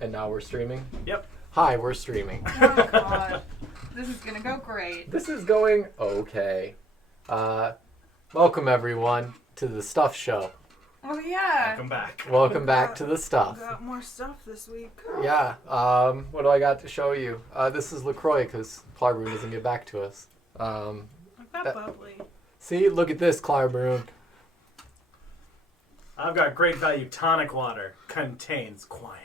And now we're streaming? Yep. Hi, we're streaming. Oh, God. This is going to go great. This is going okay. Welcome, everyone, to the Stuff Show. Oh, yeah. Welcome back. Welcome back to the Stuff. Got more stuff this week. Yeah, what do I got to show you? This is LaCroix, because Clarboon doesn't get back to us. I've got bubbly. See, look at this, Clarboon. I've got great value tonic water. Contains quinine.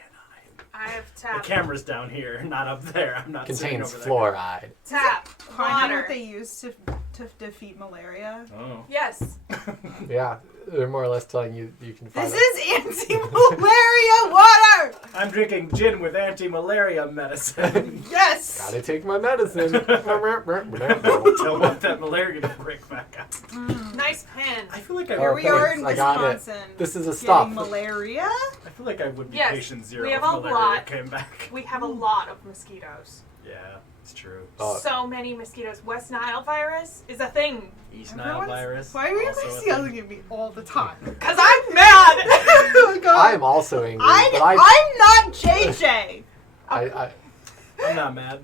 I have The tap. camera's down here, not up there. I'm not sitting Contains over there. fluoride. Tap. Quinine Water. what they use to defeat malaria. Oh. Yes. Yeah, they're more or less telling you you can find This is anti-malaria water! I'm drinking gin with anti-malaria medicine. Yes! Gotta take my medicine. Don't want that malaria to break back out. Nice pen. I feel like Oh, Here we are in thanks, I got it. Wisconsin. This is a Getting stuff. malaria? I feel like I would be Yes, patient zero we have if a malaria lot. came back. We have a lot of mosquitoes. Yeah, it's true. Oh. So many mosquitoes. West Nile virus is a thing. East Nile Everyone's- virus. Why are you also a guys thing. yelling at me all the time? Because I'm mad. Oh my God. I'm also angry, I'm but I not JJ! I'm not mad.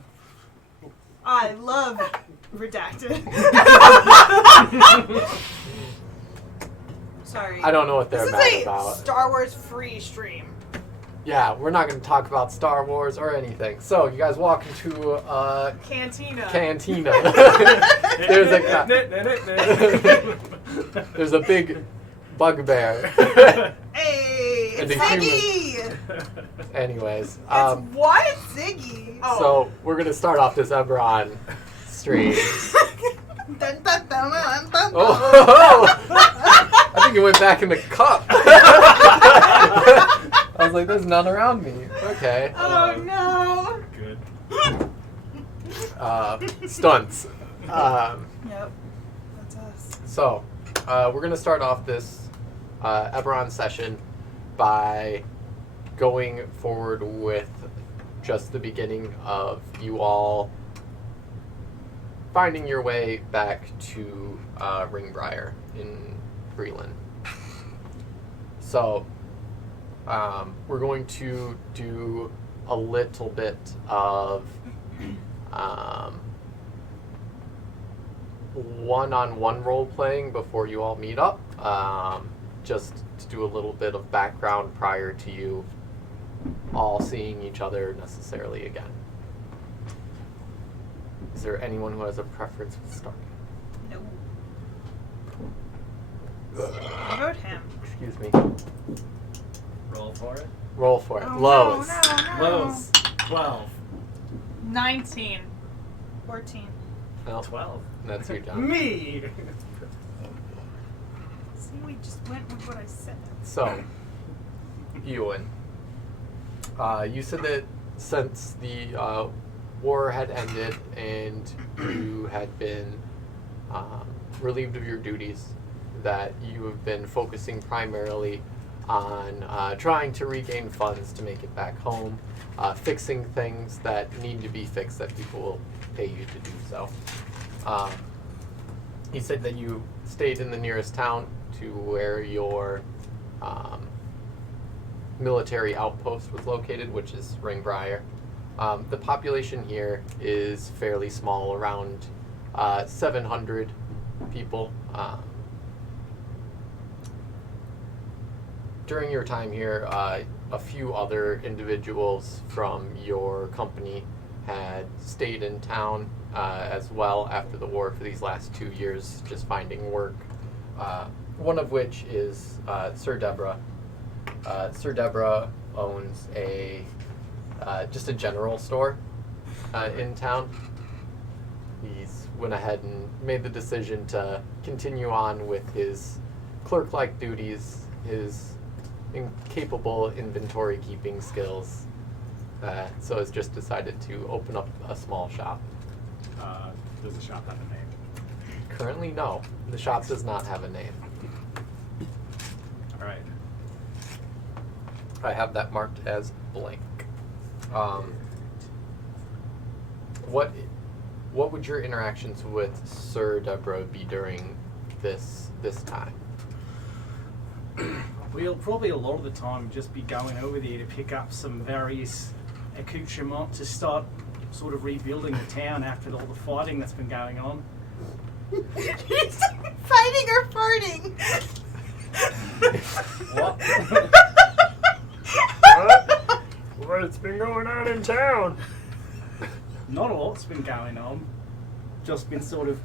I love redacted. Sorry. don't know what they're This mad is a about. Star Wars free stream. Yeah, we're not going to talk about Star Wars or anything. So, you guys walk into a Cantina. cantina. There's a big bugbear. Hey, And it's a Ziggy! Anyways, It's what? Ziggy! Oh. so we're going to start off this Eberron stream. Dun, dun, dun, dun, dun, Oh! I think it went back in the cup. I was like, there's none around me. Okay. Oh no! Good. Stunts. Yep, that's us. So, we're going to start off this Eberron session by going forward with just the beginning of you all finding your way back to Ringbriar in Breland. So, we're going to do a little bit of one-on-one role-playing before you all meet up, just to do a little bit of background prior to you all seeing each other necessarily again. Is there anyone who has a preference with starting? No. How about him? Excuse me. Roll for it. Roll for it. Oh, Lows. No. Lows. 12. 19. 14. Well, 12. that's your job. Me! See, we just went with what I said. So, Ewan, you said that since the war had ended and you had been relieved of your duties, that you have been focusing primarily on trying to regain funds to make it back home, fixing things that need to be fixed that people will pay you to do so. He said that you stayed in the nearest town to where your military outpost was located, which is Ringbriar. The population here is fairly small, around 700 people. During your time here, a few other individuals from your company had stayed in town as well after the war for these last 2 years, just finding work. One of which is Sir Deborah. Sir Deborah owns just a general store in town. He's went ahead and made the decision to continue on with his clerk-like duties, his incapable inventory keeping skills, so has just decided to open up a small shop. Does the shop have a name? Currently, no. The shop does not have a name. Alright. I have that marked as blank. What would your interactions with Sir Deborah be during this time? We'll probably a lot of the time just be going over there to pick up some various accoutrements to start sort of rebuilding the town after all the fighting that's been going on. Fighting or farting? What? What's been going on in town? Not a lot's been going on. Just been sort of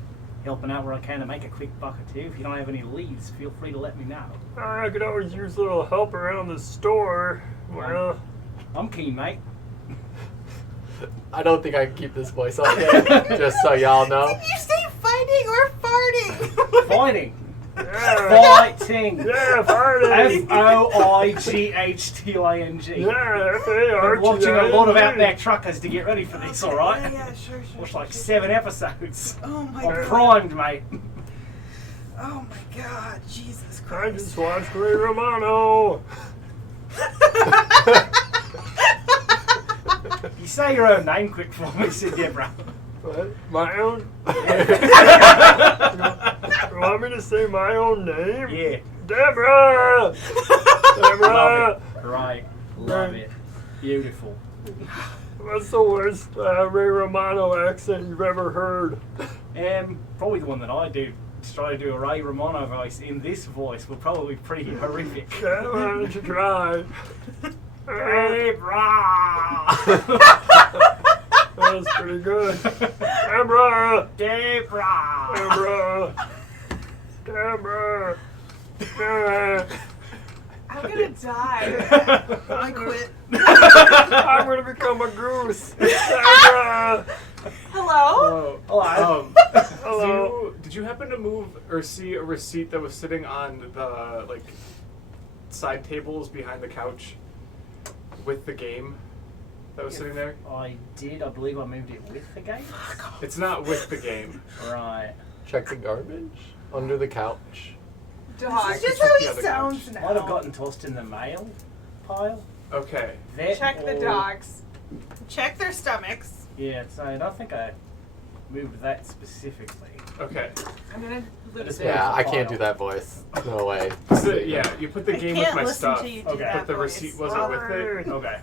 helping out where I can to make a quick buck or two. If you don't have any leads, feel free to let me know. I could always use a little help around the store. Well, I'm keen, mate. I don't think I can keep this voice up yet, just so y'all know. Did you say fighting or farting? Fighting. yeah, Fighting. yeah, fighting. Foighting. Yeah, F-A-R-T-I-N-G. I'm watching a lot of Outback Truckers to get ready for this, alright? Yeah, sure. Watched like 7 episodes. Oh my I'm god. primed, mate. Oh my god, Jesus I Christ. just watched Ray Romano. You say your own name quick for me, said Deborah. What? My own? You want me to say my own name? Yeah. Deborah! Deborah! Love it. Right. Love it. Beautiful. What's the worst Ray Romano accent you've ever heard? Probably the one that I do. To try to do a Ray Romano voice in this voice will probably be pretty horrific. Yeah, why don't you try? Deborah! That was pretty good. Deborah! Deborah! Deborah! Deborah! Deborah! I'm gonna die. I quit. I'm gonna become a goose. Deborah! Hello? Hello. Hello. Did you happen to move or see a receipt that was sitting on the side tables behind the couch with the game that was sitting there? I did. I believe I moved it with the game. It's not with the game. Right. Check the garbage under the couch. Dog. This is just Check how the he other sounds couch. now. Might have gotten tossed in the mail pile. Okay. That Check the or- dogs. Check their stomachs. Yeah, so I don't think I moved that specifically. Okay. I'm gonna lose Just- it. Yeah, I File. can't do that voice. No way. So, yeah, you put the I game can't with my listen stuff, to you do Okay. that but the voice. receipt wasn't with it. Okay.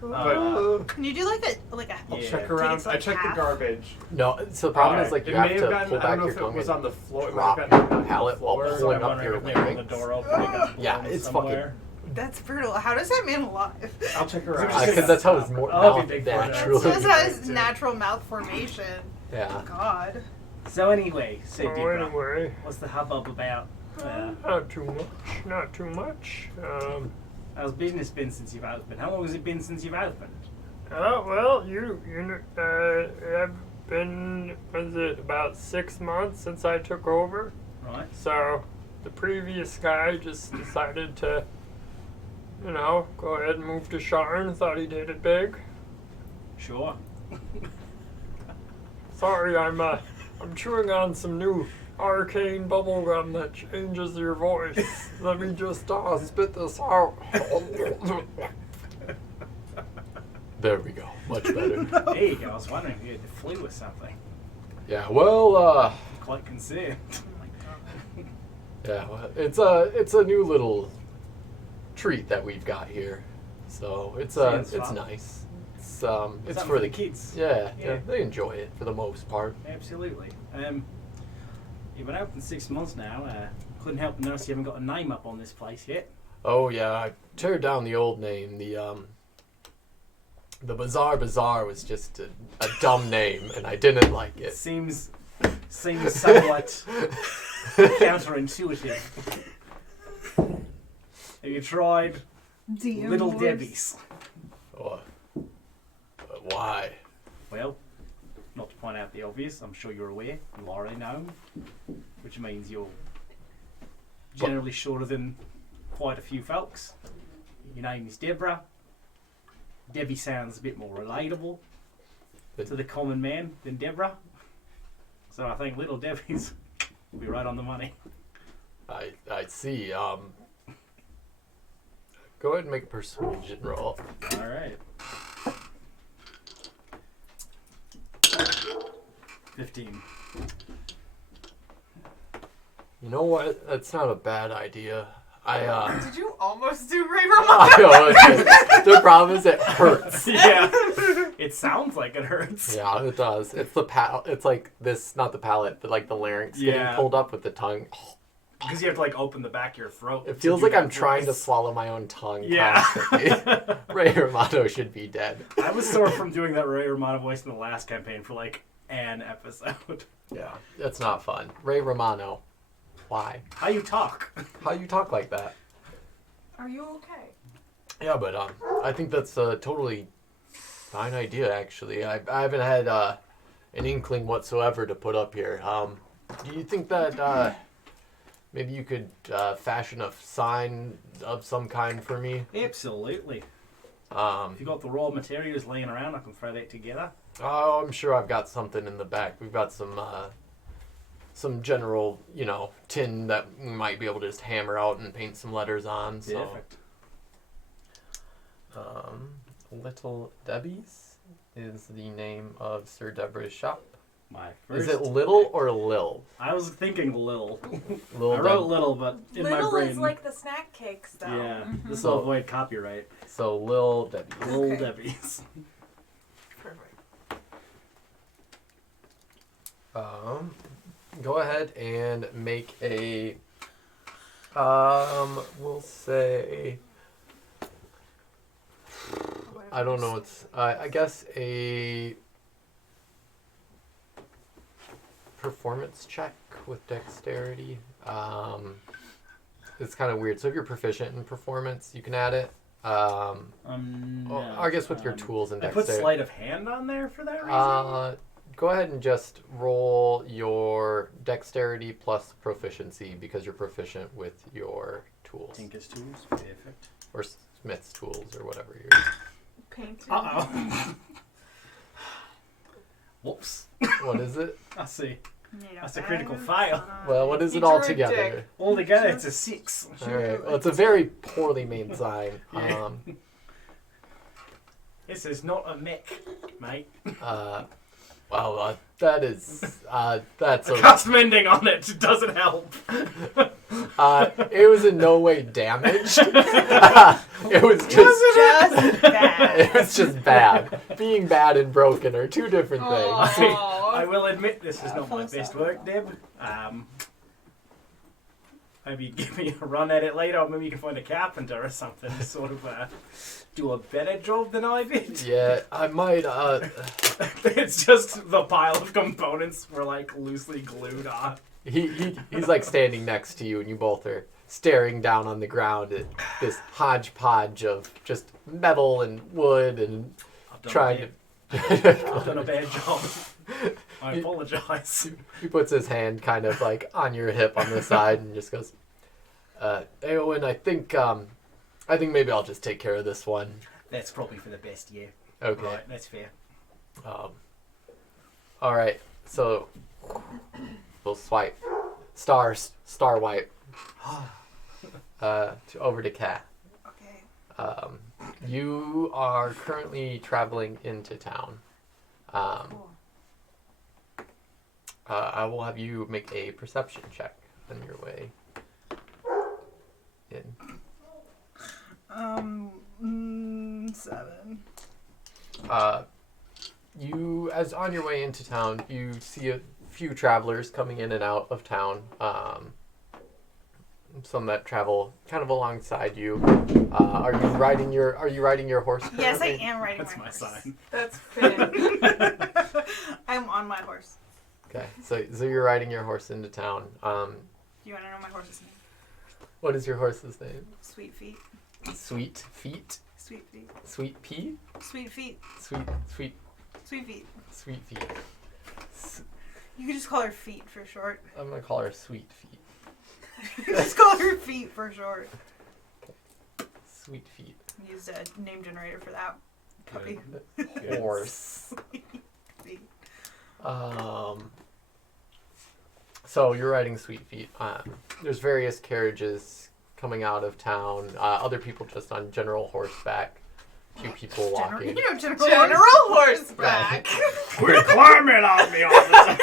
But Can you do like a I'll Yeah. check around. It's like I checked half. the garbage. No, so the problem is like it you may have have to gotten, pull I back don't know your if it tongue was and on the floor. It drop might have gotten your palate while floor. pulling So I up your wonder if they opened larynx. the door open. They got Yeah, blown it's somewhere. That's brutal. How does that man alive? I'll check around. Because that's how his I'll mouth be big for that. naturally. So that's how his too. natural mouth formation. Yeah. God. So anyway, said Oh, Deborah, anyway, what's the hubbub about? not too much. Not too much. How's business been since you've opened? How long has it been since you've opened? Well, you have been, was it about 6 months since I took over? Right. So the previous guy just decided to, go ahead and move to Sharn. Thought he did it big. Sure. Sorry, I'm chewing on some new arcane bubblegum that changes your voice. Let me just spit this out. There we go. Much better. There you go. I was wondering if you had the flu or something. Yeah. Well. Quite concerned. Yeah. Well, it's a new little treat that we've got here. So it's Sounds it's fun. nice. It's Something for the kids. Yeah, Yeah. they enjoy it for the most part. Absolutely. You've been open 6 months now. Couldn't help but notice you haven't got a name up on this place yet. Oh yeah, I tear down the old name. The Bazaar was just a dumb name, and I didn't like it. Seems somewhat counterintuitive. Have you tried DM Little Wars. Debbie's? Oh, why? Well, not to point out the obvious, I'm sure you're aware, you are a gnome, which means you're generally shorter than quite a few folks. Your name is Deborah. Debbie sounds a bit more relatable to the common man than Deborah. So I think Little Debbie's will be right on the money. I see. Go ahead and make a persuasion roll. Alright. 15. You know what? That's not a bad idea. Did you almost do Ray I Romano? know, the problem is it hurts. Yeah. It sounds like it hurts. Yeah, it does. It's the It's like this, not the palate, but like the larynx getting Yeah. pulled up with the tongue. Because you have to like open the back of your throat. It to feels do like that I'm trying to voice. swallow my own tongue Yeah. constantly. Ray Romano should be dead. I was sore from doing that Ray Romano voice in the last campaign for like an episode. Yeah, that's not fun. Ray Romano, why? How you talk? How you talk like that? Are you okay? Yeah, but I think that's a totally fine idea. Actually, I haven't had an inkling whatsoever to put up here. Do you think that maybe you could fashion a sign of some kind for me? Absolutely. If you got the raw materials laying around, I can throw that together. Oh, I'm sure I've got something in the back. We've got some general, tin that we might be able to just hammer out and paint some letters on. So, Perfect. Little Debbie's is the name of Sir Deborah's shop. My first. Is it Little or Lil? I was thinking Lil. Lil I wrote Deb- Little, but in my Little brain. is like the snack cakes, though. Yeah, this So- will avoid copyright. So Lil Debbie's. Lil Okay. Debbie's. Perfect. Go ahead and make a. We'll say. I don't know. It's I guess a performance check with dexterity. It's kind of weird. So if you're proficient in performance, you can add it. Well, No, I guess with your tools and I put dexterity. sleight of hand on there for that reason. Go ahead and just roll your dexterity plus proficiency because you're proficient with your tools Tinker's tools. Perfect. or smith's tools or whatever you're. Painting. Uh-oh. Whoops. What is it? I see. You know, That's a critical and, fail. Well, what is You it all drew a together? dick. Altogether, it's a 6. All right. Well, it's a very poorly made sign. Yeah. This is not a mech, mate. Well, that's a. Custom ending on it doesn't help. It was in no way damaged. It was just. Just bad. It was just bad. Being bad and broken are two different things. I will admit this is not my best work, Deb. Maybe give me a run at it later, or maybe you can find a carpenter or something to sort of do a better job than I did. Yeah, I might. It's just the pile of components were like loosely glued on. He's like standing next to you, and you both are staring down on the ground at this hodgepodge of just metal and wood and I've done trying a to. bad, I've done a bad job. I apologize. He puts his hand kind of like on your hip on the side and just goes, "Hey Owen, I think maybe I'll just take care of this one." That's probably for the best, yeah. Okay. Right, that's fair. All right. So we'll swipe star wipe over to Kat. Okay. You are currently traveling into town. Cool. I will have you make a perception check on your way in. 7. You, as on your way into town, you see a few travelers coming in and out of town. Some that travel kind of alongside you. Are you riding your horse? Yes, I currently? am riding That's my my horse. sign. That's fair. I'm on my horse. Okay, so you're riding your horse into town. Do you want to know my horse's name? What is your horse's name? Sweet Feet. Sweet Feet. Sweet Feet. Sweet Pea. Sweet Feet. Sweet Sweet Feet. Feet. You can just call her Feet for short. I'm gonna call her Sweet Feet. Just call her Feet for short. Sweet Feet. Used a name generator for that puppy. Horse. Feet. So you're riding Sweet Feet. There's various carriages coming out of town. Other people just on general horseback. A few people walking. General horseback. We're climbing on me all the time.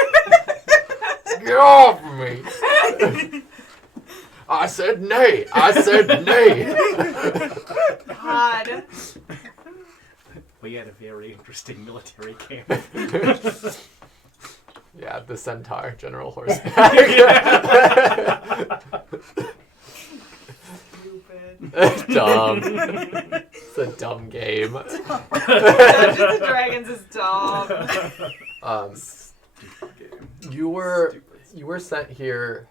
Get off me! I said nay. I said nay. God. We had a very interesting military camp. Yeah, the Centaur, General Horseback. Stupid. Dumb. It's a dumb game. Dungeons and Dragons is dumb. You were sent here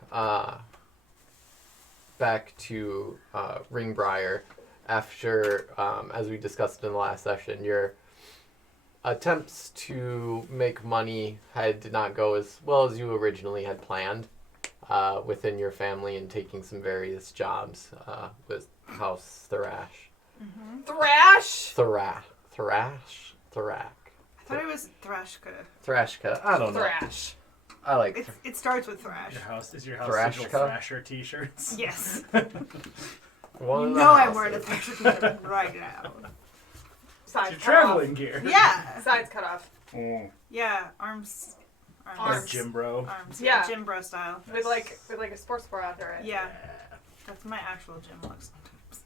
back to Ringbriar after, as we discussed in the last session, your attempts to make money did not go as well as you originally had planned within your family and taking some various jobs with House Thrash. Thrash. Thrash? Thrak. I thought it was Thrashka. Thrashka. I don't know. Thrash. I like It starts with thrash. Is your house Thrashka? digital Thrasher t-shirts? Yes. one You of the know I'm houses. wearing a Thrasher t-shirt right now. Sides Your cut traveling gear. Yeah. off. Sides cut off. Yeah. Arms. Arms. Jim Bro. Arms. Yeah. Jim Bro style. With like a sports bra under it. Yeah. That's my actual gym look sometimes.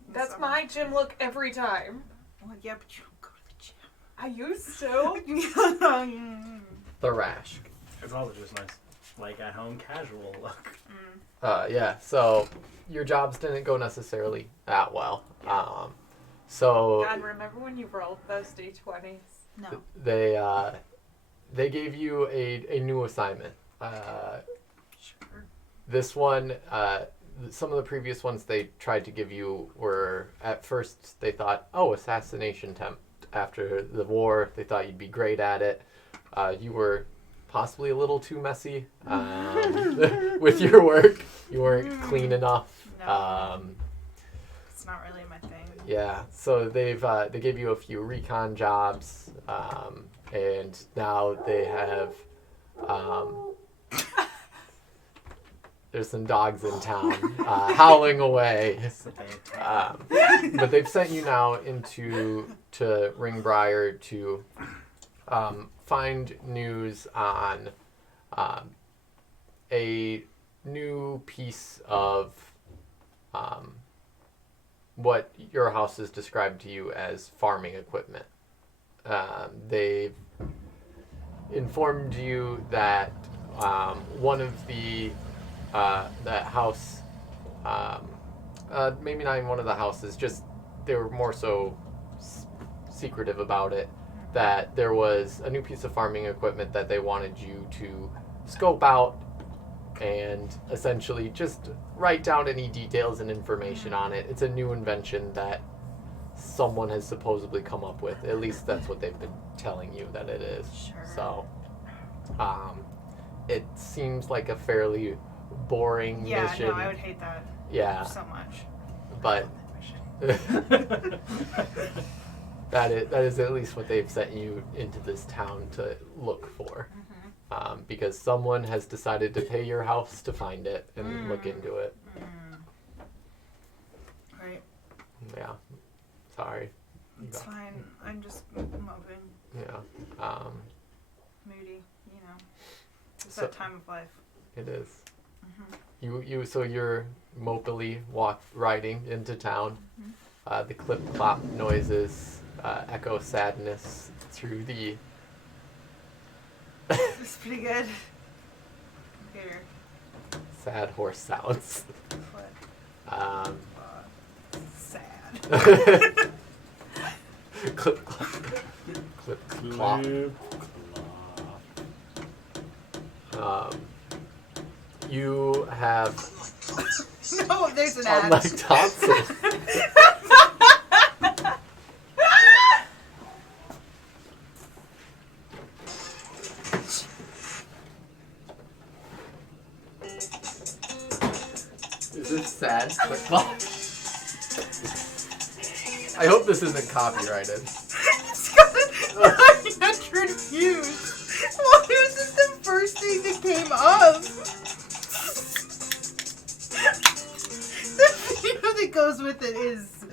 in the That's summer. my gym look every time. Well, yeah, but you don't go to I used to. the gym. Thrash. It's also just nice, like at home casual look. Yeah, so your jobs didn't go necessarily that well. So God, remember when you rolled those D20s? No. they gave you a new assignment. Sure. This one, some of the previous ones they tried to give you were, at first they thought, oh, assassination attempt. After the war, they thought you'd be great at it. You were possibly a little too messy with your work. You weren't clean enough. No. It's not really my thing. Yeah, so they gave you a few recon jobs, and now they have there's some dogs in town howling away. But they've sent you now to Ringbriar to find news on a new piece of what your house has described to you as farming equipment. They've informed you that one of the that house, maybe not even one of the houses, just they were more so secretive about it, that there was a new piece of farming equipment that they wanted you to scope out and essentially just write down any details and information on it. It's a new invention that someone has supposedly come up with. At least that's what they've been telling you that it is. Sure. So, it seems like a fairly boring Yeah, mission. no, I would hate that Yeah, so much. but that is at least what they've sent you into this town to look for. Because someone has decided to pay your house to find it and look into it. Right. Yeah. Sorry. You It's got- fine. I'm just moping, Yeah. moody, you know. It's So- that time of life. It is. So you're mopily riding into town. The clip clop noises echo sadness through the. It's pretty good. Here. Sad horse sounds. What? Sad. Clip clop. Clip clop. You have, No, there's an ad. unlike Thompson. Is this sad? Clip clop? I hope this isn't copyrighted. It's got 900 views. Why was this the first thing that came up? The video that goes with it is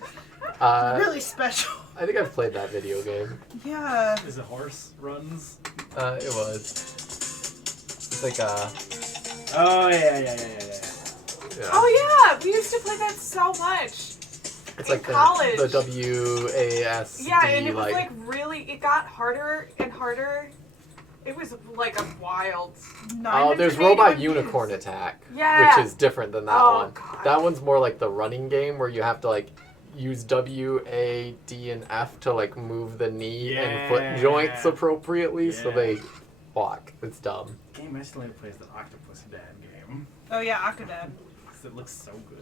really special. I think I've played that video game. Yeah. Is it horse runs? It was. It's like Oh yeah. Yeah. Oh yeah, we used to play that so much. It's in like college. the WASD. Yeah, and it was like really, it got harder and harder. It was like a wild. Oh, there's 900 Robot games. Unicorn Attack, Yeah. which is different than that Oh, one. God. That one's more like the running game where you have to like use W, A, D, and F to like move the knee and foot Yeah. joints appropriately so Yeah. they walk. It's dumb. Game I still need to play is the Octopus Dad game. Oh yeah, Octodad. 'Cause it looks so good.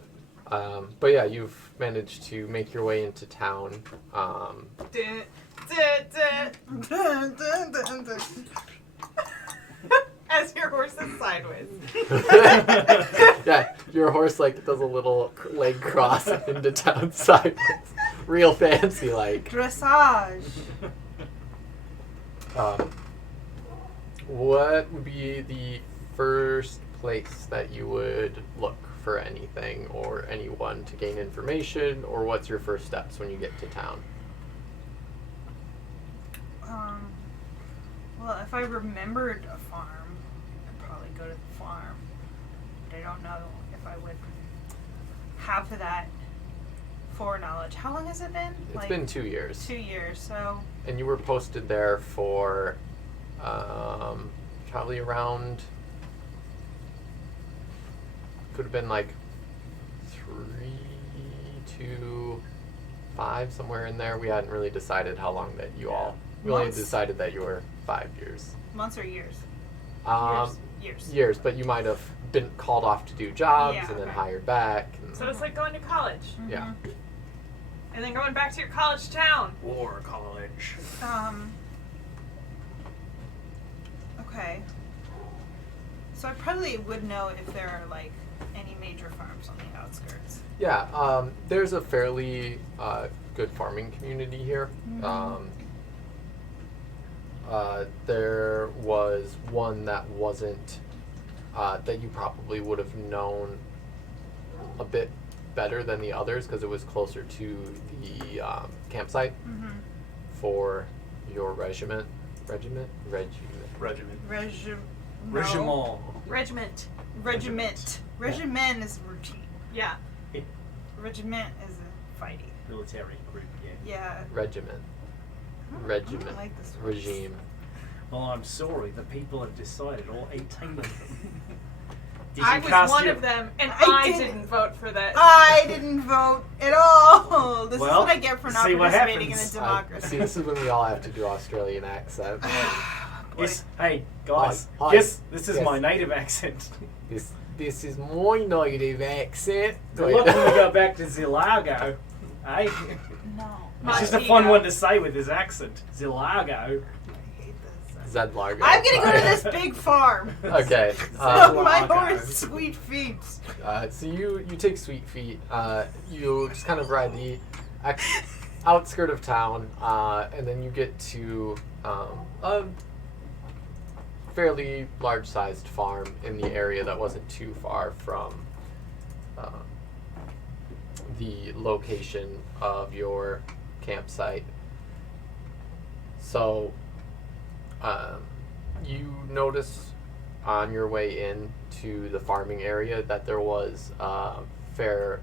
But yeah, you've managed to make your way into town. Dun, dun, dun. As your horse is sideways. Yeah, your horse like does a little leg cross into town sideways. Real fancy like. Dressage. What would be the first place that you would look for anything or anyone to gain information, or what's your first steps when you get to town? Well, if I remembered a farm, I'd probably go to the farm. But I don't know if I would have that foreknowledge. How long has it been? It's been 2 years. 2 years, so And you were posted there for probably around, could have been like 3 to 5, somewhere in there. We hadn't really decided how long that you all, we only Months? decided that you were 5 years. months or years? Years. Years, but you might have been called off to do jobs Yeah, and then okay. hired back. And, So it's like going to college. yeah. And then going back to your college town. War college. Okay. So I probably would know if there are like any major farms on the outskirts. Yeah, there's a fairly good farming community here. There was one that wasn't, that you probably would have known a bit better than the others because it was closer to the campsite for your regiment. Regiment? Regiment. No. Regiment. Regiment. Regiment is routine. Yeah. Regiment is a fighty. Military group, yeah. Yeah. Regiment. I Regiment. don't like this word. Regime. Well, I'm sorry, the people have decided, all 18 of them. Did I you was cast one your- of them, and I I didn't- didn't vote for this. I didn't vote at all. This Well, is what I get for not see what participating in a happens. See, democracy. this is when we all have to do Australian accent. Yes, hey, guys, Hi. yes, this is Yes. my native accent. This is my native accent. Good luck when we go back to Zilago. Hey? No. It's just a fun one to say with his accent. Zilago. I hate this. Zed Largo. I'm gonna go to this big farm. Okay. So my Largo. horse, Sweet Feet. So you take Sweet Feet. You just kind of ride the outskirt of town, and then you get to a fairly large-sized farm in the area that wasn't too far from the location of your campsite. So you notice on your way in to the farming area that there was a fair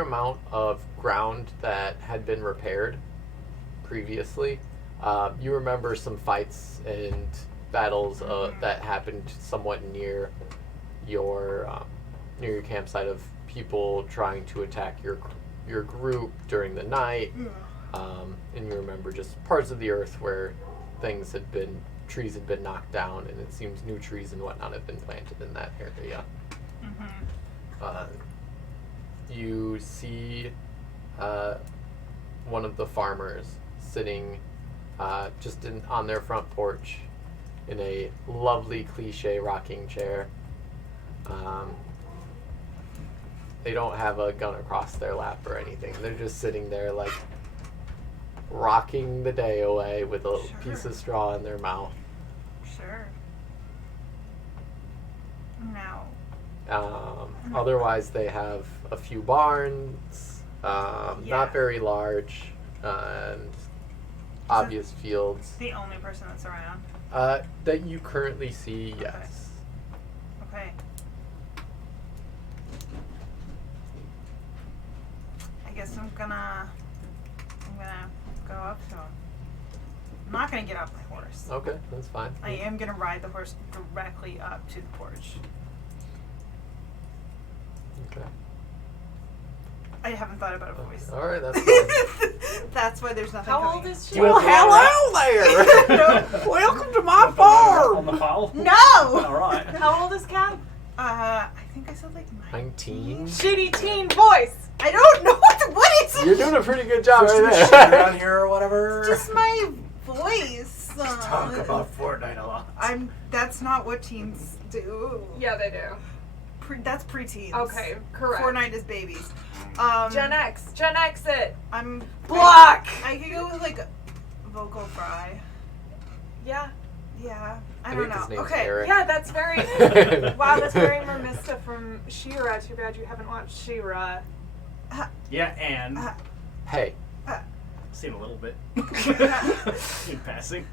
amount of ground that had been repaired previously. You remember some fights and battles that happened somewhat near your campsite of people trying to attack your group during the night. And you remember just parts of the earth where trees had been knocked down, and it seems new trees and whatnot have been planted in that area. You see one of the farmers sitting just on their front porch in a lovely cliche rocking chair. They don't have a gun across their lap or anything. They're just sitting there like rocking the day away with a piece of straw in their mouth. Sure. Now. Otherwise, they have a few barns, Yeah. not very large, and obvious fields. The only person that's around. That you currently see, yes. Okay. guess I'm gonna go up to him. I'm not gonna get off my horse. Okay, that's fine. I am gonna ride the horse directly up to the porch. Okay. I haven't thought about a voice. All right, that's fine. That's why there's nothing How coming. old is she? Well, hello there. Welcome to my farm. On the foul? No! Alright. How old is Kat? I think I said like 19. Shitty teen voice. I don't know what is You're doing a pretty good job Just right shit there. around here or whatever. just my voice. Talk about Fortnite a lot. That's not what teens do. Yeah, they do. That's preteens. Okay, correct. Fortnite is babies. Gen X. Gen X it. I'm Block. I could go with like vocal fry. Yeah. Yeah. I think don't know. his name's Okay. Eric. Yeah, that's very. Wow, that's very Mermista from She-Ra. Too bad you haven't watched She-Ra. Yeah, and Hey, seen a little bit in passing.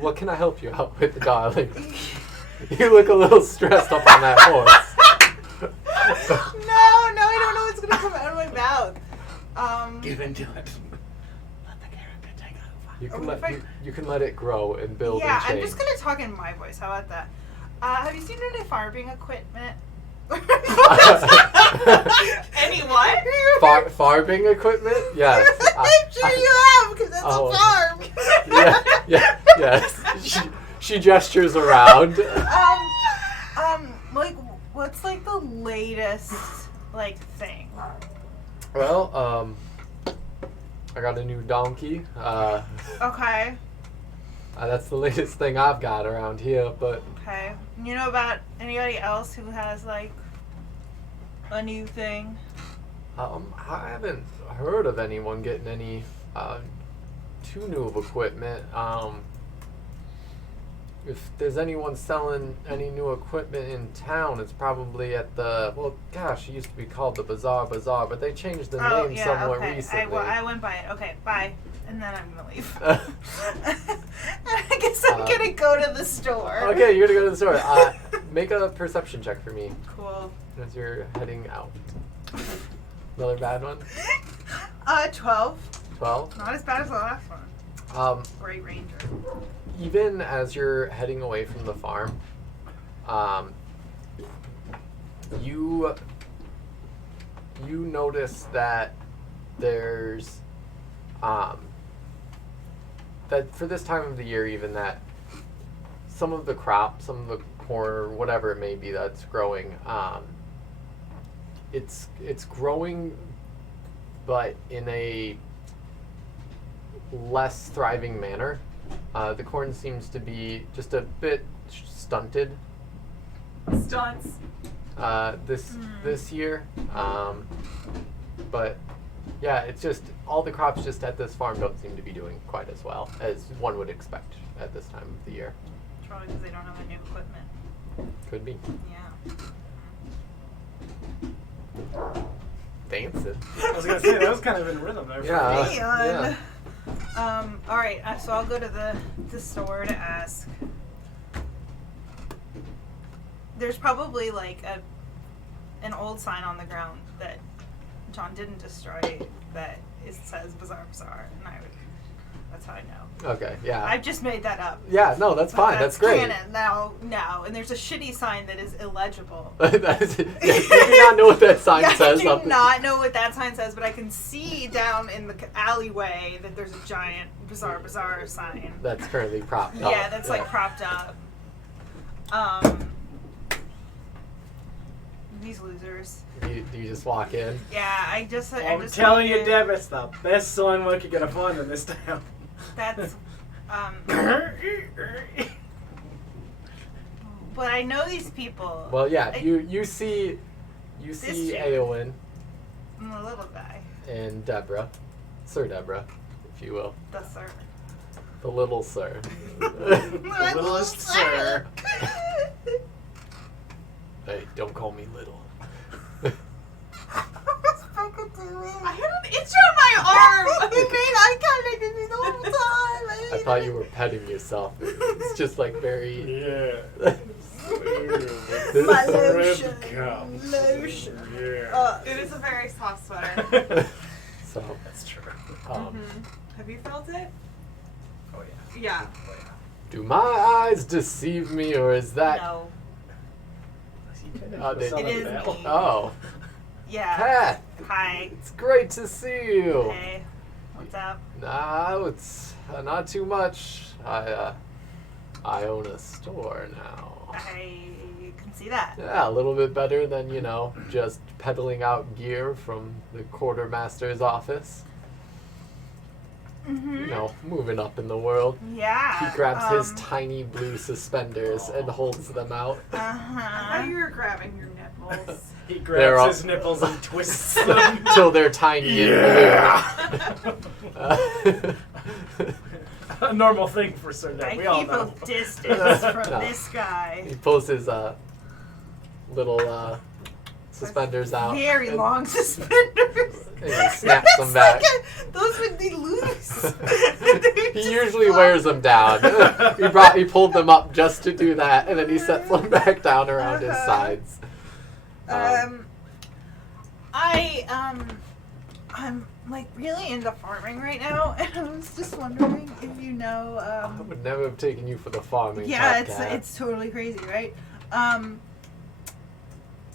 what can I help you out with, darling? You look a little stressed up on that horse. No, I don't know what's gonna come out of my mouth. Give into it. Let the character take over. You can What if let I- you can let it grow and build Yeah, and change. I'm just gonna talk in my voice. How about that? Have you seen any farming equipment? Any what? Farming equipment? Yes. I'm sure you have, because that's Oh. a farm. Yes. She gestures around. Like, what's like the latest like thing? Well, I got a new donkey. Okay, That's the latest thing I've got around here, but okay. You know about anybody else who has like a new thing? I haven't heard of anyone getting any too new of equipment. If there's anyone selling any new equipment in town, it's probably at the, well, gosh, it used to be called the Bazaar, but they changed the name somewhat recently. I went by it. Okay, bye. And then I'm gonna leave. I guess I'm gonna go to the store. Okay, you're gonna go to the store. Make a perception check for me Cool. as you're heading out. Another bad one? 12. 12? Not as bad as the last one. Great Ranger. Even as you're heading away from the farm, you notice that there's that for this time of the year, even that some of the crop, some of the corn or whatever it may be that's growing, it's growing, but in a less thriving manner. The corn seems to be just a bit stunted Stunts. this year, but yeah, it's just all the crops just at this farm don't seem to be doing quite as well as one would expect at this time of the year. Probably because they don't have any new equipment. Could be Yeah. dancing. I was gonna say that was kind of in rhythm there. Yeah. Man. Alright, so I'll go to the store to ask. There's probably like an old sign on the ground that John didn't destroy that it says Bazaar, and that's how I know. Okay, yeah. I've just made that up. Yeah, no, that's fine. That's great. Canon now, and there's a shitty sign that is illegible. That is, yes, you do not know what that sign says. I do not know what that sign says, but I can see down in the alleyway that there's a giant Bazaar sign. That's currently propped up. Yeah, that's like propped up. These losers. Do you just walk in? Yeah, I just I'm just telling walk you, in. Deb, it's the best sign work you're gonna find in this town. That's but I know these people. Well, yeah, I- you see This chick. Eowyn I'm a little guy. and Deborah, Sir Deborah, if you will, The sir. the little sir. The littlest sir. Hey, don't call me little. I had an itch on my arm. You made eye contact with me the whole time. I thought you were petting yourself. It's just like very. Yeah. My Red lotion. cows. Lotion. Yeah. It is a very soft sweater. So, That's true. Have you felt it? Oh yeah. Yeah. Oh yeah. do my eyes deceive me, or is that? No. It is me. Oh, Yeah. Pat, Hi. it's great to see you. Hey. What's up? No, it's not too much. I own a store now. I can see that. Yeah, a little bit better than, just peddling out gear from the quartermaster's office. Mm-hmm. Moving up in the world. Yeah. He grabs his tiny blue suspenders and holds them out. I Uh-huh. thought you were grabbing your nipples. He They're grabs all- his nipples and twists them. Till they're tiny and blue. A normal thing for Sir Ned. I We all keep know. a distance from No. this guy. He pulls his little suspenders out. Very and- long suspenders. And he snaps them back. Those would be loose. He usually wears them down. He pulled them up just to do that, and then he sets them back down around his sides. I'm like really into farming right now, and I was just wondering if you know. I would never have taken you for the farming. Yeah, type cat. it's totally crazy, right?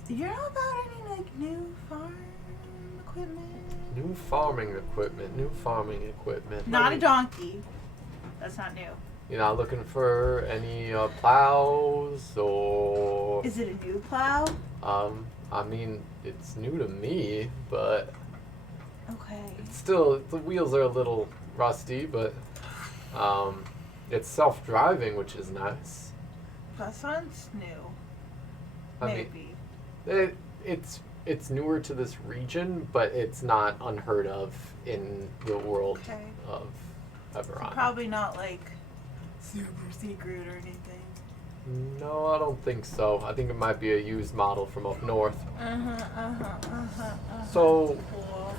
You know about any like new farm equipment? New farming equipment. Not a donkey. That's not new. You're not looking for any plows or. Is it a new plow? I mean, it's new to me, but Okay. it's still, the wheels are a little rusty, but it's self-driving, which is nice. That sounds new. I mean, Maybe. it's newer to this region, but it's not unheard of in the world Okay. of Eberron. Probably not like super secret or anything. No, I don't think so. I think it might be a used model from up north. So, Cool.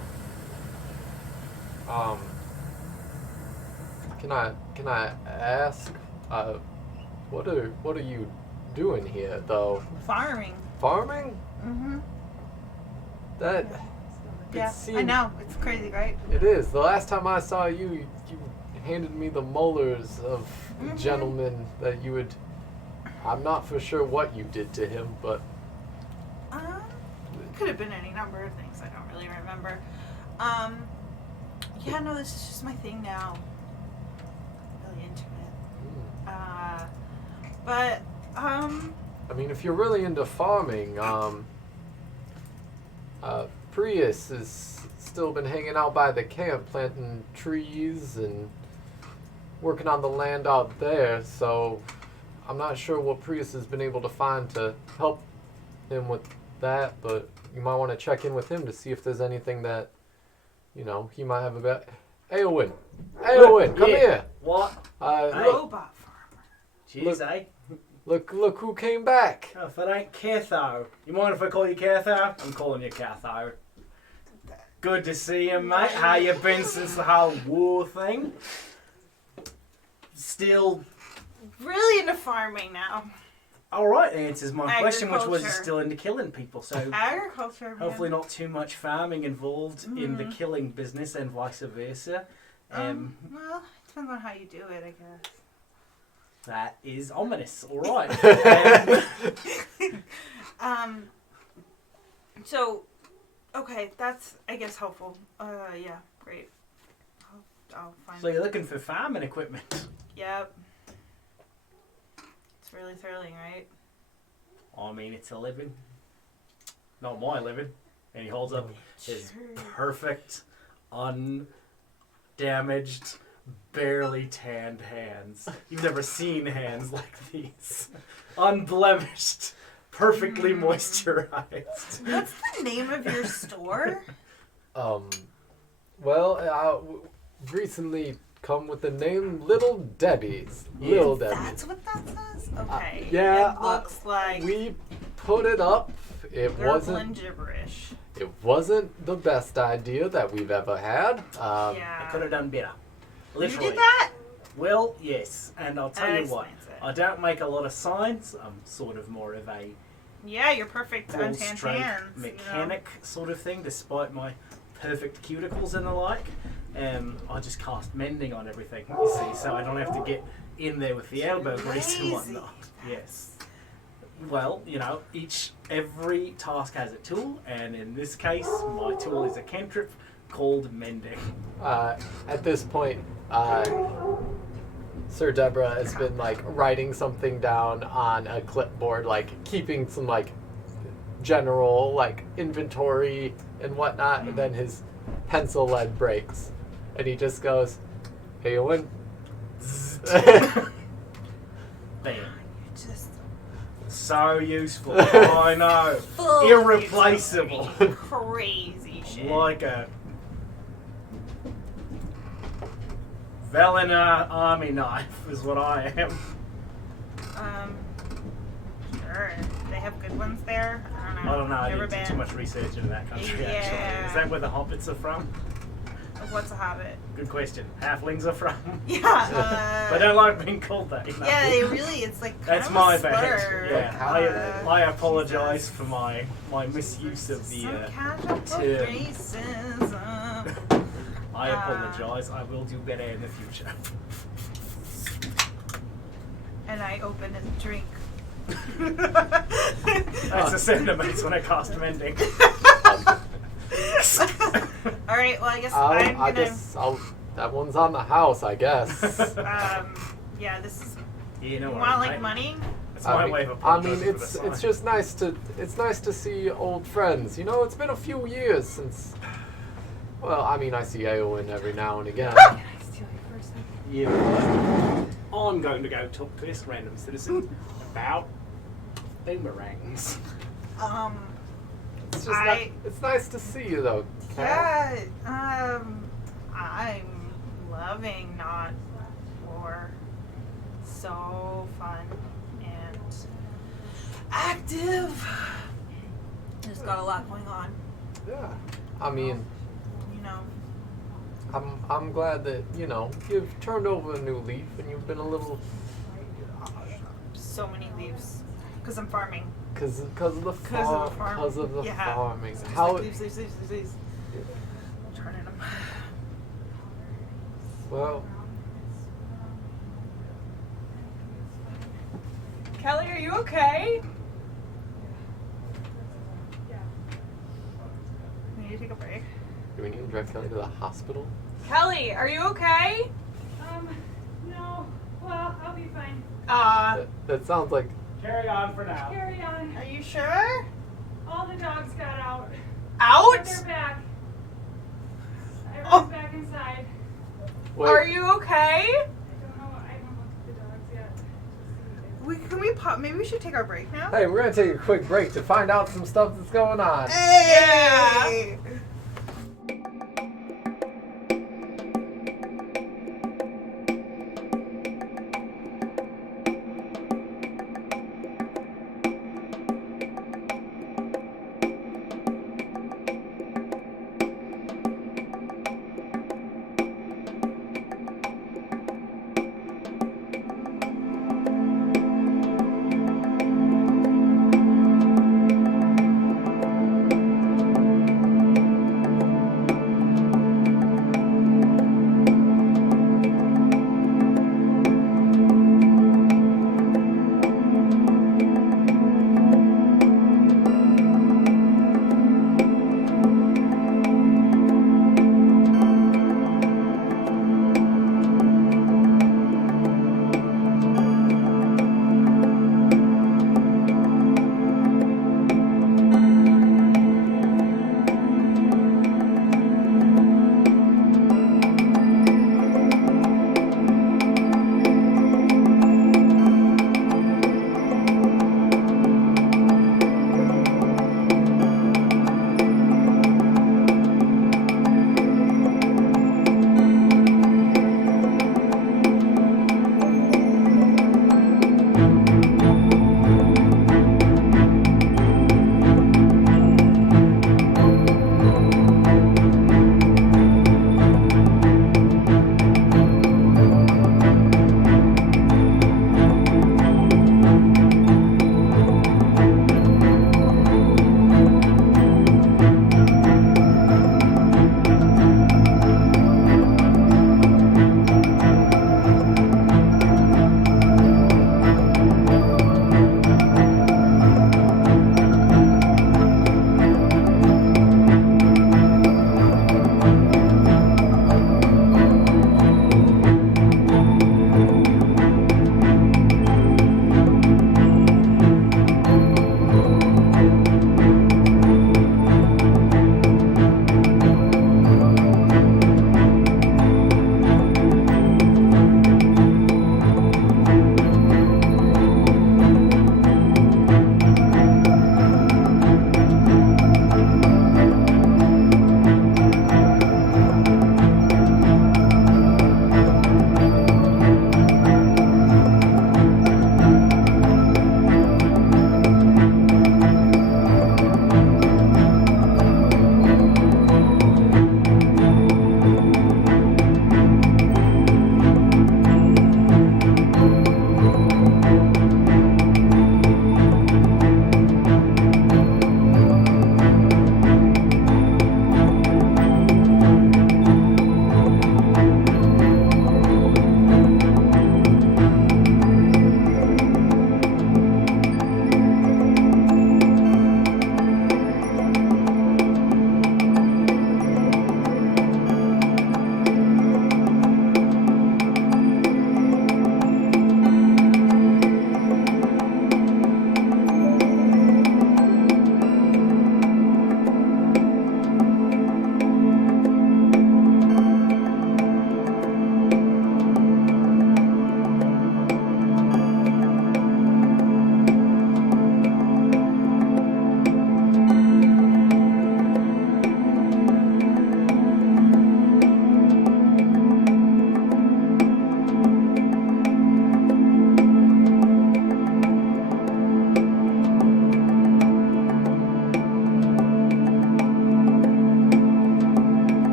can I ask, what are you doing here though? Farming. Farming? Mm-hmm. That it Yeah, I seemed- know. It's crazy, right? It is. The last time I saw you, you handed me the molars of the Mhm. gentleman that you had. I'm not for sure what you did to him, but It could have been any number of things. I don't really remember. Yeah, no, this is just my thing now. Really into it. But I mean, if you're really into farming, Prius has still been hanging out by the camp, planting trees and working on the land out there. So I'm not sure what Prius has been able to find to help him with that, but you might want to check in with him to see if there's anything that, he might have about. Eowyn, come Yeah. here. What? Look, robot farmer. Jeez, eh? look who came back. Oh, if it ain't Catho. You mind if I call you Catho? I'm calling you Catho. Good to see you, mate. How you been since the whole war thing? Still Really into farming now. alright, answers my question, which was Agriculture. still into killing people, so Agriculture. Man. hopefully not too much farming involved in the killing business and vice versa. Well, it depends on how you do it, I guess. That is ominous, alright. So, okay, that's, I guess, helpful. Yeah, great. I'll find So you're looking for farming equipment? Yep. It's really thrilling, right? I mean, it's a living. Not my living. And he holds up his perfect, undamaged, barely tanned hands. You've never seen hands like these. Unblemished, perfectly moisturized. What's the name of your store? Recently come with the name Little Debbie's. Yeah. Little Debbie. That's what that says? Okay. yeah, It looks like We put it up. It gurgling gibberish. wasn't the best idea that we've ever had. I Yeah. could have done better. You Literally. did that? Well, yes. And I'll tell That you what. explains it. I don't make a lot of signs. I'm sort of more of a Yeah, you're perfect on broad tan stroke hands. you know. mechanic sort of thing, despite my perfect cuticles and the like. I just cast mending on everything, you see, so I don't have to get in there with the elbow grease and Lazy. whatnot. Yes. Well, you know, every task has a tool, and in this case, my tool is a cantrip called mending. At this point, Sir Deborah has been like writing something down on a clipboard, like keeping some like general like inventory and whatnot, and then his pencil lead breaks, and he just goes, "Hey, Owen." Bam. Just So useful. I know. full Irreplaceable. crazy shit. Like a Velena army knife is what I am. Sure. They have good ones there. I don't know. I Never didn't do too been. much research into that country. Yeah. Actually, is that where the hobbits are from? What's a hobbit? Good question. Halflings are from. Yeah. They don't like being called that. You know? Yeah, they really. It's like kind That's of my a slur. bad. Yeah, I apologise Jesus. for my misuse of the Some kind of term. racism. I apologise. I will do better in the future. And I open a drink. That's the sound it makes when I cast mending. All right. Well, I guess I'm gonna. I guess that one's on the house, I guess. Yeah. This is. You know You what want I like mean? money? That's my way of I apologising mean, for it's the sign. just nice to see old friends. You know, it's been a few years since. Well, I mean, I see Eowyn every now and again. Can I steal your first name? Yeah. I'm going to go talk to this random citizen about boomerangs. It's just it's nice to see you, though. Kat. Yeah. I'm loving not war. So fun and active. There's got a lot going on. Yeah. I mean, You know. I'm glad that you've turned over a new leaf and you've been a little So many leaves. Because I'm farming. because of the farm. because of the Yeah. farming. So just How like leaves. Turning them. well? Kelly, are you okay? We need to take a break. Do we need to drive Kelly to the hospital? Kelly, are you okay? No. Well, I'll be fine. That sounds like Carry on for now. Carry on. Are you sure? All the dogs got out. Out? But they're back. Everyone's Oh. back inside. wait. Are you okay? I don't know the dogs yet. Can we pop? Maybe we should take our break now. Hey, we're gonna take a quick break to find out some stuff that's going on. Hey!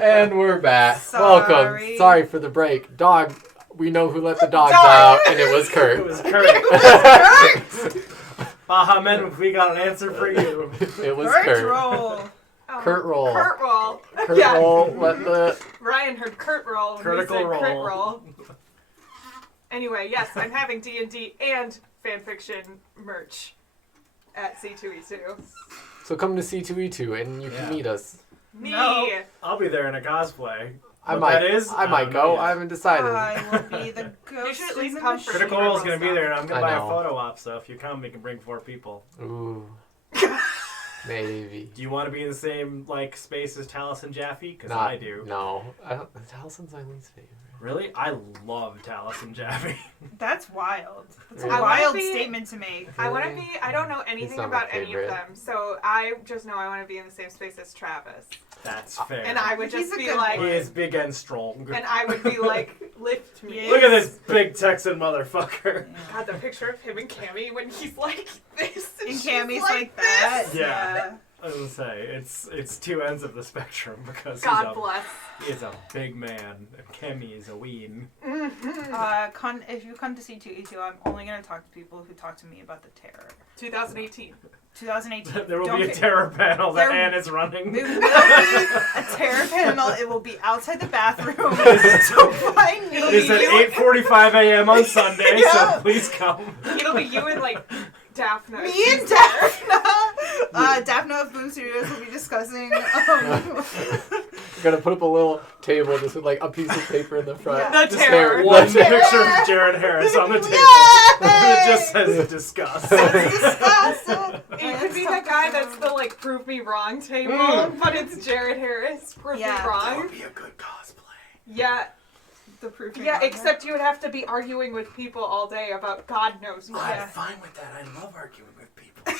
And we're back. Sorry. Welcome. Sorry for the break. Dog, we know who let the dogs Dog. out, and it was Kurt. It was Kurt. Baha men, we got an answer for you. It was Kurt Kurt. roll. Oh, Kurt roll. Kurt roll. Kurt Yeah. roll. Let the. Ryan heard Kurt roll. And Critical we said Crit roll. roll. Anyway, yes, I'm having D&D and fanfiction merch at C2E2. So come to C2E2 and you can Yeah. meet us. Me. No. I'll be there in a cosplay. I What might. that is, I might don't go. know yet. I haven't decided. I will be the ghost. should at least in come the for Critical Critical Role's gonna be stuff. there, and I'm gonna I buy a know. photo op. So if you come, we can bring 4 people. Ooh. Maybe. Do you want to be in the same like space as Talus and Jaffe? Because Not- I do. No. I don't. Talson's my least favorite. Really, I love Talus and Jaffe. That's wild. That's a I wanna wild be- statement to make. I want to be. I don't know anything not my about any of favorite. them, so I just know I want to be in the same space as Travis, That's fair. and I would He's just a be good like, He is big and strong. and I would be like, lift me. Yeah. Look at this big Texan motherfucker. God, the picture of him and Cammy when he's like this, and And she's Cammy's like this. that. Yeah. I was gonna say it's 2 ends of the spectrum because God bless. he is a big man and Kemi is a ween. If you come to C2E2, I'm only going to talk to people who talk to me about the terror. 2018. 2018. There will Don't be a get- terror panel that There- Anne is running. There will be a terror panel. It will be outside the bathroom. So find me. It's at 8:45 a.m. on Sunday, Yeah. so please come. It'll be you and like Daphne. Me She's and there. Daphne. Daphne of Boom Studios will be discussing. We're gonna put up a little table just with like a piece of paper in the front. Yeah. The Just terror. there. One The terror. picture of Jared Harris on the table. Yay! It just says discuss. It could be that guy that's the like prove me wrong table, but it's Jared Harris. Prove Yeah. me wrong. Would be a good cosplay. Yeah. the proof. Yeah, except you would have to be arguing with people all day about God knows what. I'm fine with that. I love arguing with people.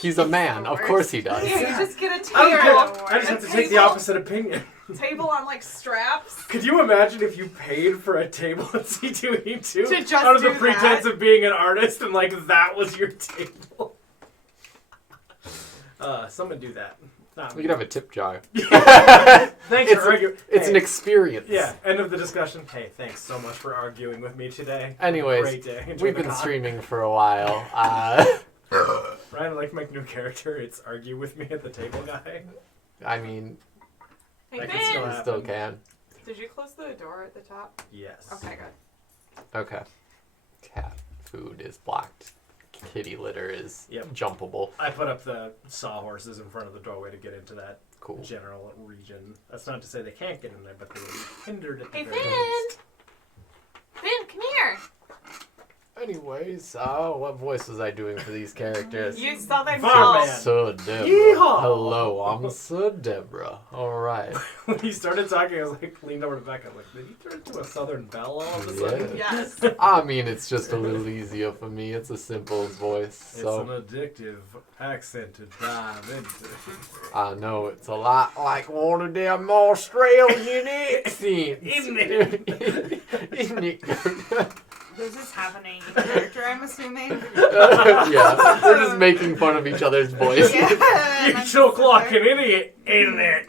He's a man. Of course he does. Yeah, you just get a I don't table. care. I just have to A take the table- opposite opinion. Table on like straps. Could you imagine if you paid for a table at C2E2 To just out of the do pretense that? of being an artist and like that was your table? Someone do that. Not We me. could have a tip jar. Thanks It's for arguing. It's Hey, an experience. Yeah, end of the discussion. Hey, thanks so much for arguing with me today. Anyways, Great day. Enjoy we've the been con. streaming for a while. Ryan, I'd like to make a new character. It's argue with me at the table guy. I mean, Hey, That Ben, could still we happen. still can. did you close the door at the top? Yes. Okay, good. Okay. Cat food is blocked. Kitty litter is Yep. jumpable. I put up the sawhorses in front of the doorway to get into that Cool. general region. That's not to say they can't get in there, but they will be hindered at the Hey, very Ben! least. Ben, come here. Anyways, what voice was I doing for these characters? You Southern Fireman. Belle. Sir Deborah. Yeehaw! Hello, I'm Sir Deborah. Alright. When he started talking, I was like, leaned over to Becca. I was like, did he turn into a Southern Belle all of a sudden? Yeah. Yes. I mean, it's just a little easier for me. It's a simple voice. It's So an addictive accent to dive into. I know it's a lot like one of them Australian accents. Isn't it? Isn't it? This is happening in character, I'm assuming. Yeah, we're just making fun of each other's voice. Yeah. You choke like an idiot, isn't it?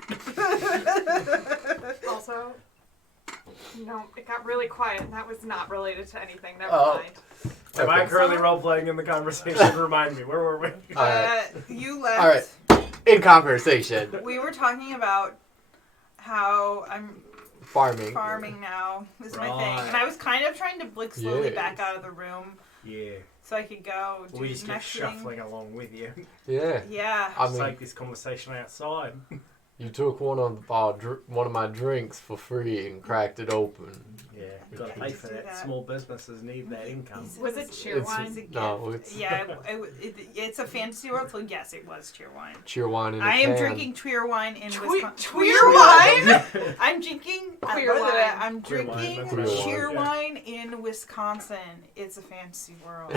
Also, no, it got really quiet, and that was not related to anything. Never Oh. mind. Am I Okay. currently role playing in the conversation? Remind me, where were we? Alright. You left. All right. In conversation, We were talking about how I'm farming. farming now is my thing, Right. and I was kind of trying to like slowly Yes. back out of the room Yeah, so I could go do we the just get next thing. shuffling along with you. Yeah, Yeah. I It's mean, like this conversation outside. you took one of one of my drinks for free and cracked it open. Yeah, you gotta Yeah, pay you for do that. that. Small businesses need that income. Was it cheer It's- wine? It's a gift. No, it's Yeah, it's a fantasy world, so yes, it was cheer wine. cheer wine in a I am can. drinking cheer wine in Wisconsin. Queer wine? I'm drinking Queer blah, blah, blah. wine. I'm Queer wine, drinking that's what I cheer want, yeah. wine in Wisconsin. It's a fantasy world.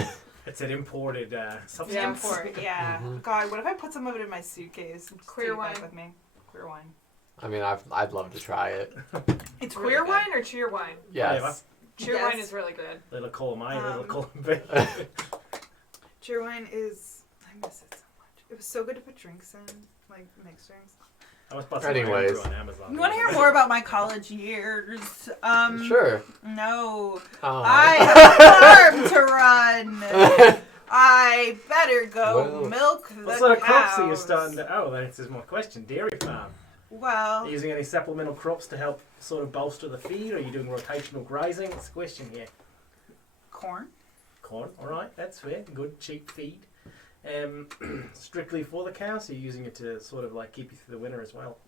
It's an imported substance. Yeah. Import, yeah. Mhm. God, what if I put some of it in my suitcase? And just Queer take it back wine. with me. Queer wine. I mean, I'd love to try it. It's Queer really good. wine or cheer wine? Yes. Cheer Yes. wine is really good. Little column A, little Um, column B. Cheer wine is. I miss it so much. It was so good to put drinks in, like mixed drinks. I was busting my Anyways. on Amazon. You want to hear more about my college years? Sure. No. Oh. I have a farm to run. I better go Well, milk the What sort of crops are you cows. starting to... Oh, that answers my question. Dairy farm. Well, Are you using any supplemental crops to help sort of bolster the feed? Or are you doing rotational grazing? What's the question here? corn. Corn, alright, that's fair. Good, cheap feed. Strictly for the cows, or are you using it to sort of like keep you through the winter as well?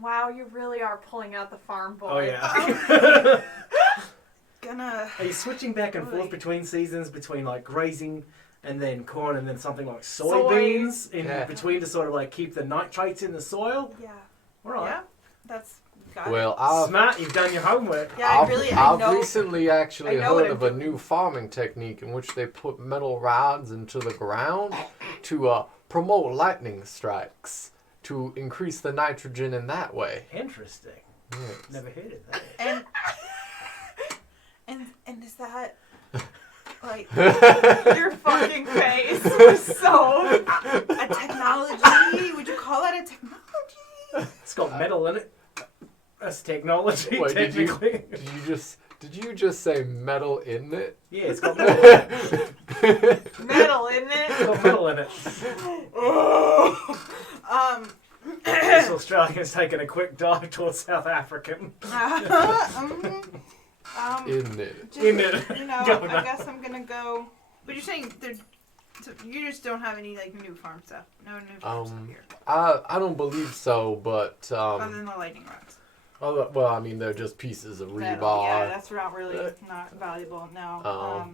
Wow, you really are pulling out the farm boy. Oh, yeah. Gonna. Are you switching back and forth between seasons, between like grazing and then corn and then something like soybeans in Yeah. between to sort of like keep the nitrates in the soil? Yeah. Alright. Yeah. That's. Got Well, it. I've, Smart, you've done your homework. Yeah, I I've know. recently actually I know what heard I'm of a doing. new farming technique in which they put metal rods into the ground to promote lightning strikes to increase the nitrogen in that way. Interesting. Yes. Never heard of that. And is that like Your fucking face was so. a technology? Would you call that a technology? It's got metal in it. That's technology, Wait, technically. did you just say metal in it? Yeah, it's got metal in it. Metal, isn't It's it? got metal in it. This Australian's taking a quick dive towards South African. In it. Just, In it. You know, Go I now. guess I'm gonna go. But you're saying so you just don't have any like new farm stuff? No new farm stuff here, I don't believe so, but other than the lightning rods. well, I mean they're just pieces of Metal, rebar. yeah, that's not really not valuable. No. Oh,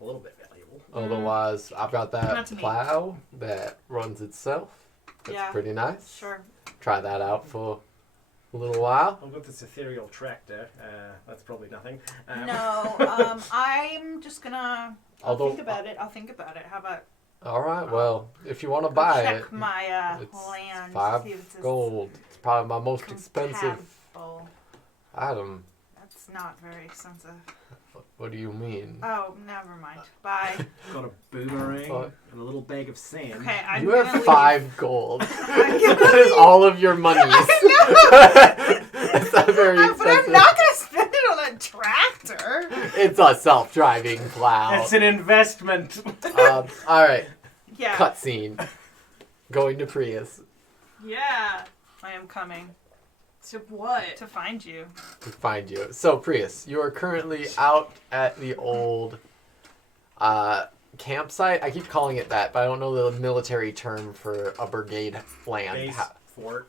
a little bit valuable. Otherwise, I've got Not that to me. plow that runs itself. That's Yeah. pretty nice. Sure. Try that out for a little while. I've got this ethereal tractor. That's probably nothing. No. I'm just gonna. I'll Although- think about it. I'll think about it. How about All right. Well, if you want to go buy check it, my it's land? 5 see if it's gold. It's probably my most expensive compatible. item. That's not very expensive. What do you mean? Oh, never mind. Bye. Got a boomerang What? and a little bag of sand. Okay, I'm You gonna have leave. 5 gold. I'm That gonna is leave. all of your monies. It's not very But expensive. I'm not gonna spend it on a tractor. It's a self-driving plow. It's an investment. All right. Yeah. Cutscene. Going to Prius Yeah. I am coming To what? to find you. to find you. So Prius, you are currently out at the old campsite. I keep calling it that, but I don't know the military term for a brigade land. Base, fort.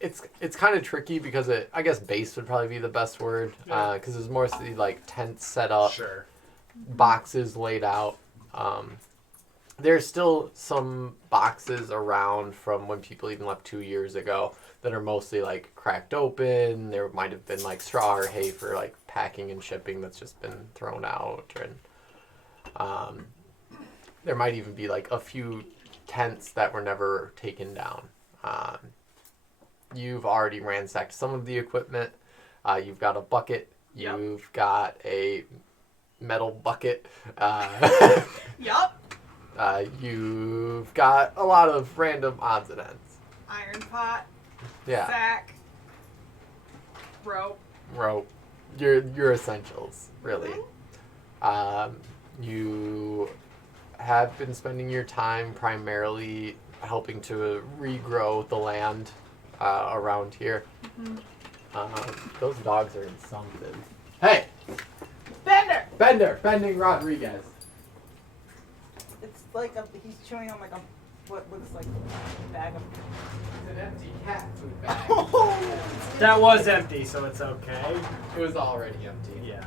It's kind of tricky because I guess base would probably be the best word Yeah. because there's mostly like tents set up, Sure. boxes laid out. There's still some boxes around from when people even left 2 years ago that are mostly like cracked open. There might have been like straw or hay for like packing and shipping that's just been thrown out, and there might even be like a few tents that were never taken down. You've already ransacked some of the equipment. You've got a bucket. Yep. You've got a metal bucket. Yup. You've got a lot of random odds and ends. Iron pot. Yeah, Sack. Rope. rope. Your essentials, really. You have been spending your time primarily helping to regrow the land around here. Those dogs are in something. Hey, Bender. Bending Rodriguez. It's like he's chewing on like a what looks like a bag of. It's an empty cat food bag. That was empty, so it's okay. It was already empty. Yeah.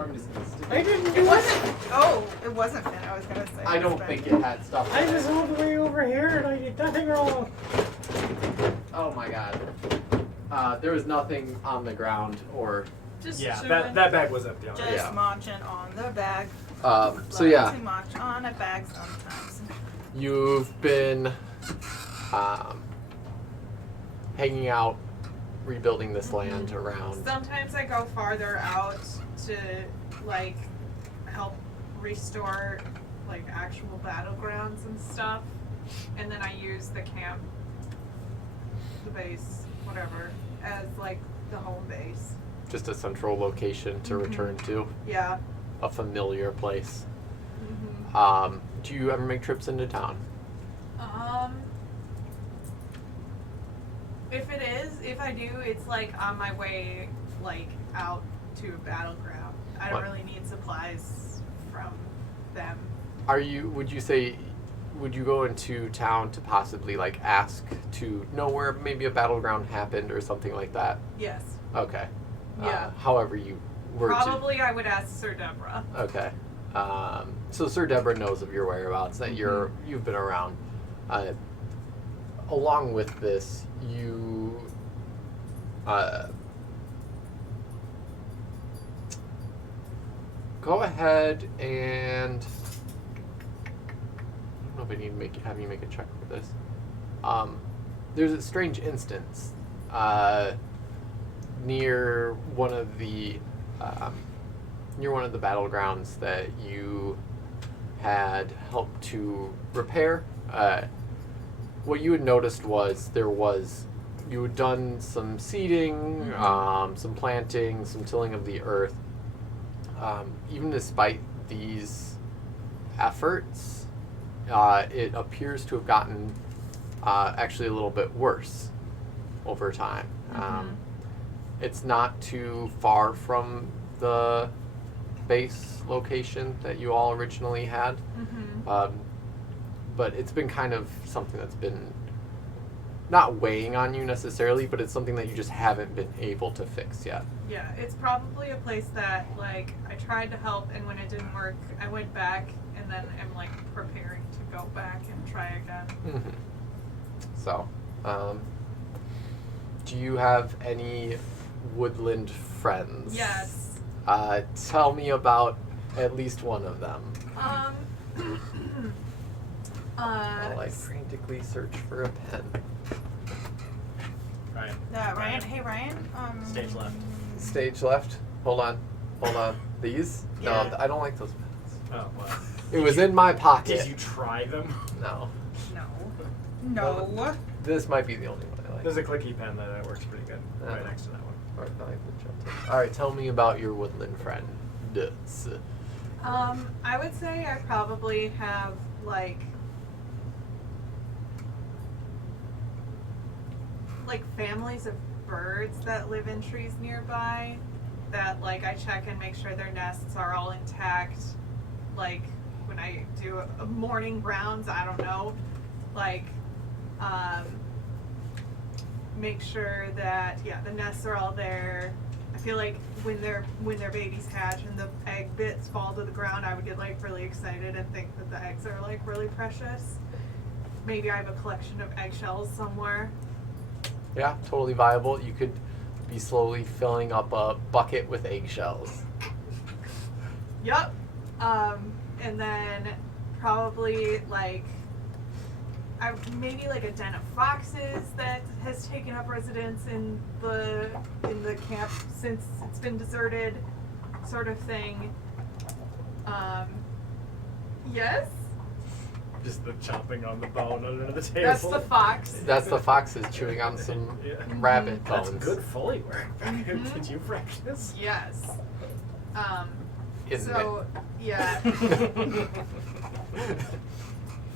I'm just gonna stick I didn't It do wasn't. Oh, it wasn't Finn. I was gonna say. I it was don't Finn. think it had stuff. I in it. was all the way over here and I did nothing wrong. Oh my god. There was nothing on the ground or. Just Yeah, chewing. that bag was empty. Just Yeah. munching on the bag. So yeah, Too much on a bag sometimes. you've been hanging out, rebuilding this land around. Sometimes I go farther out to like help restore like actual battlegrounds and stuff. and then I use the camp, the base, whatever, as like the home base. Just a central location to return to, Yeah. a familiar place. Mm-hmm. Do you ever make trips into town? If I do, it's like on my way, like out to a battleground. I don't What? really need supplies from them. Would you go into town to possibly like ask to know where maybe a battleground happened or something like that? Yes. Okay. Yeah. However you were Probably I would ask Sir Deborah. to. Okay. So Sir Deborah knows of your whereabouts, that you've been around. Along with this, you go ahead and I don't know if I need to have you make a check for this. There's a strange instance near one of the battlegrounds that you had helped to repair. What you had noticed was you had done some seeding, some planting, some tilling of the earth. Even despite these efforts, it appears to have gotten actually a little bit worse over time. It's not too far from the base location that you all originally had. But it's been kind of something that's been not weighing on you necessarily, but it's something that you just haven't been able to fix yet. Yeah, it's probably a place that, like, I tried to help, and when it didn't work, I went back, and then I'm, like, preparing to go back and try again. So, do you have any woodland friends? Yes. Tell me about at least one of them. While I frantically search for a pen. Ryan. Ryan. Hey, Ryan. Stage left. Stage left. Hold on. These? Yeah. No, I don't like those pens. Oh, well. It was in my pocket. Did you try them? No. No. This might be the only one I like. There's a clicky pen that works pretty good right Uh-huh. next to that one. Alright, I like the gel tips. Alright, tell me about your woodland friend. I would say I probably have, like families of birds that live in trees nearby that, like, I check and make sure their nests are all intact. Like, when I do a morning rounds, I don't know, like, make sure that, the nests are all there. I feel like when their babies hatch and the egg bits fall to the ground, I would get, like, really excited and think that the eggs are, like, really precious. Maybe I have a collection of eggshells somewhere. Yeah, totally viable. You could be slowly filling up a bucket with eggshells. Yep. And then probably, like, maybe like a den of foxes that has taken up residence in the camp since it's been deserted, sort of thing. Yes. Just the chomping on the bone under the table. That's the fox. That's the foxes chewing on some rabbit bones. That's good Foley work. Did you practice? Yes. Isn't So, yeah. it?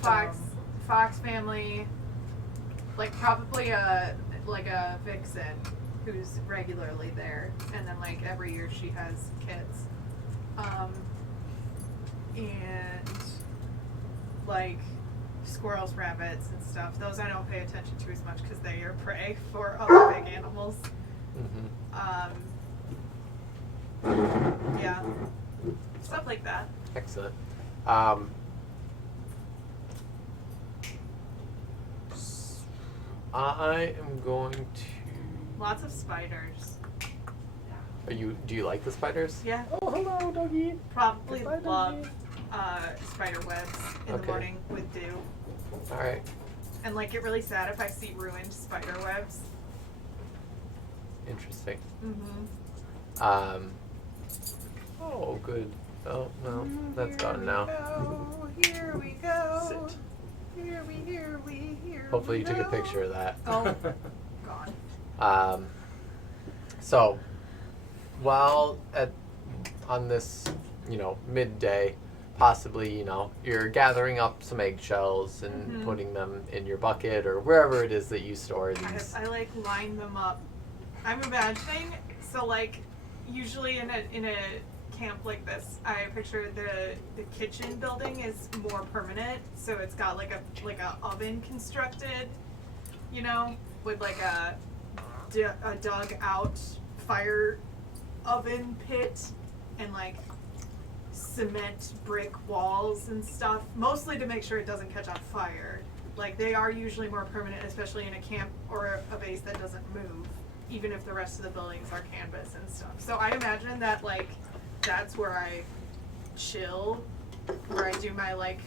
Fox family, like probably a vixen who's regularly there, and then like every year she has kids, and like squirrels, rabbits, and stuff. Those I don't pay attention to as much because they are prey for other big animals. Yeah, stuff like that. Excellent. I am going to. Lots of spiders. Do you like the spiders? Yeah. Oh, hello, doggy. Probably Goodbye, love doggy. spider webs in the Okay. morning with dew, All right. and like get really sad if I see ruined spider webs. Interesting. Mm-hmm. Oh, good. Oh no, that's gone now. Here we go. Sit. Here we, here Hopefully we you took a go. picture of that. Oh, God. So, while on this, midday, possibly, you're gathering up some eggshells and Mhm. putting them in your bucket or wherever it is that you store these. I like line them up. I'm imagining, so like usually in a camp like this, I picture the kitchen building is more permanent, so it's got like a oven constructed, with like a dug out fire oven pit and like cement brick walls and stuff, mostly to make sure it doesn't catch on fire. Like they are usually more permanent, especially in a camp or a base that doesn't move, even if the rest of the buildings are canvas and stuff. So I imagine that like that's where I chill, where I do my like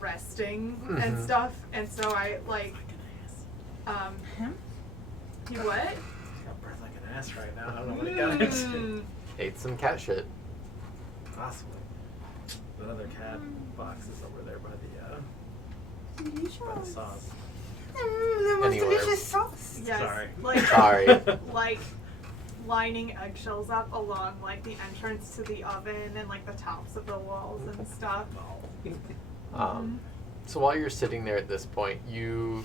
resting and Mhm. stuff. And so I like you what? Got breath like an ass right now. I don't know what it got into. Mm. Ate some cat shit. Possibly. That other cat box is over there by the Delicious. sauce. The most Anyway. delicious sauce. Yes, Sorry. like Sorry. like lining eggshells up along like the entrance to the oven and like the tops of the walls and stuff. So while you're sitting there at this point, you,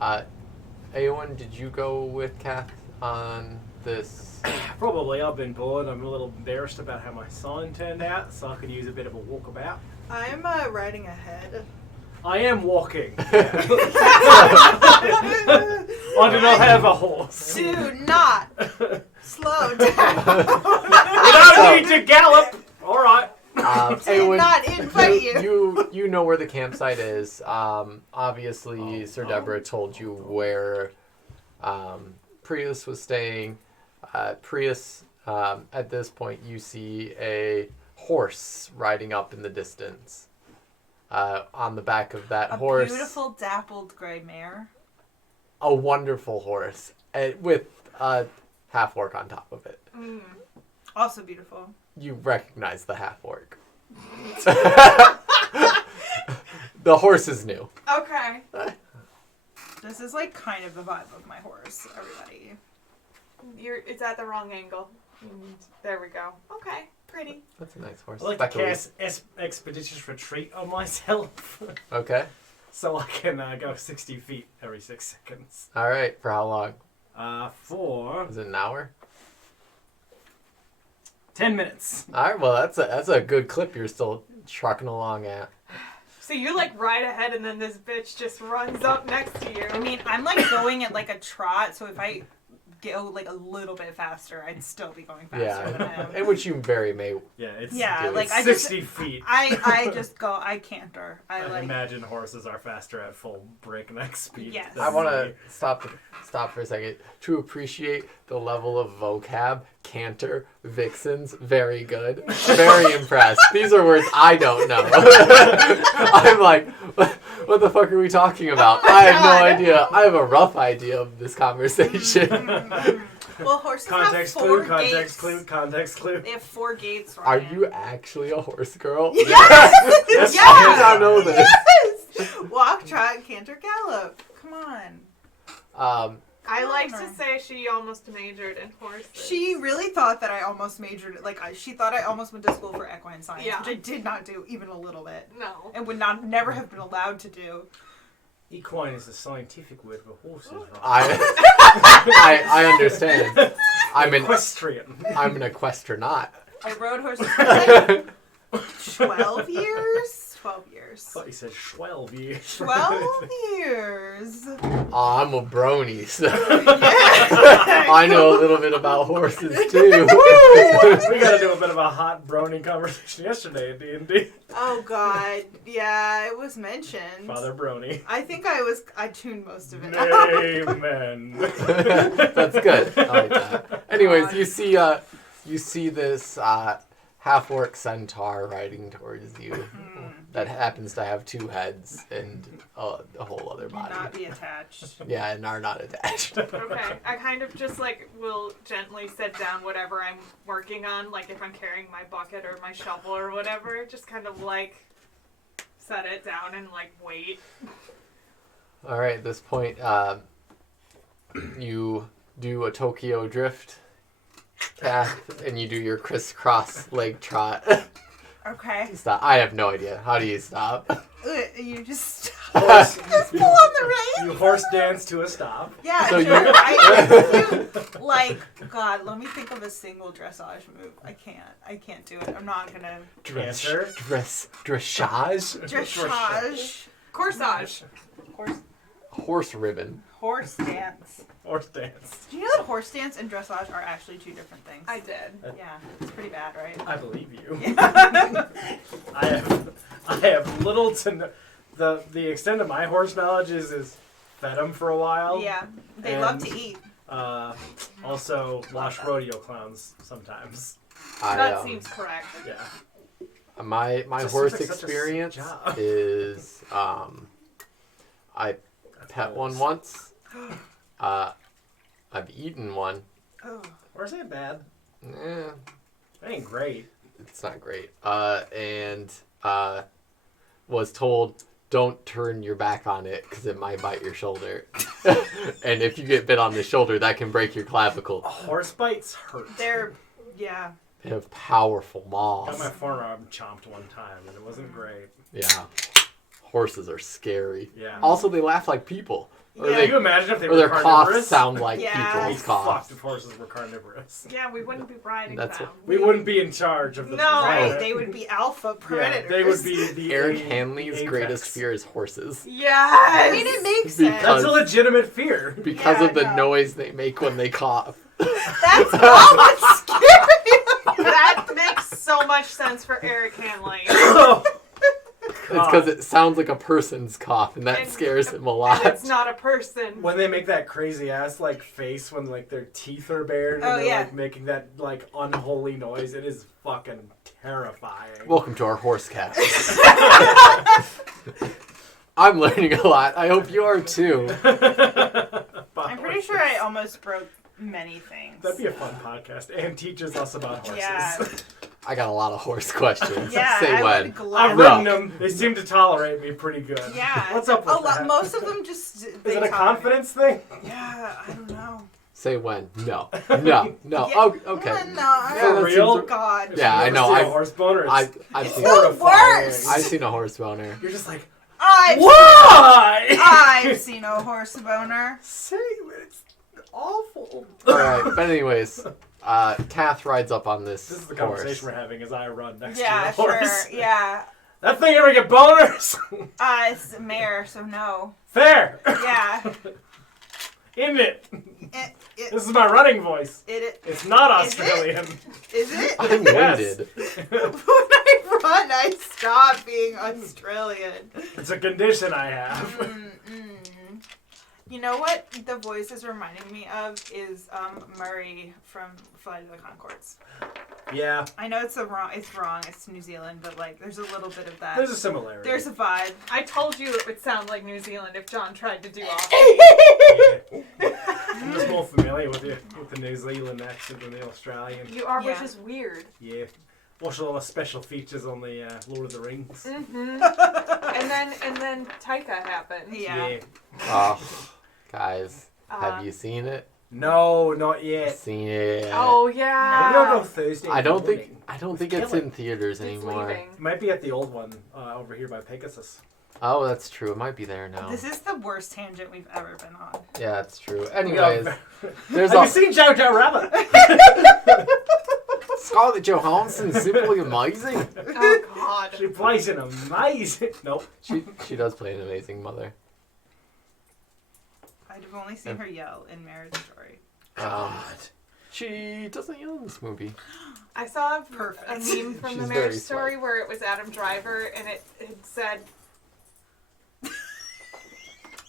Aowen, did you go with Kath on this? Probably. I've been bored. I'm a little embarrassed about how my sign turned out, so I could use a bit of a walkabout. I'm riding ahead. I am walking. Yeah. I do not have a horse. Do not slow down. You don't need to gallop. All right. Did Aowen, not invite you. you know where the campsite is. Obviously, Sir Deborah told you where Prius was staying. Prius, at this point, you see a horse riding up in the distance. On the back of that A horse, beautiful dappled gray mare. a wonderful horse with a half orc on top of it. Mm. Also beautiful. You recognize the half orc. The horse is new. Okay. This is like kind of the vibe of my horse, everybody. It's at the wrong angle. There we go. Okay. Pretty. That's a nice horse. I like to Speckly. cast expeditious retreat on myself, Okay. so I can go 60 feet every 6 seconds. All right. For how long? For Is it an hour? 10 minutes. All right. Well, that's a good clip you're still trucking along at. So you're like right ahead, and then this bitch just runs up next to you. I mean, I'm like going at like a trot, so if I go like a little bit faster, I'd still be going faster than Yeah. him. In which you very may. Yeah, it's Yeah, it's like, I just- 60 feet. I just go, I canter. I I like. imagine horses are faster at full breakneck speed. Yes. than I want me. to stop for a second to appreciate the level of vocab. Canter, vixens, very good. Very impressed. These are words I don't know. I'm like, what the fuck are we talking about? I have no idea. I have a rough idea of this conversation. Well, horses Context have 4 clue, context gates. clue, context clue. They have 4 gates. Are Ryan. you actually a horse girl? Yes! Yes, I did Yes! not know this. Yes! Walk, trot, canter, gallop. Come on. I like Connor. to say she almost majored in horses. She really thought that I almost majored. She thought I almost went to school for equine science, Yeah. which I did not do even a little bit, No. and would never have been allowed to do. Equine is a scientific word for horses. Right? I understand. I'm an Equestrian. equestranaut. I rode horses for like 12 years. 12 I years. thought you said 12 years. 12 years. I'm a brony, so Yeah. I know a little bit about horses too. We gotta do a bit of a hot brony conversation yesterday at D&D. Oh God, yeah, it was mentioned. Father Brony. I think I tuned most of it out. Amen. That's good. I like that. Anyways, God. you see this half orc centaur riding towards you that happens to have 2 heads and a whole other body. Not be attached. Yeah, and are not attached. Okay. I kind of just like will gently set down whatever I'm working on, like if I'm carrying my bucket or my shovel or whatever, just kind of like set it down and like wait. All right, at this point, you do a Tokyo drift, Kath, and you do your crisscross leg trot. Okay. Stop. I have no idea. How do you stop? You just Horse- just pull on the reins. You horse dance to a stop. Yeah, So sure. you- I do, like, God, let me think of a single dressage move. I can't do it. I'm not gonna. Dancer. Dressage? Dressage. Corsage. Horse ribbon. Horse dance. Horse dance. Do you know that horse dance and dressage are actually two different things? I did. Yeah, it's pretty bad, right? I believe you. Yeah. I have little to no. The extent of my horse knowledge is fed them for a while. Yeah, they love to eat. Also watch rodeo clowns sometimes. That seems correct. Yeah. My Just horse seems like such a experience job. is I pet one once. I've eaten one. Oh. Horse ain't bad. Eh, That ain't great. it's not great. And was told don't turn your back on it because it might bite your shoulder. And if you get bit on the shoulder, that can break your clavicle. Horse bites hurt. Yeah. They have powerful Got maws. my forearm chomped one time and it wasn't great. Yeah. Horses are scary. Yeah. Also, they laugh like people. Or, Yeah. Can you imagine if they or were their coughs carnivorous? sound like Yeah. We'd be people's coughs. fucked if horses were carnivorous. Yeah, we wouldn't be riding That's them. We wouldn't be in charge of the No, planet. they would be alpha predators. Yeah, they would be the Eric a- Hanley's apex. greatest fear is horses. Yes! I mean, it makes sense. Because- That's a legitimate fear. Because Yeah, of the no. noise they make when they cough. That's all that's scary. That makes so much sense for Eric Hanley. It's because it sounds like a person's cough, and that And- scares him a And lot. it's not a person. When they make that crazy ass like face when like their teeth are bared and Oh, they're yeah. like making that like unholy noise, it is fucking terrifying. Welcome to our horse cast. I'm learning a lot. I hope you are too. I'm pretty sure I almost broke many things. That'd be a fun podcast and teaches us about horses. Yeah. I got a lot of horse questions. Yeah, Say I when. would I've gladly. ridden them. They seem to tolerate me pretty good. Yeah. What's up with that? Most of them just. Is they it a tolerate. confidence thing? Yeah, I don't know. Say when. No. No. No. Yeah. Oh, okay. No, For that real? seems- God. Yeah, I You've know. never seen I- a horse boner. I've It's seen, the horrifying. worst. I've seen a horse boner. You're just like, I've why? I've seen a horse boner. Say it's awful. All right, but anyways, Kath rides up on this This is the horse. conversation we're having as I run next Yeah, to the horse. sure. Yeah. That thing ever get boners? It's a mare, so no. Fair. Yeah. In it. It This is my running voice. it It's not Is it? Australian. is it? I'm Yes. winded. When I run, I stop being Australian. It's a condition I have. Mm-mm. You know what the voice is reminding me of is Murray from Flight of the Conchords. Yeah, I know it's wrong. It's New Zealand, but like there's a little bit of that. there's a similarity. There's a vibe. I told you it would sound like New Zealand if John tried to do off. I'm just more familiar with the New Zealand accent than the Australian. You are, Yeah. which is weird. Yeah. Watched all the special features on the Lord of the Rings. Mm-hmm. and then Taika happened. Yeah. Oh, guys, have you seen it? No, not yet. Seen it? Oh Maybe yeah. I'll go Thursday. I don't morning. think it's in theaters It's anymore. leaving. It might be at the old one over here by Pegasus. Oh, that's true. It might be there now. This is the worst tangent we've ever been on. Yeah, that's true. We Anyways, got- there's have a you seen Jojo Rabbit? Scarlett Johansson, simply amazing. Oh God. She plays an amazing. Nope. She does play an amazing mother. I've only seen her yell in Marriage Story. She doesn't yell in this movie. I saw a Perfect. meme from She's the very Marriage Story where it was Adam Driver and it said,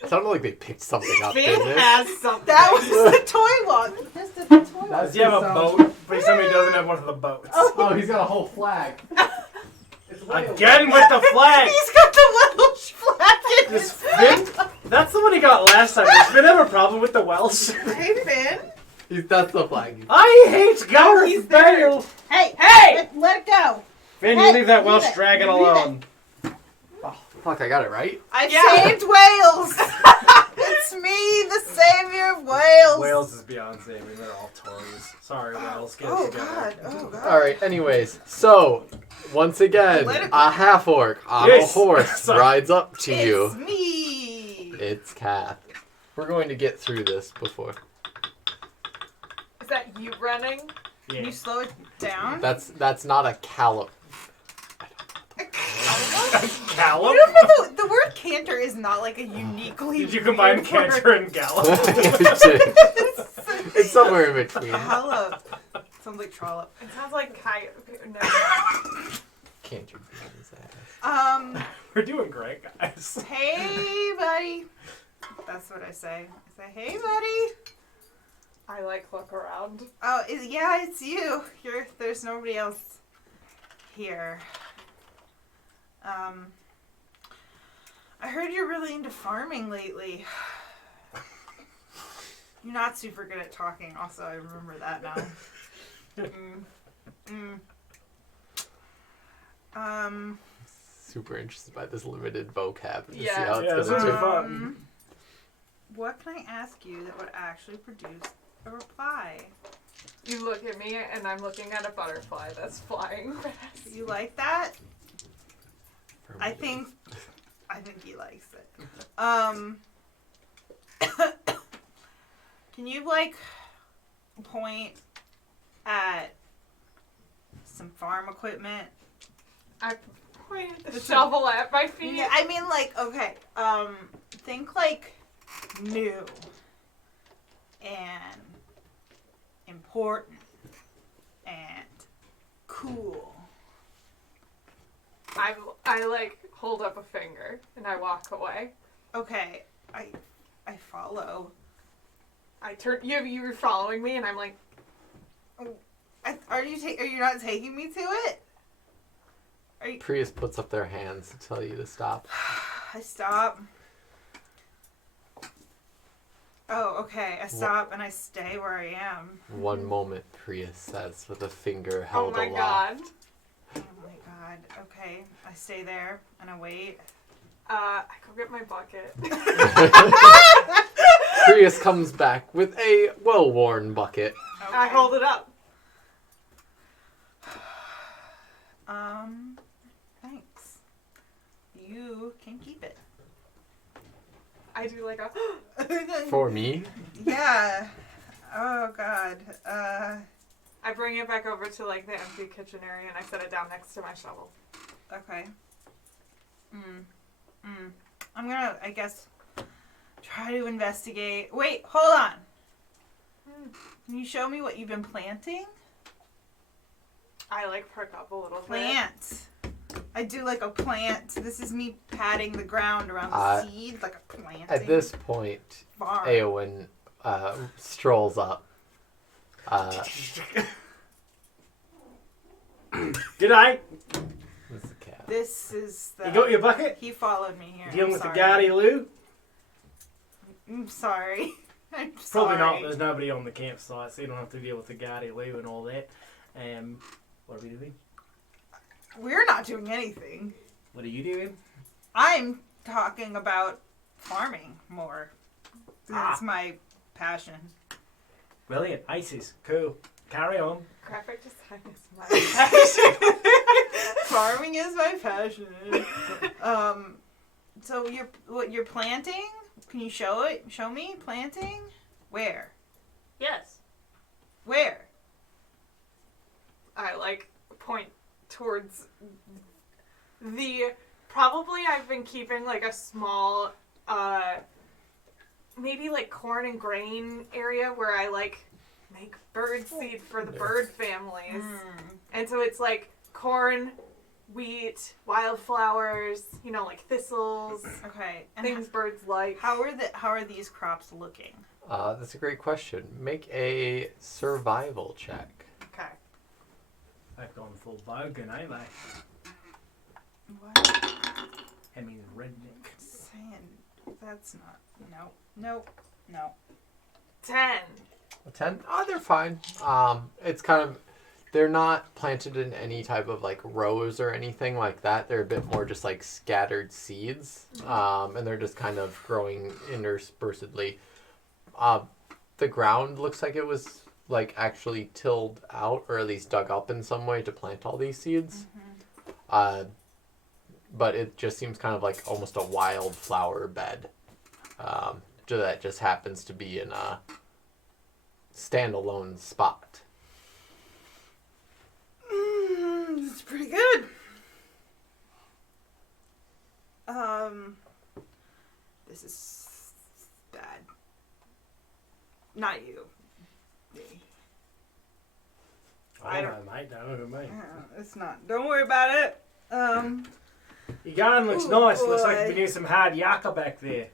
It sounded like they picked something up, Finn didn't it? has something. That was the toy one. That's the toy one. Does he have a boat? But somebody doesn't have one of the boats. Oh, he's got a whole flag. Again with the flag. He's got the little flag in This his hand. Finn? That's the one he got last time. Does Finn have a problem with the Welsh? Hey, Finn. That's the flag. I hate Gareth He's there. Bale. Hey, hey! Let it go. Finn, Hey, you leave that leave Welsh it. dragon Leave it. alone. Fuck, I got it right? I Yeah. saved Wales! It's me, the savior of Wales! Wales is beyond saving. They're all Tories. Sorry, Wales. Get Oh it together. god, oh god. Alright, anyways. So, once again, Political. a half-orc on Yes. a horse Sorry. rides up to It's you. me! It's Kath. We're going to get through this before. Is that you running? Can Yeah. you slow it down? That's not a callop. Gallop? You don't know the word canter is not like a uniquely Did you combine weird canter word. and gallop? It's somewhere in between. Gallop. Sounds like trollop. It sounds like coyote. No. Can't you beat his ass? We're doing great, guys. Hey buddy. That's what I say. I say, hey buddy. I like look around. Oh, yeah, it's you. There's nobody else here. I heard you're really into farming lately. You're not super good at talking, also, I remember that now. Super interested by this limited vocab to see Yeah. how Yeah, it's this gonna is do. fun. What can I ask you that would actually produce a reply? You look at me and I'm looking at a butterfly that's flying past. You like that? I think he likes it. Can you like point at some farm equipment? I pointed the shovel at my feet. Yeah, I mean like okay. Think like new and important and cool. I like hold up a finger and I walk away. Okay, I follow. I turn. You were following me and I'm like, Are you not taking me to it? Prius puts up their hands to tell you to stop. I stop. Oh, okay. I stop and I stay where I am. One moment, Prius says, with a finger oh held my aloft. god. Oh my god. Okay. I stay there and I wait. I go get my bucket. Prius comes back with a well-worn bucket. Okay. I hold it up. Thanks. You can keep it. I do like a. For me? Yeah. Oh god. I bring it back over to like the empty kitchen area and I set it down next to my shovel. Okay. I'm gonna, I guess, try to investigate. Wait, hold on. Can you show me what you've been planting? I like perk up a little bit. Plant. I do like a plant. This is me patting the ground around the seed, like a planting. At this point, farm. Eowyn strolls up. G'day. This is a cat. This is the. You got your bucket? He followed me here. Dealing I'm with the sorry. Gardy Lou? I'm sorry. I'm Probably not. sorry. There's nobody on the campsite, so you don't have to deal with the Gardy Lou and all that. What are we doing? We're not doing anything. What are you doing? I'm talking about farming more. That's my passion. Brilliant. Aces. Cool. Carry on. Graphic design is my passion. Farming is my passion. So you're planting? Can you show it? Show me planting? Where? Yes. Where? I like point towards the. Probably I've been keeping like a small, maybe like corn and grain area where I like make bird seed for the bird families. And so it's like corn, wheat, wildflowers, you know, like thistles, Okay. And things birds like. how are these crops looking? That's a great question. Make a survival check. Okay. I've gone full bogan, ain't I? What? I mean, redneck. Saying that's not. No. 10. A 10? Oh, they're fine. It's kind of They're not planted in any type of like rows or anything like that. They're a bit more just like scattered seeds, and they're just kind of growing interspersedly. The ground looks like it was like actually tilled out, or at least dug up in some way to plant all these seeds. But it just seems kind of like almost a wildflower bed. That just happens to be in a standalone spot. It's pretty good. This is bad. Not you. Me. I don't know, mate. Don't know me. It's not. Don't worry about it. Your garden looks Ooh, nice. Looks like boy. we do some hard yakka back there.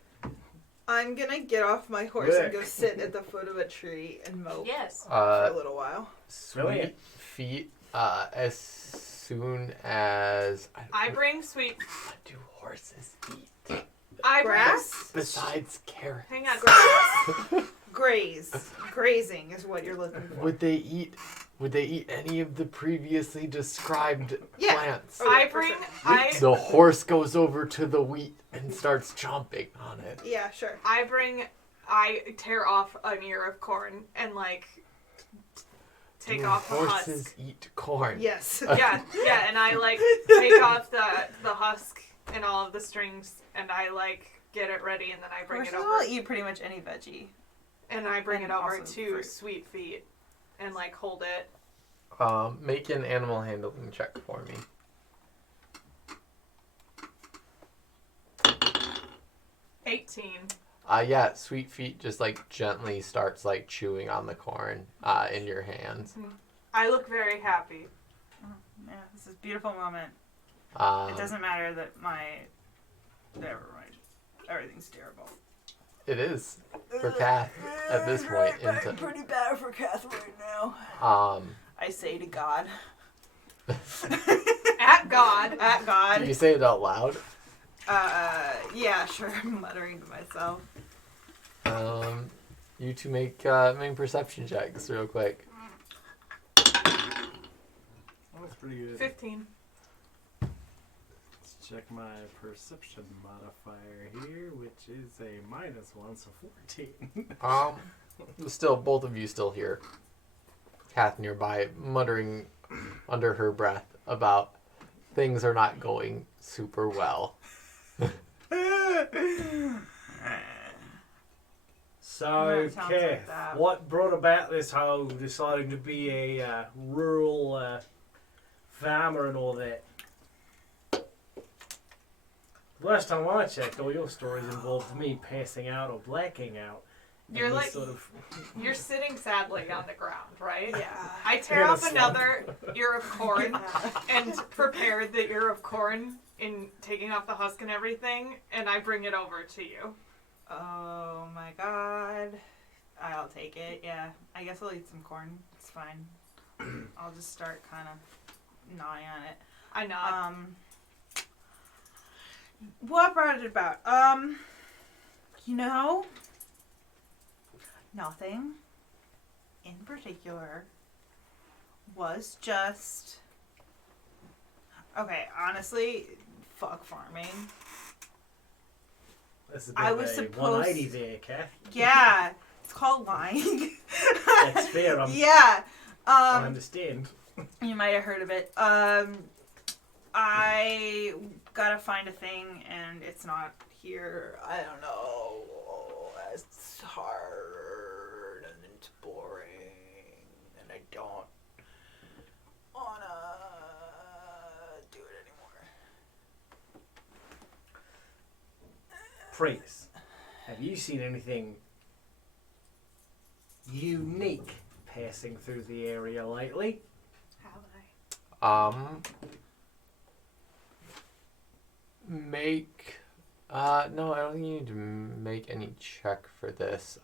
I'm gonna get off my horse and go Work. sit at the foot of a tree and mope Yes. for a little while. Sweet Brilliant. feet. As soon as I bring sweet. What do horses eat I bring. Grass? besides carrots? Hang on, grass. Graze. Grazing is what you're looking for. Would they eat any of the previously described Yeah. plants? Oh, yeah, I for bring. sure. The horse goes over to the wheat and starts chomping on it. Yeah, sure. I tear off an ear of corn and like take Do off the horses husk. eat corn? Yes. Yeah, and I like take off the husk and all of the strings, and I like get it ready, and then I bring it Horses over, will eat pretty much any veggie. and I bring and it over also to fruit. Sweet Feet, and like hold it. Make an animal handling check for me. 18. Yeah, Sweet Feet just like gently starts like chewing on the corn in your hands. I look very happy. Yeah, this is a beautiful moment. Um, It doesn't matter that never mind. Everything's terrible. It is for Kath at this point. Pretty bad for Kath right now. Um, I say to God. At God. At do God. you say it out loud? Yeah, sure. I'm muttering to myself. You two make perception checks real quick. Oh, that's pretty good. 15. Let's check my perception modifier here, which is a -1, so 14. Still, both of you still hear Kath nearby muttering under her breath about things are not going super well. So, That sounds Kath, like that. what brought about this whole deciding to be a rural farmer and all that? Last time I checked, all your stories involved me passing out or blacking out. And You're this like- sort of You're sitting sadly on the ground, right? Yeah. I tear In a off slump. another ear of corn and prepare the ear of corn in taking off the husk and everything, and I bring it over to you. Oh my God. I'll take it. Yeah. I guess I'll eat some corn. It's fine. I'll just start kind of gnawing on it. I nod. What brought it about? Nothing in particular. Was just okay. Honestly, fuck farming. That's a bit I of was a supposed- 180 there, Kath. Yeah, it's called lying. That's fair. Yeah. I understand. You might have heard of it. I gotta find a thing, and it's not here. I don't know. It's hard and it's boring, and I don't wanna do it anymore. Priest, have you seen anything unique passing through the area lately? Have I? Make no, I don't think you need to make any check for this.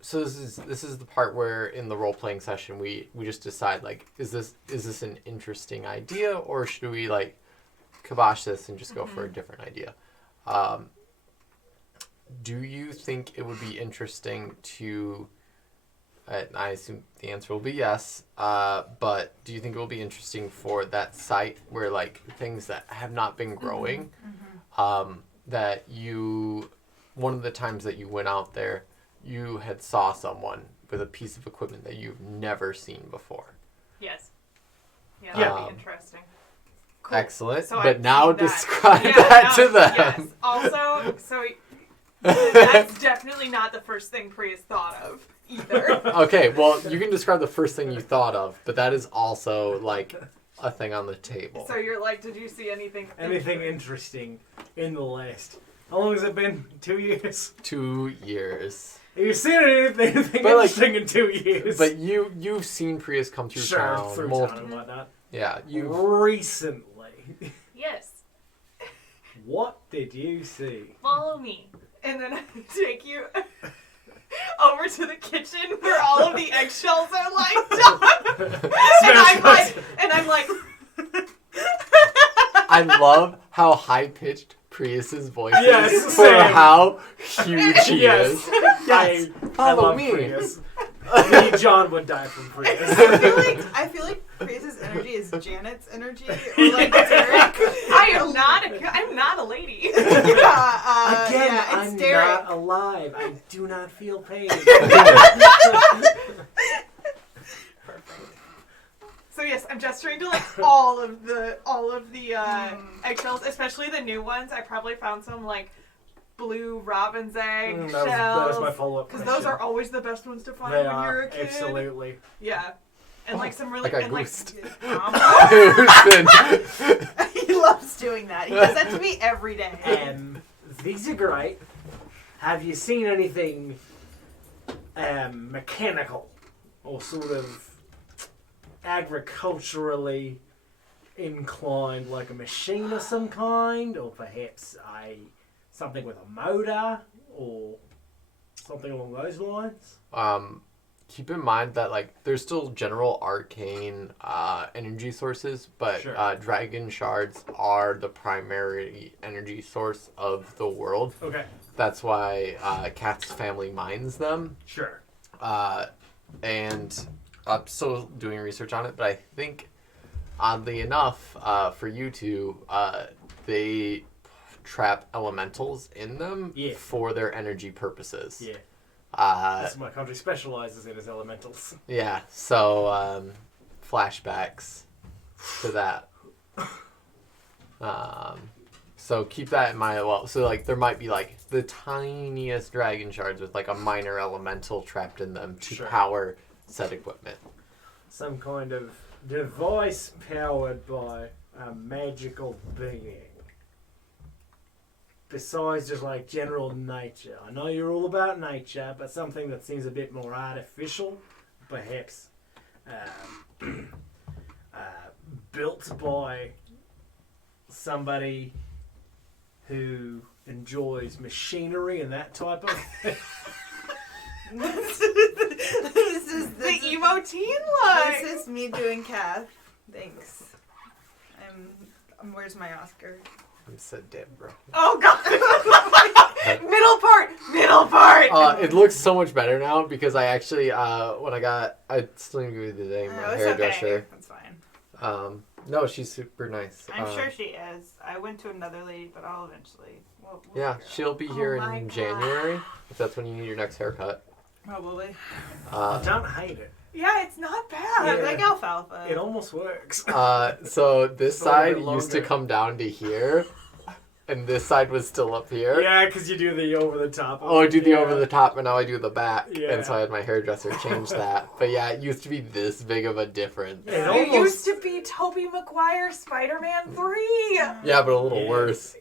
So this is the part where in the role playing session we just decide like is this an interesting idea, or should we like kibosh this and just go for a different idea? Do you think it would be interesting to I assume the answer will be yes. But do you think it will be interesting for that site where like things that have not been growing, that you, one of the times that you went out there, you had saw someone with a piece of equipment that you've never seen before? Yes. Yeah, Yeah. that'd be interesting. Cool. Excellent. So but I've now seen that. describe Yeah, that no, to them. Yes. Also, so that's definitely not the first thing Prius thought of either. Okay, well, you can describe the first thing you thought of, but that is also like a thing on the table. So you're like, did you see anything? Anything interesting in the list? How long has it been? 2 years? 2 years. Have you seen anything But, like, interesting in 2 years? But you've seen Prius come through sure, town. through multiple- town and whatnot. Yeah, you. Recently. Yes. What did you see? Follow me, and then I take you over to the kitchen where all of the eggshells are lined up, and I'm like. I love how high pitched Prius's voice Yes, is for same. how huge he Yes. is. Yes. I Follow love me. Prius. Me, John would die from Prius. I feel like Prius's energy is Janet's energy, or like Derek. I'm not a lady. Again, yeah, it's I'm Derek. not alive. I do not feel pain. So yes, I'm gesturing to like all of the eggshells, especially the new ones. I probably found some like blue robin's egg that was my shells, follow-up because question. those are always the best ones to find They when are, you're a kid. absolutely. Yeah, and like some really Like a and like goose. He loves doing that. He does that to me every day. These are great. Have you seen anything mechanical or sort of agriculturally inclined, like a machine of some kind, or perhaps something with a motor, or something along those lines? Keep in mind that like there's still general arcane energy sources, but Sure. dragon shards are the primary energy source of the world. Okay, That's why Cat's family mines them. sure. And I'm still doing research on it, but I think, oddly enough, for you two, they trap elementals in them Yeah. for their energy purposes. Yeah, Uh, that's what my country specializes in, is elementals. yeah, so flashbacks to that. So keep that in mind. Well, so like there might be like the tiniest dragon shards with like a minor elemental trapped in them to Sure. power said equipment. Some kind of device powered by a magical being. Besides just like general nature. I know you're all about nature, but something that seems a bit more artificial, perhaps built by somebody who enjoys machinery and that type of thing. This the is emo teen look. This is me doing Kath. Thanks. Where's my Oscar? I'm so dead, bro. Oh god. middle part. It looks so much better now because I actually, when I still didn't give you the name, my Oh, it's hairdresser. okay. That's fine. No, she's super nice. I'm sure she is. I went to another lady, but I'll eventually. We'll Yeah, figure it she'll be here my in God. January, if that's when you need your next haircut. out. Probably. I don't hate it. Yeah, it's not I bad. Yeah. like alfalfa. It almost works. So this It's a little side bit used to longer. come down to here, and this side was still up here. Yeah, because you do the over the top. Oh, I do the Yeah. over the top, and now I do the back, Yeah. and so I had my hairdresser change that. But yeah, it used to be this big of a difference. It It almost- used to be Tobey Maguire Spider-Man 3. Yeah, but a little Yeah. worse.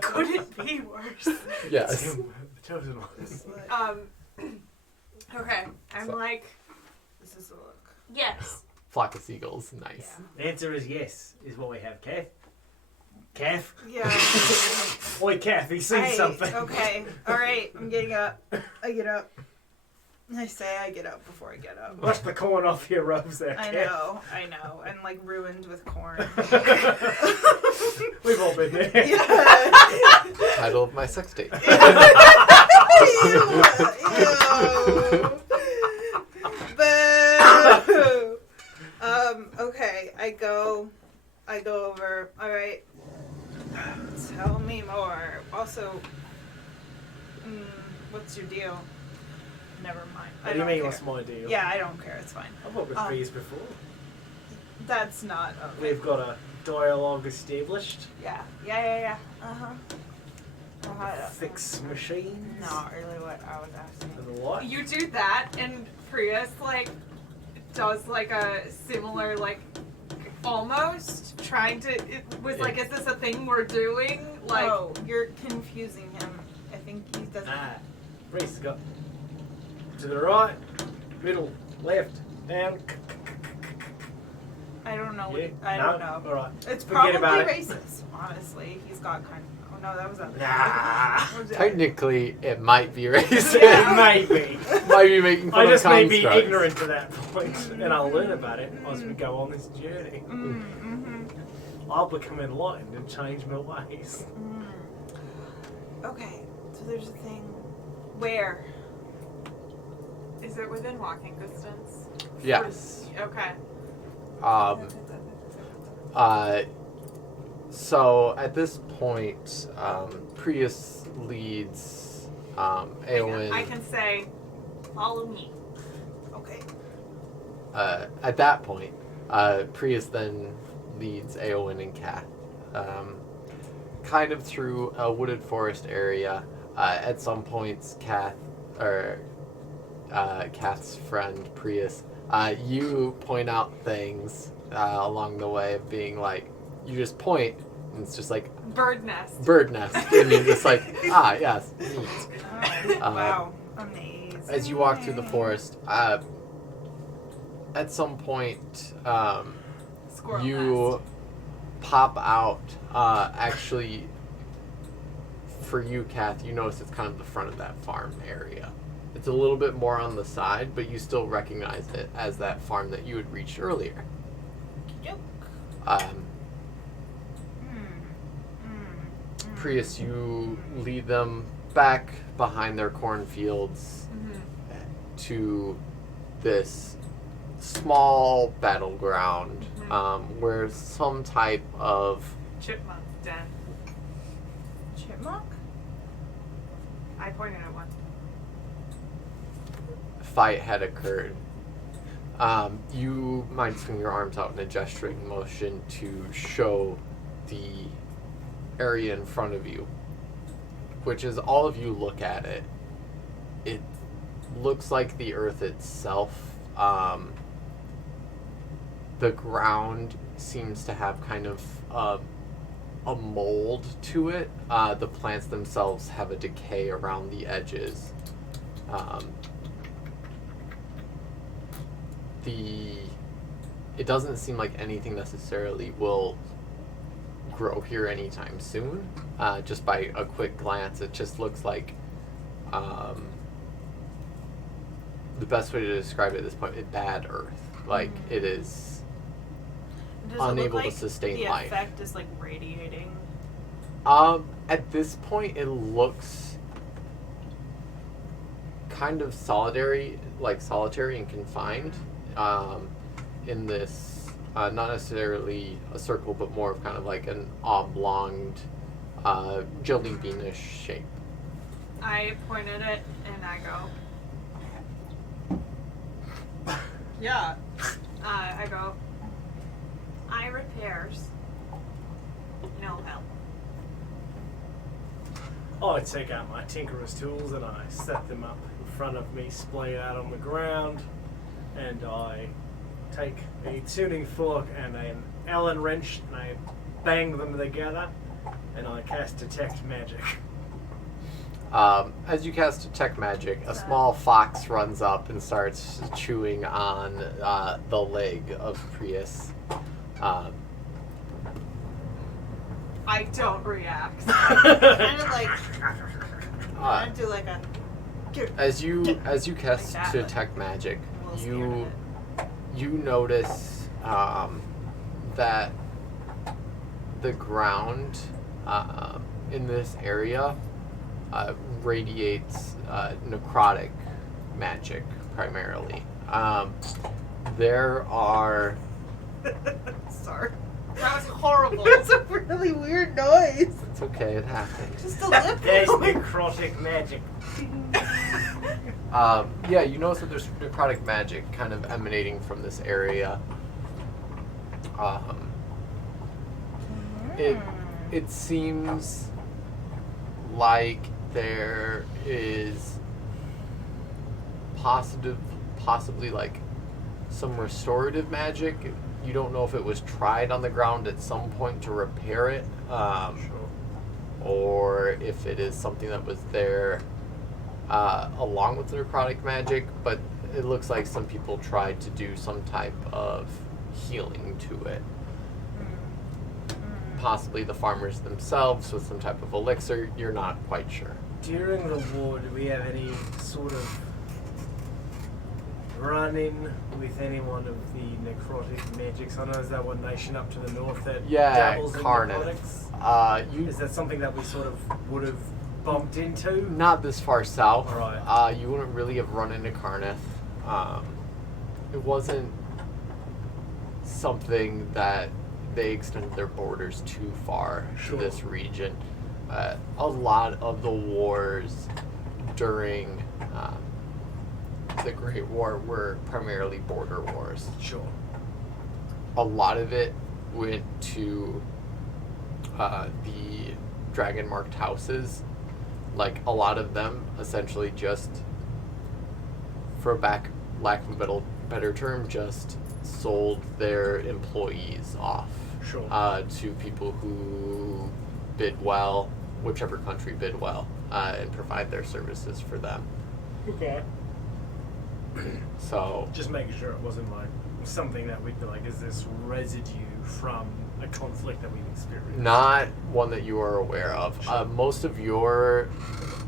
Could it be worse? Yes. The chosen one. Okay, I'm So- like, This is the look. yes. Flock of seagulls, nice. The answer is yes, is what we have, Kath. Kath? Yeah. Oi, Kath, he sees something. Okay. All right. I'm getting up. I get up. I say I get up before I get up. Wash the corn off your robes there, I Kath. know, and like ruined with corn. We've all been there. Yeah. Title of my sex tape. Ew. I go over. All right. Tell me more. Also, what's your deal? Never mind. What do you mean, what's my deal? Yeah, I don't care. It's fine. I've worked with Freeze before. That's not okay. We've got a dialogue established. Yeah. Uh-huh. Fix machines. Not really what I was asking. And what? You do that, and Prius like does like a similar like almost trying to. It was like, is this a thing we're doing? Like, oh, you're confusing him. I think he doesn't. Freeze, go. To the right, middle, left, down. I don't know. Yeah? I don't know. All right. It's Forget probably about it. racist. Honestly, he's got kind of. Oh no, that was a. Nah. What was that? Technically, it might be racist. Maybe. Might be making fun I of just may be constructs. ignorant to that point, and I'll learn about it as we go on this journey. I'll become enlightened and change my ways. Okay, so there's a thing. Where? is it within walking distance? Yes. Okay. So at this point, Prius leads Eowyn. I can say, follow me. Okay. At that point, Prius then leads Eowyn and Kath kind of through a wooded forest area. At some points, Kath's friend Prius, you point out things along the way of being like, you just point, and it's just like Bird nest. and you're just like, yes. neat. Wow. Amazing. As you walk through the forest, at some point, Squirrel you nest. pop out. Actually, for you, Kath, you notice it's kind of the front of that farm area. It's a little bit more on the side, but you still recognize it as that farm that you had reached earlier. Yep. Prius, you lead them back behind their cornfields to this small battleground where some type of Chipmunk den. Chipmunk? I pointed at one. fight had occurred. You might swing your arms out in a gesturing motion to show the area in front of you, which is all of you look at it. It looks like the earth itself. The ground seems to have kind of a mold to it. The plants themselves have a decay around the edges. It doesn't seem like anything necessarily will grow here anytime soon. Just by a quick glance, it just looks like the best way to describe it at this point is bad earth. Like it is Does unable it look to like sustain the life. effect is like radiating? At this point, it looks kind of solitary and confined. In this, not necessarily a circle, but more of kind of like an oblong, jelly beanish shape. I pointed it and I go. Yeah. I go. Eye repairs. No help. I take out my tinkerer's tools and I set them up in front of me, splayed out on the ground, and I take a tuning fork and an Allen wrench and I bang them together and I cast Detect Magic. As you cast Detect Magic, a small fox runs up and starts chewing on the leg of Prius. I don't react. Kind of like I do like a. As you cast Like that, Detect Magic, I'm a little you scared you notice that the ground in this area radiates necrotic magic primarily. There are of it. Sorry. That was horrible. It's a really weird noise. It's okay, it happened. Just a lip There's noise. necrotic magic. Yeah, you notice that there's necrotic magic kind of emanating from this area. It seems like there is possibly like some restorative magic. You don't know if it was tried on the ground at some point to repair it, or if it is something that was there along with the necrotic magic, but it looks like some people tried to do some type of healing to it. Possibly the farmers themselves with some type of elixir, you're not quite sure. During the war, do we have any sort of run-in with any one of the necrotic magics? I know is that one nation up to the north that dabbles in Carneth. necrotics? Is that something that we sort of would have bumped into? Not this far south. Right. You wouldn't really have run into Carneth. It wasn't something that they extended their borders too far to this region. A lot of the wars during the Great War were primarily border wars. Sure. A lot of it went to the dragon-marked houses. Like, a lot of them essentially just, for lack of a better term, just sold their employees off to people who bid well, whichever country bid well, and provide their services for them. Okay. So Just making sure it wasn't like something that we'd be like, is this residue from a conflict that we've experienced? not one that you are aware of. Most of your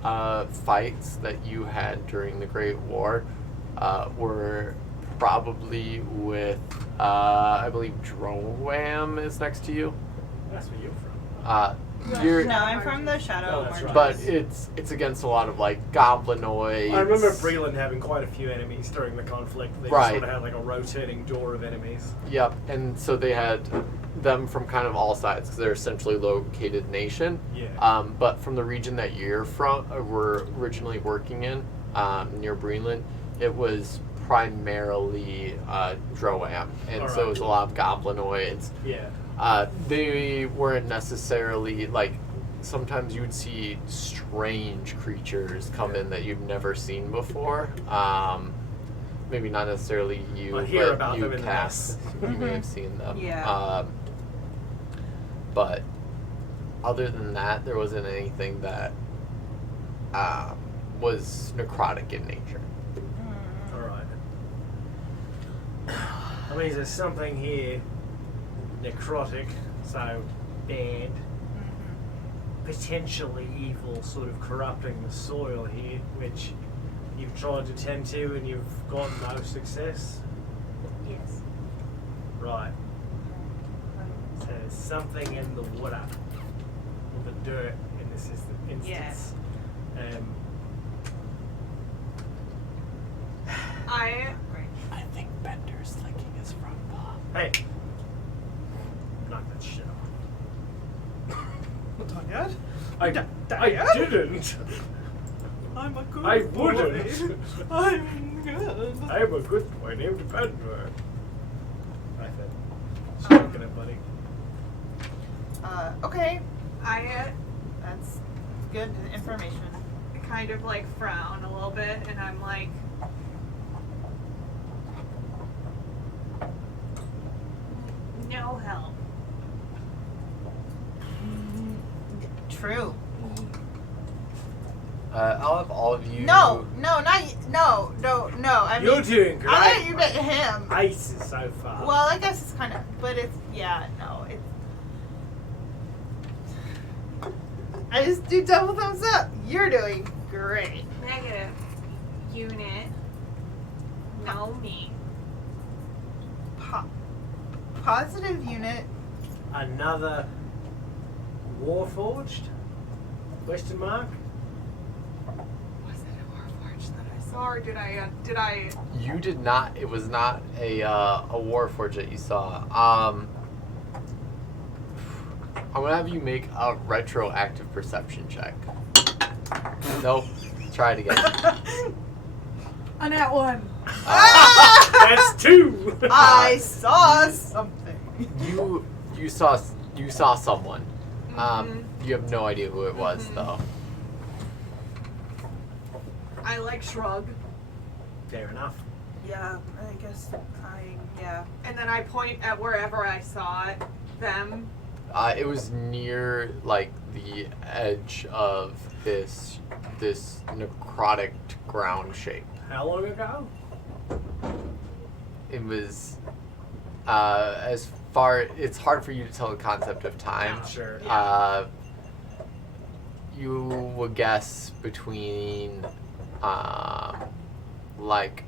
fights that you had during the Great War were probably with, I believe Droam is next to you. That's where you're from. You're, No, I'm from the Shadow Oh, that's Marches. but it's against a lot of like goblinoids. I remember Breland having quite a few enemies during the conflict. They Right. just sort of had like a rotating door of enemies. Yep, and so they had them from kind of all sides because they're a centrally located nation. Yeah. But from the region that you're from, were originally working in, near Breland, it was primarily Droam, and so it was a lot of goblinoids. Yeah. They weren't necessarily like. Sometimes you would see strange creatures come in that you've never seen before. Maybe not necessarily you, I hear but about you them in the Cass, you may have seen them. Yeah. But other than that, there wasn't anything that was necrotic in nature. Alright. I mean, there's something here necrotic, so bad, potentially evil, sort of corrupting the soil here, which you've tried to tend to and you've gotten no success. Yes. Right. So there's something in the water, or the dirt in this instance. Yes. I think Bender's licking his front paw. Hey! Knock that shit off. Dad? I didn't! I'm a good I boy. wouldn't. I'm good. I am a good boy named Bender. I said, stroking it, buddy. Okay. I That's good information. kind of like frown a little bit, and I'm like, no help. True. I'll have all of you. No. I You're mean, doing great. I thought you meant him. Ace is so far. Well, I guess it's kind of, but it's, yeah, no, it's. I just do double thumbs up. You're doing great. Negative. Unit. No me. Positive unit. Another Warforged? Question mark? Was it a Warforged that I saw, or did I? You did not. It was not a Warforged that you saw. I'm gonna have you make a retroactive perception check. Nope. Try it again. On that one. That's 2. I saw something. You saw someone. You have no idea who it was though. I like shrug, Fair enough. Yeah, I guess yeah. and then I point at wherever I saw it, them. It was near like the edge of this necrotic ground shape. How long ago? It was it's hard for you to tell the concept of time. Sure. You would guess between like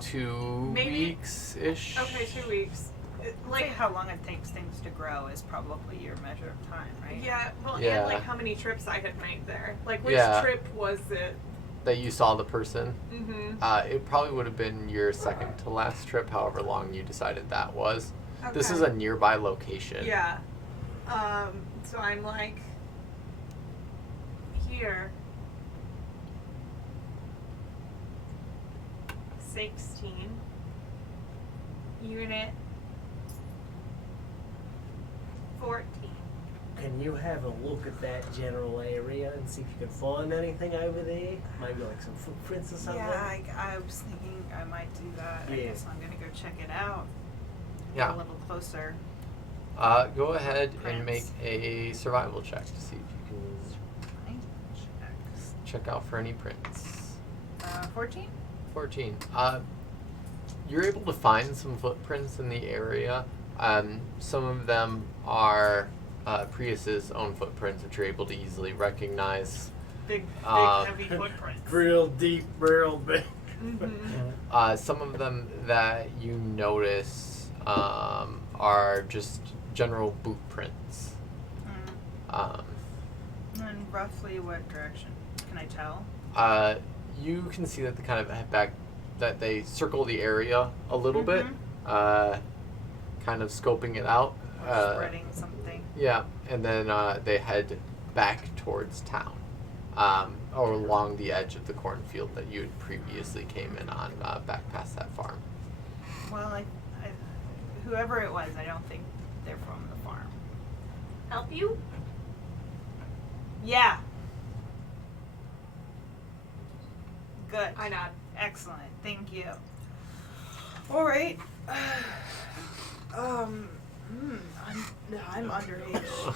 2 Maybe- weeks ish. Okay, 2 weeks. Like how long it takes things to grow is probably your measure of time, right? Yeah, well, Yeah. and like how many trips I had made there. Like, which Yeah. trip was it? That you saw the person. Mm-hmm. It probably would have been your second to last trip, however long you decided that was. This is Okay. a nearby location. Yeah. So I'm like, here. 16. Unit 14. Can you have a look at that general area and see if you can find anything over there? Maybe like some footprints or something? Yeah, I was thinking I might do that. I Yeah. guess I'm gonna go check it out. Yeah. A little closer. Go ahead and make Prints. a survival check to see if you can check out for any prints. 14? 14. You're able to find some footprints in the area. Some of them are Prius's own footprints, which you're able to easily recognize. Big, Uh, heavy footprints. Real deep, real big. Mm-hmm. Some of them that you notice are just general boot prints. And roughly what direction? Can I tell? You can see that they kind of head back, that they circle the area a little bit, kind of scoping it out. Spreading something. Yeah, and then they head back towards town, or along the edge of the cornfield that you had previously came in on, back past that farm. Well, whoever it was, I don't think they're from the farm. Help you? Yeah. Good. I nod. Excellent. Thank you. All right. I'm underage.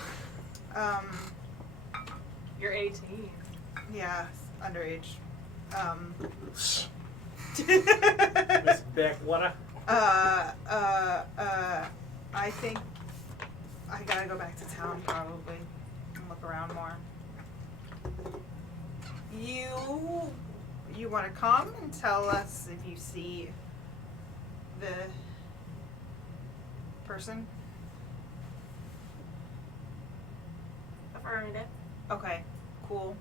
You're 18. Yeah, underage. Miss Backwater. I think I gotta go back to town probably and look around more. You want to come and tell us if you see the person? Affirmative. Okay, cool.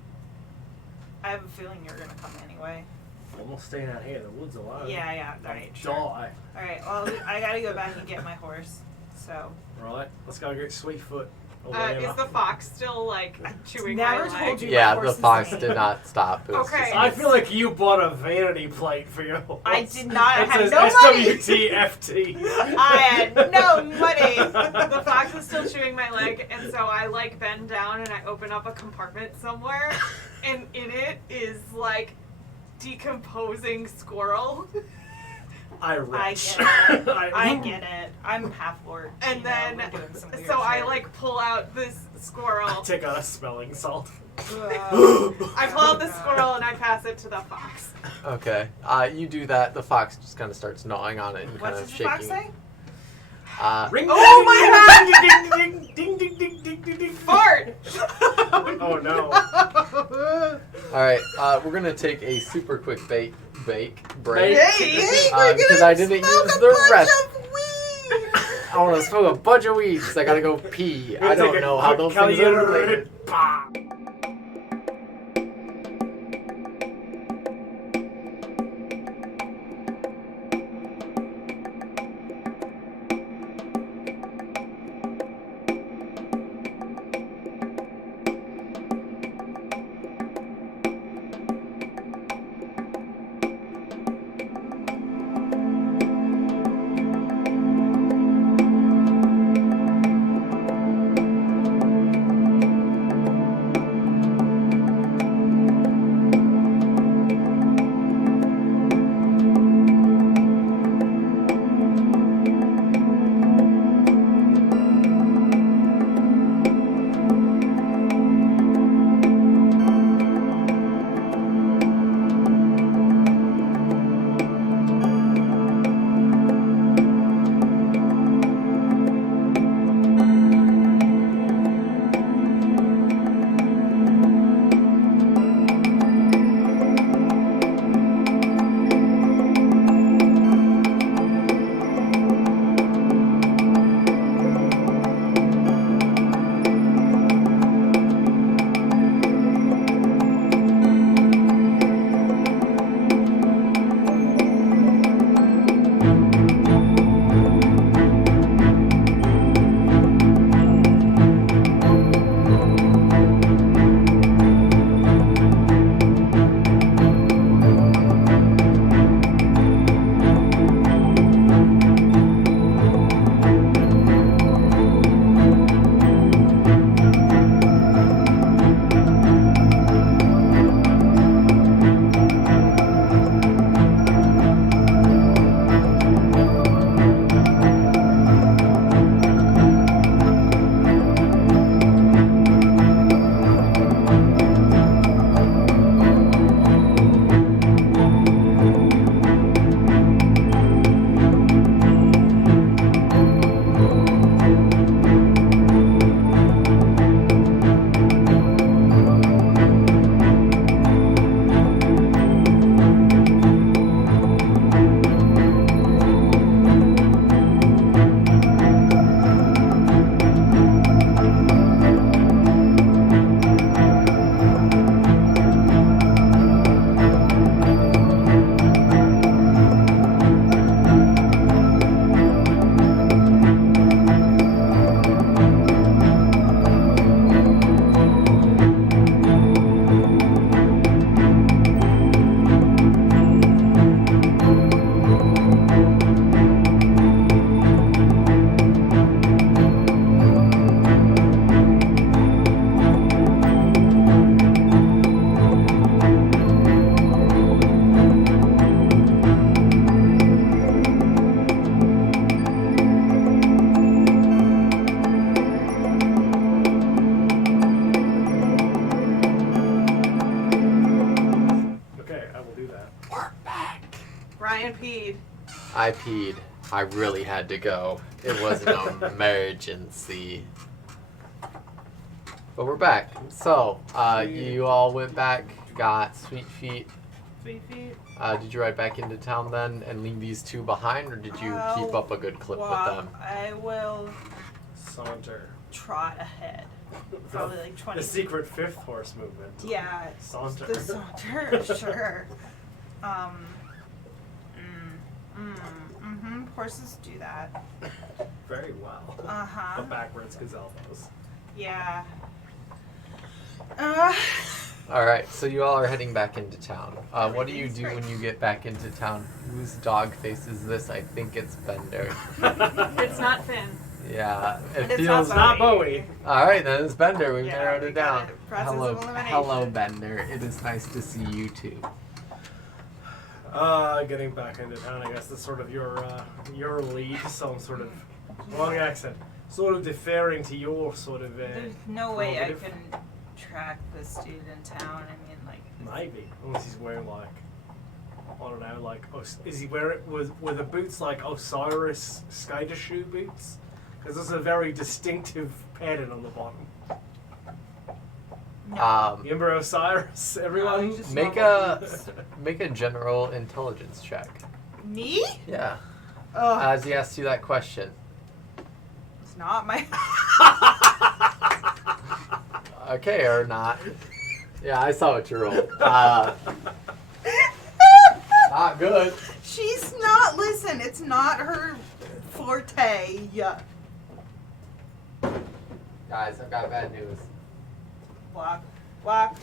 I have a feeling you're gonna come anyway. I'm not staying out here in the woods alone. Yeah, I'll alright, sure. die. Alright, well, I gotta go back and get my horse, so. Right, let's go get Sweetfoot. Or Is whatever. the fox still like chewing never my told leg? you. Yeah, my the horse is fox lame. did not stop. It was Okay. just- I feel like you bought a vanity plate for your horse. I did not. I It had says no money. SWTFT. I had no money. The fox is still chewing my leg, and so I like bend down and I open up a compartment somewhere, and in it is like decomposing squirrel. I I retch. get it. I get it. I'm half orc. And you know, then, we're doing some weird so I shit. like pull out this squirrel. Take out a smelling salt. I pull out the squirrel and I pass it to the fox. Okay. You do that. The fox just kind of starts gnawing on it and What kind does of the shaking. fox say? Ring Oh my god! Ding ding ding ding ding ding ding ding. Fart! Oh no. All right. We're gonna take a super quick break. Break. Because I didn't use the rest. I want to smoke a bunch of weeds. I gotta go pee. I don't know how those things are related. Brian peed. I peed. I really had to go. It was an emergency. But we're back. So, you all went back, got Sweet Feet. Sweet feet. Did you ride back into town then and leave these two behind, or did you keep up a good clip with them? I will Saunter. trot ahead. Probably like 20. The secret fifth horse movement. Yeah. Saunter. The saunter, sure. Horses do that. Very well. Uh-huh. But backwards, because elbows. Yeah. Alright, so you all are heading back into town. What do you Everything's do great. when you get back into town? Whose dog face is this? I think it's Bender. It's not Finn. Yeah, it And it's feels... not Not Bowie. Alright, then it's Bender. We've Yeah, narrowed we it got down. it. Process Hello, of elimination. hello, Bender. It is nice to see you too. Getting back into town, I guess that's sort of your lead, so I'm sort of, wrong accent, sort of deferring to your sort of, There's no way I prerogative. can track this dude in town. I mean, like. Maybe, unless he's wearing like, I don't know, like, is he wearing, were the boots like Osiris skater shoe boots? Because there's a very distinctive pattern on the bottom. No. Remember Osiris, everyone? he's just Make normal make a general intelligence check. Me? Yeah. Ugh. As he asks you that question. It's not my. Okay, or not. Yeah, I saw what you rolled. Not good. She's not. Listen, it's not her forte. Yeah. Guys, I've got bad news. Block. Block.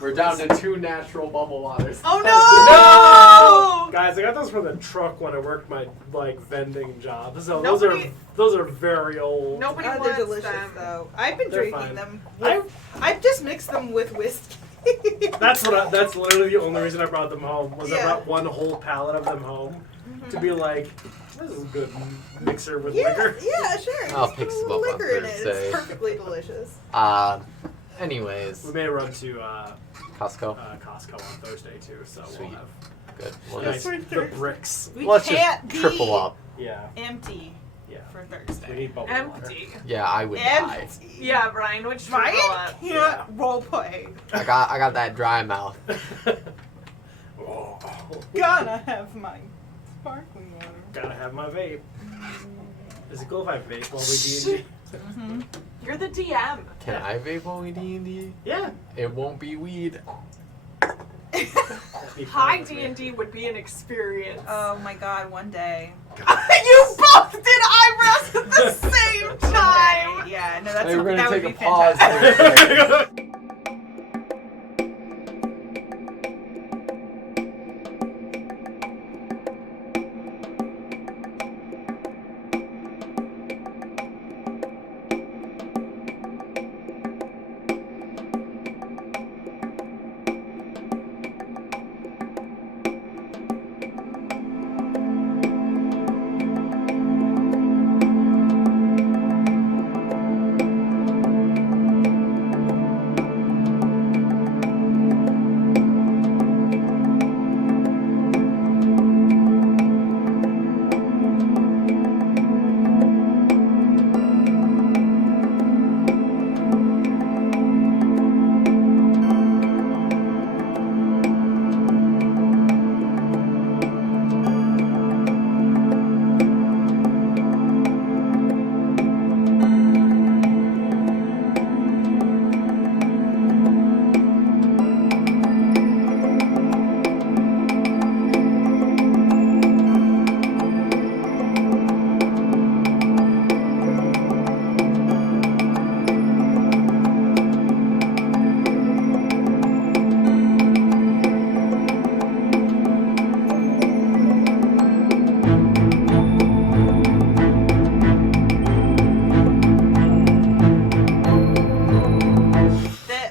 We're down to 2 natural bubble waters. Oh no! Guys, I got those from the truck when I worked my like vending job. So Nobody- those are very old. Nobody They're wants delicious them. though. I've been They're drinking fine. them. I- I've just mixed them with whiskey. That's that's literally the only reason I brought them home. Was I Yeah. brought one whole pallet of them home to be like, this is a good mixer with Yeah, liquor. yeah, sure. I'll Just pick put a some little up on liquor in it. Thursday. It's perfectly delicious. Anyways, We may run to Costco. Costco on Thursday too, so Sweet. we'll have Good. We'll nice, just, the bricks. We let's can't just triple be up. Yeah, empty yeah. for We Thursday. need bubble water. Empty. Yeah, I would die. Empty. Yeah, Brian, which triple Ryan up? can't Yeah. role play. I got that dry mouth. Oh, Gotta have my sparkling water. gotta have my vape. Is it cool if I vape while we D&D? Mm-hmm. You're the DM. Can I vape while we D&D? Yeah. It won't be weed. That'd be High fun with me. D&D would be an experience. Oh my god, one day. You both did eyebrows at the same One time. day. Yeah, no, that's Hey, we're that gonna would take be a pause. fantastic. real quick.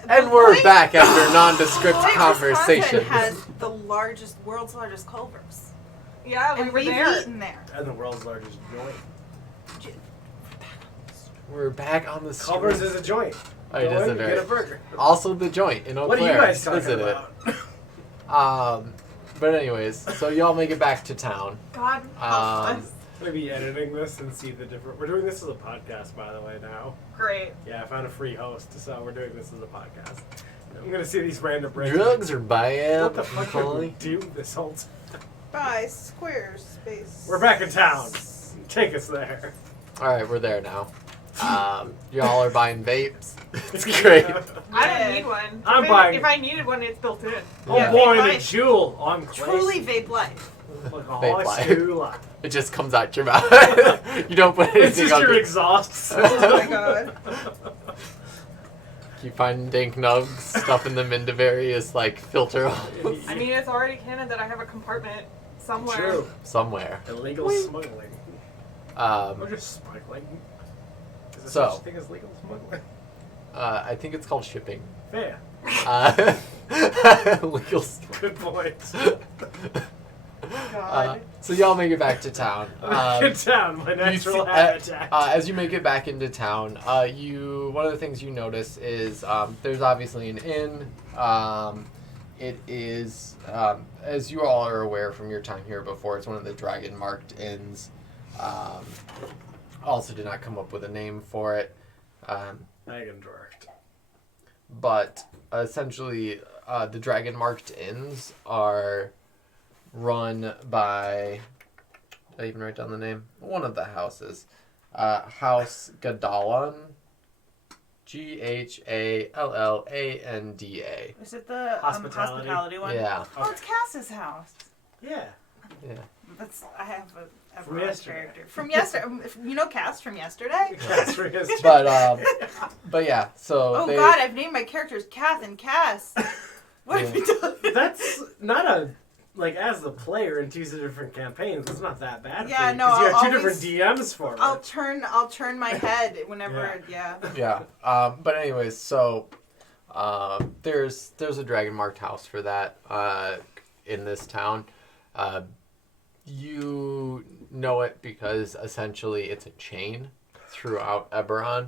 And we're back after nondescript Point conversation. Wisconsin has the world's largest Culver's. Yeah, we And were we've there. eaten there. And the world's largest joint. We're back on the street. Culver's is a joint. Oh, it Go is in a and very. get a burger. Also the joint in Eau What are you Claire. guys talking Visit about? it. But anyways, so y'all make it back to town. God help us. I'm gonna be editing this and see the different. We're doing this as a podcast, by the way. Now, Great. yeah, I found a free host, so we're doing this as a podcast. I'm gonna see these random breaks. Drugs are bad. What the fuck did we do this whole time? By Squarespace. We're back in town. Take us there. All right, we're there now. Y'all are buying vapes. It's great. I don't need one. I'm if buying- If I needed one, it's built in. Oh Yeah, boy, vape and a life. jewel. I'm Truly classy. vape life. Like a Vape horse life. jewel. It just comes out your mouth. You don't put It's anything just on your it. exhaust. Oh my god. Keep finding dank nugs, stuffing them into various like filter holes I mean, it's already canon that I have a compartment somewhere. True. somewhere. Illegal smuggling. Or just smuggling. Is there So. such a thing as legal smuggling? I think it's called shipping. Fair. Legal stuff. Good point. God. So y'all make it back to town. Good town, my You natural see- habitat. as you make it back into town, one of the things you notice is there's obviously an inn. It is, as you all are aware from your time here before, it's one of the dragon marked inns. Also did not come up with a name for it. Eigendracht. But essentially, the dragon marked inns are run by. Did I even write down the name? One of the houses. House Gadallan. GhallandA. Is it the Hospitality. hospitality one? Yeah. Oh, it's Cass's house. Yeah. Yeah. That's I have a From Eberron yesterday. character from yesterday. You know Cass from yesterday? That's for history. But yeah, so Oh they, God, I've named my characters Kath and Cass. What have we done? That's not a like as the player in two different campaigns. It's not that bad. Yeah, for you, no, 'cause you I'll have two always- different DMs for it. I'll turn my head whenever. Yeah. Yeah. But anyways, so there's a dragon marked house for that in this town. You know it because essentially it's a chain throughout Eberron.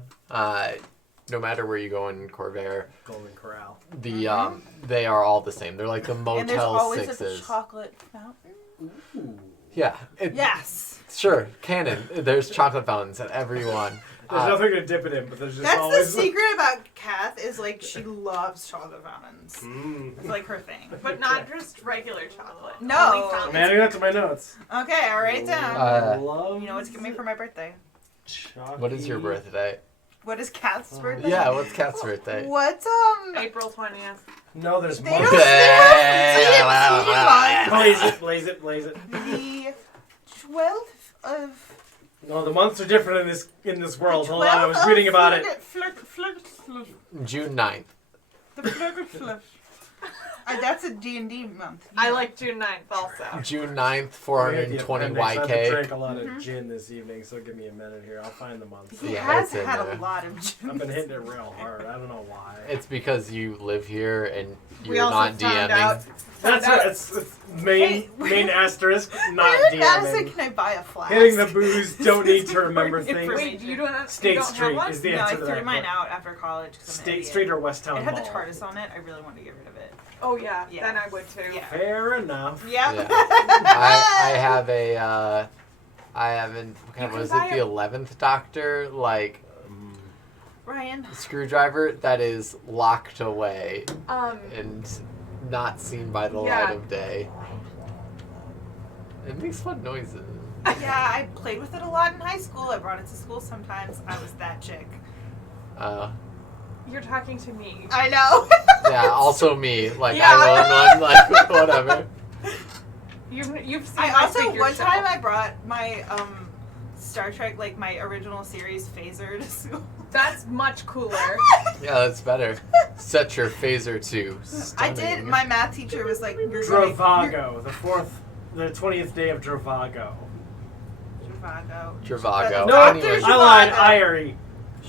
No matter where you go in Corvair, Golden Corral. they are all the same. They're like the Motel And there's always Sixes. a chocolate fountain. Yeah. Yes. Sure. Canon. There's chocolate fountains at every one. There's nothing to dip it in, but there's just That's the always secret about Kath is like she loves chocolate fountains. Mm. It's like her thing. But not just regular chocolate. No. Only I'm fountain. adding that to my notes. Okay, I'll write it down. Love You know what to give me for my birthday? What is your birthday? What is Kath's birthday? Yeah, what's Kat's birthday? What's April 20th. No, there's They more. don't Blaze it, blaze it, blaze it. The 12th of. No, the months are different in this world. Hold on, I was reading about it. June 9th. That's a D&D month. I like June 9th also. June 9th, I had 420 the appendix. I YK. drank a lot of gin this evening, so give me a minute here. I'll find the months. He Yeah, has it's in had there. a lot of I've been hitting it real hard. I don't know why. It's because you live here and We you're also not found DMing. out. That's right. It's main asterisk, not Where in Madison DMing. can I buy a flask? Hitting the booze. Don't need to remember Important things. Wait, you don't have, State you don't Street have one? is the No, I answer to threw that. mine question. out after college. 'Cause I'm an State idiot. Street or West Town It had the Mall? TARDIS on it. I really wanted to get rid of it. Oh yeah, Yeah. then I would too. Yeah. Fair enough. Yep. Yeah. I have a I haven't You what was can it buy the 11th Doctor like Ryan. screwdriver that is locked away Um, and not seen by the Yeah. light of day. It makes fun noises. Yeah, I played with it a lot in high school. I brought it to school sometimes. I was that chick. you're talking to me. I know. Yeah, also me. Like Yeah. I own one, like whatever. You've seen I my also figure one show. time I brought my Star Trek, like my original series phaser to school. That's much cooler. Yeah, that's better. Set your phaser to I did. stunning. My math teacher was like, "You're Dravago, the 20th day of Dravago. Dravago. Travago. No, Anyways, I lied. Dravago.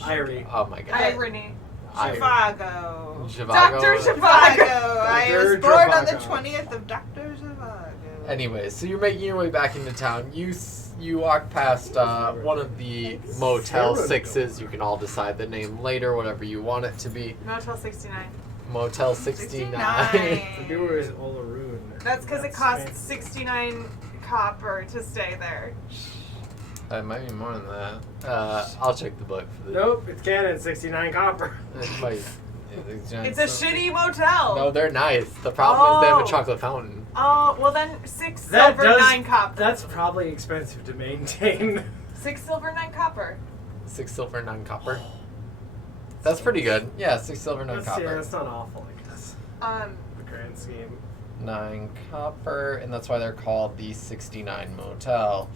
Irie. oh my god. Irony. Dravago. Zhivago. Dr. Zhivago. Dravago. I was Dr. born on the Dravago. 20th of Dr. Zhivago. Anyways, so you're making your way back into town. You walk past one of the Motel Sarah. 6s. You can all decide the name later, whatever you want it to be. Motel 69. Motel 69. The viewer is all a ruin. That's because it That's costs fancy. 69 copper to stay there. It might be more than that. I'll check the book for the. Nope, it's canon. 69 copper. It might. It's a shitty motel. No, they're nice. The problem is they have Oh. a chocolate fountain. Oh, well then 6 That silver, does- 9 copper. That's probably expensive to maintain. 6 silver, 9 copper. 6 silver, 9 copper. That's pretty good. Yeah, 6 silver, 9 That's, copper. yeah, that's not awful, I guess. The grand scheme. 9 copper, and that's why they're called the 69 Motel.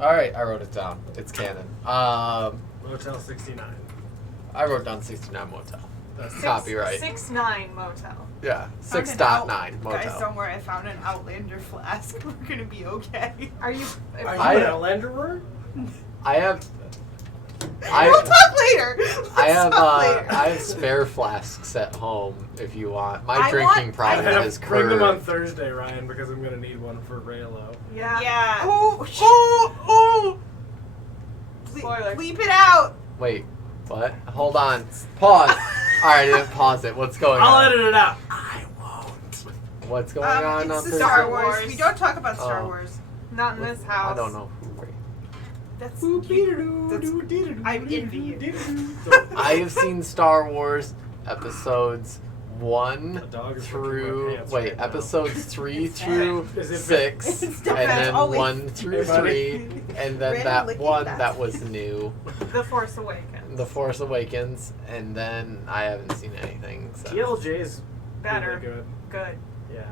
Alright, I wrote it down. It's canon. Motel 69. I wrote down 69 Motel. That's copyright. 6-9 motel. Yeah, Found an 6.9 Motel. Guys, don't worry. I found an Outlander flask. We're gonna be okay. Are you? Are you I- an Outlanderer? I have. We'll I talk later. I have Talk later. I have spare flasks at home if you want. My I drinking want- problem I have is bring them on curd. Thursday, Ryan, because I'm gonna need one for Raylo. Yeah. Yeah. Oh, oh, oh. Spoiler. Bleep it out. Wait, what? Hold on. Pause. All right, I didn't pause it. What's going I'll on? edit it out. I won't. What's going on It's on the Star Thursday? Wars. We don't talk about Star Oh. Wars. Not in this house. I don't know who. That's I I envy you. I have seen Star Wars episodes The 1 dog is through looking at my pants wait right now. episodes 3 It's through Is it 6, It's and then always- 1 through Hey, buddy. 3, and then Random that licking one back. that was new, The Force Awakens. The Force Awakens, and then I haven't seen anything. So. TLJ is Better. really good. Good. Yeah.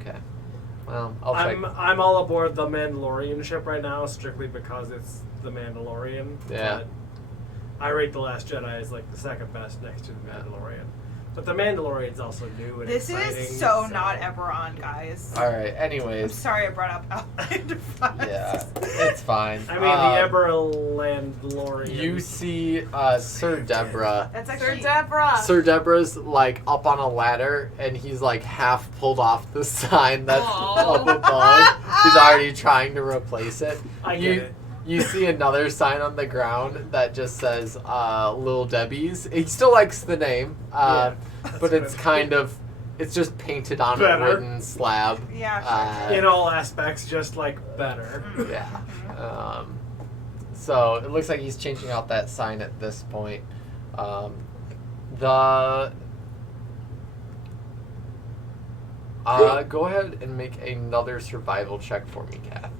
Okay. Well, I'll check. I'm all aboard the Mandalorian ship right now, strictly because it's the Mandalorian. Yeah. But I rate The Last Jedi as like the second best next to the Mandalorian. But the Mandalorian's also new and This exciting. is so not Eberron, guys. All right. I'm Anyways, sorry I brought up Outlander flask. yeah, it's fine. I mean, the Eberron You see Sir Deborah. That's Sir actually Deborah. Sir Deborah's like up on a ladder, and he's like half pulled off the sign that's Aw. up above. He's already trying to replace it. I you, get it. You see another sign on the ground that just says Lil Debbie's. He still likes the name, Yeah, but that's it's good. kind of, it's just painted on a Better. wooden slab. Yeah, sure. In all aspects, just like better. Yeah. So it looks like he's changing out that sign at this point. Go ahead and make another survival check for me, Kath.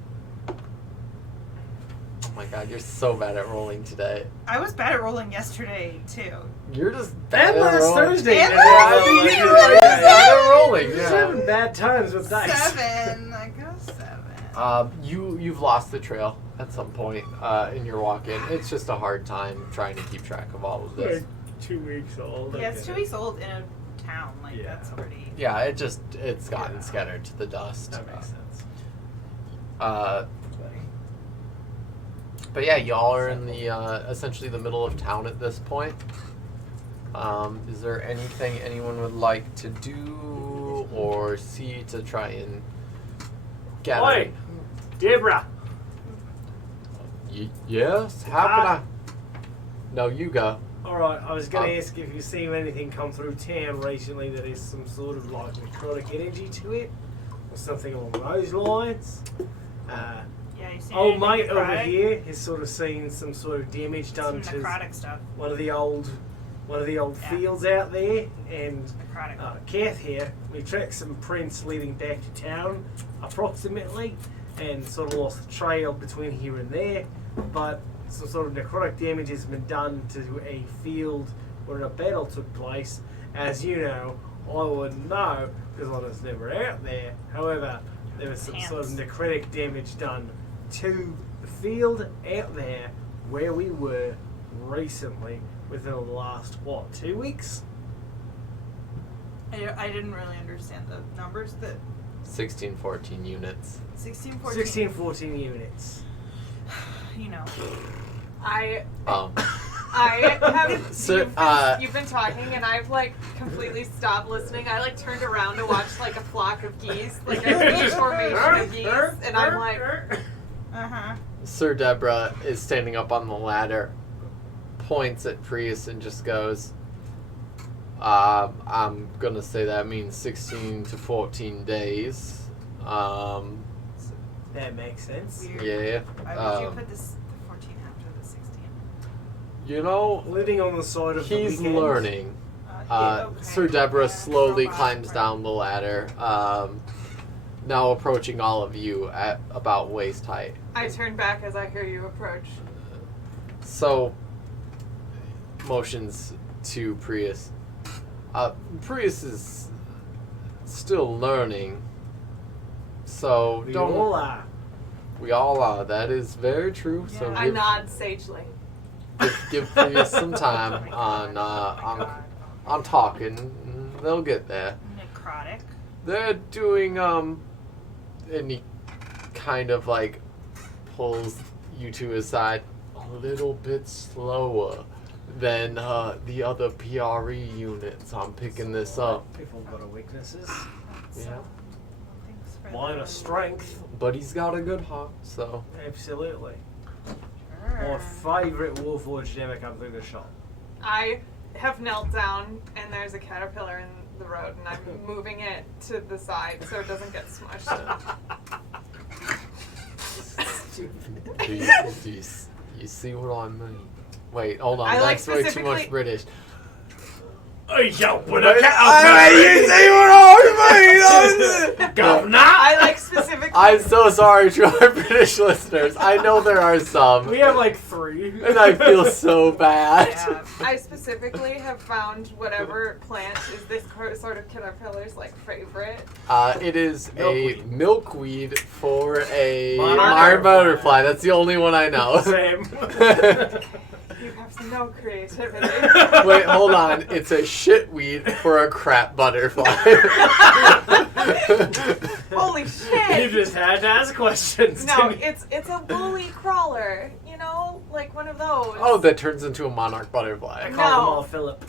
Oh my god, you're so bad at rolling today. I was bad at rolling yesterday too. You're just bad And at last rolling. Thursday. And yeah, last I mean, Thursday. you're You're right, bad yeah. at rolling. You're just having bad times with dice. 7. I got 7. You've lost the trail at some point in your walk-in. It's just a hard time trying to keep track of all of this. Like 2 weeks old. Yeah, it's 2 weeks old in a town. Like, Yeah. that's pretty. Yeah, it's gotten Yeah. scattered to the dust. That makes sense. But yeah, y'all are in the essentially the middle of town at this point. Is there anything anyone would like to do or see to try and gather? Oi, Deborah. Yes. How can I? No, you go. Alright, I was going to Oh. ask if you've seen anything come through town recently that has some sort of like necrotic energy to it, or something along those lines. Yeah, you see Old anything mate over necrotic? here has sort of seen some sort of damage Some done to necrotic stuff. one of the old Yeah. fields out there, and Necrotic. Kath here, we tracked some prints leading back to town, approximately, and sort of lost the trail between here and there, but some sort of necrotic damage has been done to a field where a battle took place. As you know, I wouldn't know because I was never out there. However, there was some sort of necrotic damage done to the field out there where we were recently within the last, 2 weeks? I didn't really understand the numbers. The 16-14 units. 16, 14. 16, 14 units. You know. I Um, have So, you've been talking and I've like completely stopped listening. I like turned around to watch like a flock of geese, like a formation of geese, and I'm like, Uh-huh. Sir Deborah is standing up on the ladder, points at Prius, and just goes, I'm gonna say that means 16 to 14 days. That makes sense. Weird. Yeah. Why would you put this the 14 after the 16? You know, Living on the side of the he's weekend. learning. Yeah, okay. Sir Deborah Yeah, slowly robot, climbs right. down the ladder, now approaching all of you at about waist height. I turn back as I hear you approach. So, motions to Prius. Prius is still learning, so We don't. all are. We all are. That is very true. So I give, nod sagely. give Prius some time Oh my on God. on talking. They'll get there. Necrotic. They're doing and he kind of like pulls you to his side a little bit slower than the other PRE units. I'm picking this up. People got a weaknesses. Yeah, Thanks for Mine the- are strength. but he's got a good heart. So Absolutely. Sure. My favourite Warforged ever come through the shop. I have knelt down and there's a caterpillar in the road and I'm moving it to the side so it doesn't get smushed. do you see what I mean? Wait, hold on. I, like, That's way too much specifically- British. Hey, yo, what You see what I mean? Governor! I like specifically. I'm so sorry to our British listeners. I know there are some, We have like 3. and I feel so bad. Yeah. I specifically have found whatever plant is this sort of caterpillar's like favorite. It is a Milkweed. milkweed for a Monarch monarch butterfly. butterfly. That's the only one I know. Same. You have no creativity. Wait, hold on. It's a shitweed for a crap butterfly. Holy You shit! just had to ask questions. No, didn't you? it's a woolly crawler. You know, like one of those. Oh, that turns into a monarch I butterfly. call them No. all Philip.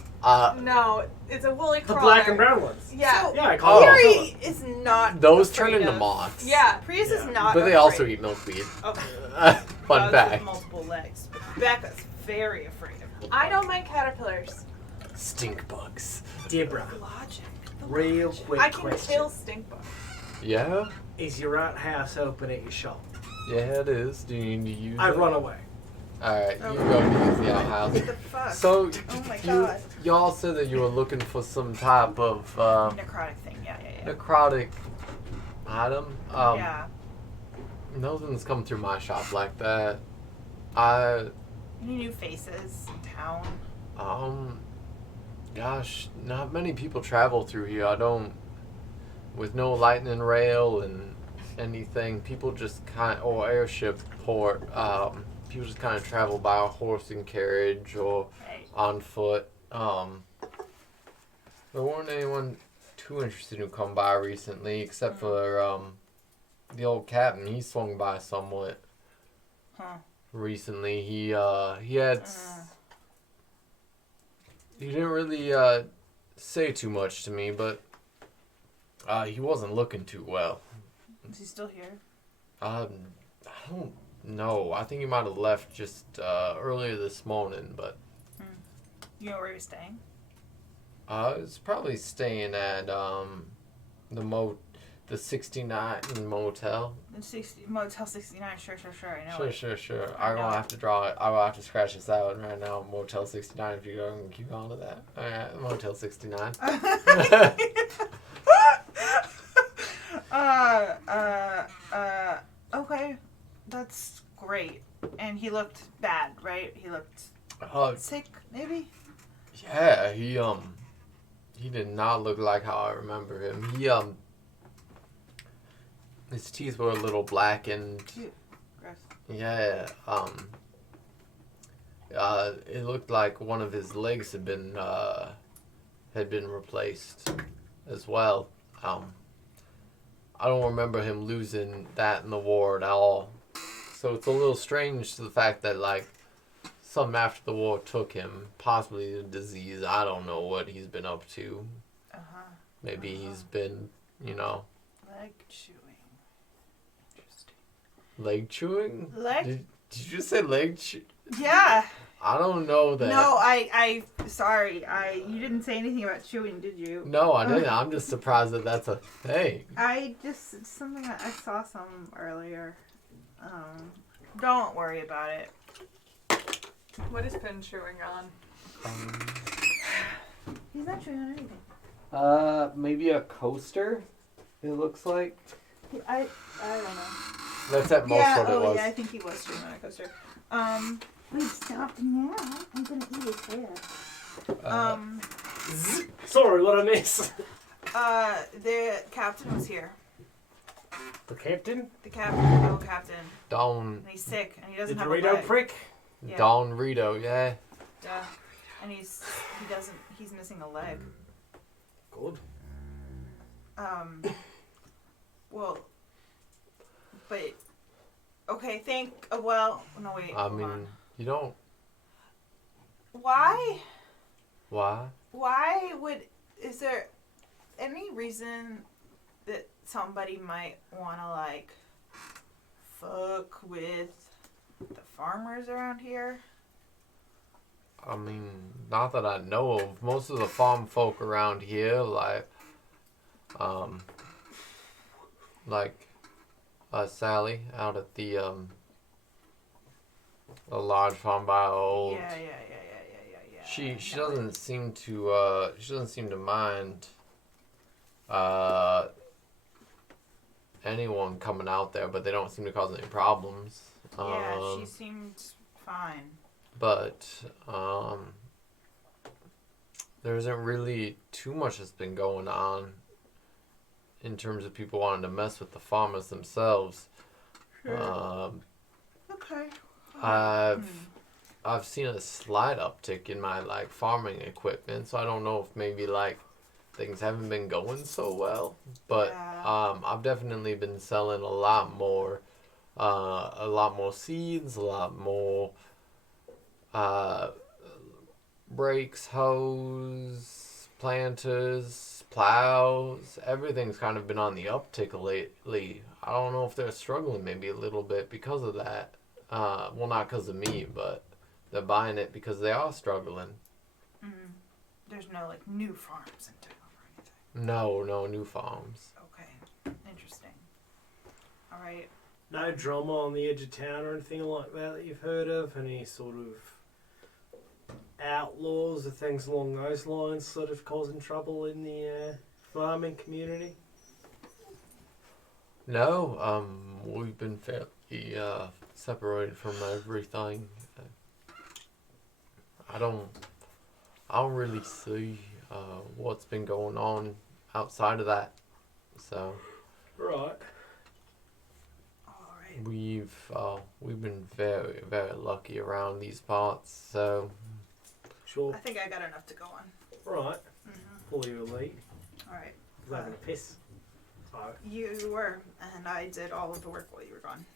No, it's a woolly The crawler. black and brown ones. Yeah. Yeah, I call them all Philip. Fury is not. Those turn afraid into of- moths. Yeah. Prius Yeah. is not. But they afraid. also eat milkweed. Okay. Fun Dogs fact. With multiple legs. Becca's very afraid of. I don't mind caterpillars. Stink bugs. Deborah, Logic. The real logic. quick I can question. kill stink bugs. Yeah? Is your outhouse open at your shop? Yeah, it is. Do you need to use I it? run away. Alright, you Oh. go to use the outhouse. What the fuck? So, Oh my you, God. y'all said that you were looking for some type of Necrotic thing. Yeah. necrotic item. Yeah. Nothing's come through my shop like that. Any new faces in town? Gosh, not many people travel through here. With no lightning rail and anything, people just or airship port, people just kind of travel by a horse and carriage or Right. on foot. There weren't anyone too interested who come by recently, except for the old captain. He swung by somewhat Huh. recently. He had he didn't really say too much to me, but he wasn't looking too well. Is he still here? I don't know. I think he might have left just earlier this morning, but You know where he's staying? it's probably staying at the 69 motel. The Motel 69. Sure. I know. Sure. I I'm know. gonna have to draw it. I will have to scratch this out right now. Motel 69. If you go and keep on to that. All right, Motel 69. Okay, that's great. And he looked bad, right? He looked sick, maybe. Yeah, he did not look like how I remember him. His teeth were a little blackened. Gross. Yeah, it looked like one of his legs had been replaced as well. I don't remember him losing that in the war at all. So it's a little strange to the fact that like something after the war took him, possibly the disease. I don't know what he's been up to. Maybe he's been, Leg chewing. Interesting. leg chewing. Leg? Did you just say leg chew? Yeah. I don't know that. No, I sorry. You didn't say anything about chewing, did you? No, I didn't. I'm just surprised that that's a thing. It's something that I saw some earlier. Don't worry about it. What is Finn chewing on? He's not chewing on anything. Maybe a coaster. It looks like. I don't know. That's at most what it was. Yeah, I think he was chewing on a coaster. Wait, stop now. I'm gonna eat his hair. Sorry, what I miss? The captain was here. The captain? The captain. Don. And he's sick, and he The doesn't have a Dorito leg. prick? Yeah. Don Rito, yeah. Duh. And he's missing a leg. Good. Well, but okay. No wait. I hold mean, on. you don't. Why? Why? Is there any reason that somebody might want to like fuck with the farmers around here? I mean, not that I know of. Most of the farm folk around here, like Sally out at the large farm by old. Yeah. She doesn't seem to mind anyone coming out there, but they don't seem to cause any problems. Yeah, she seemed fine. But there isn't really too much that's been going on in terms of people wanting to mess with the farmers themselves. Okay. I've seen a slight uptick in my like farming equipment, so I don't know if maybe like things haven't been going so well. But Yeah. I've definitely been selling a lot more seeds, a lot more rakes, hoes, planters, plows. Everything's kind of been on the uptick lately. I don't know if they're struggling maybe a little bit because of that. Well, not because of me, but they're buying it because they are struggling. There's no like new farms in town or anything. No new farms. Okay. Interesting. All right. No drama on the edge of town or anything like that you've heard of? Any sort of outlaws or things along those lines sort of causing trouble in the farming community? No, we've been fairly separated from everything. I don't really see what's been going on outside of that. So Right. All right. we've been very, very lucky around these parts. So Sure. I think I got enough to go on. Right. Pull you a lead. All right. Was having a piss. So, You were, and I did all of the work while you were gone.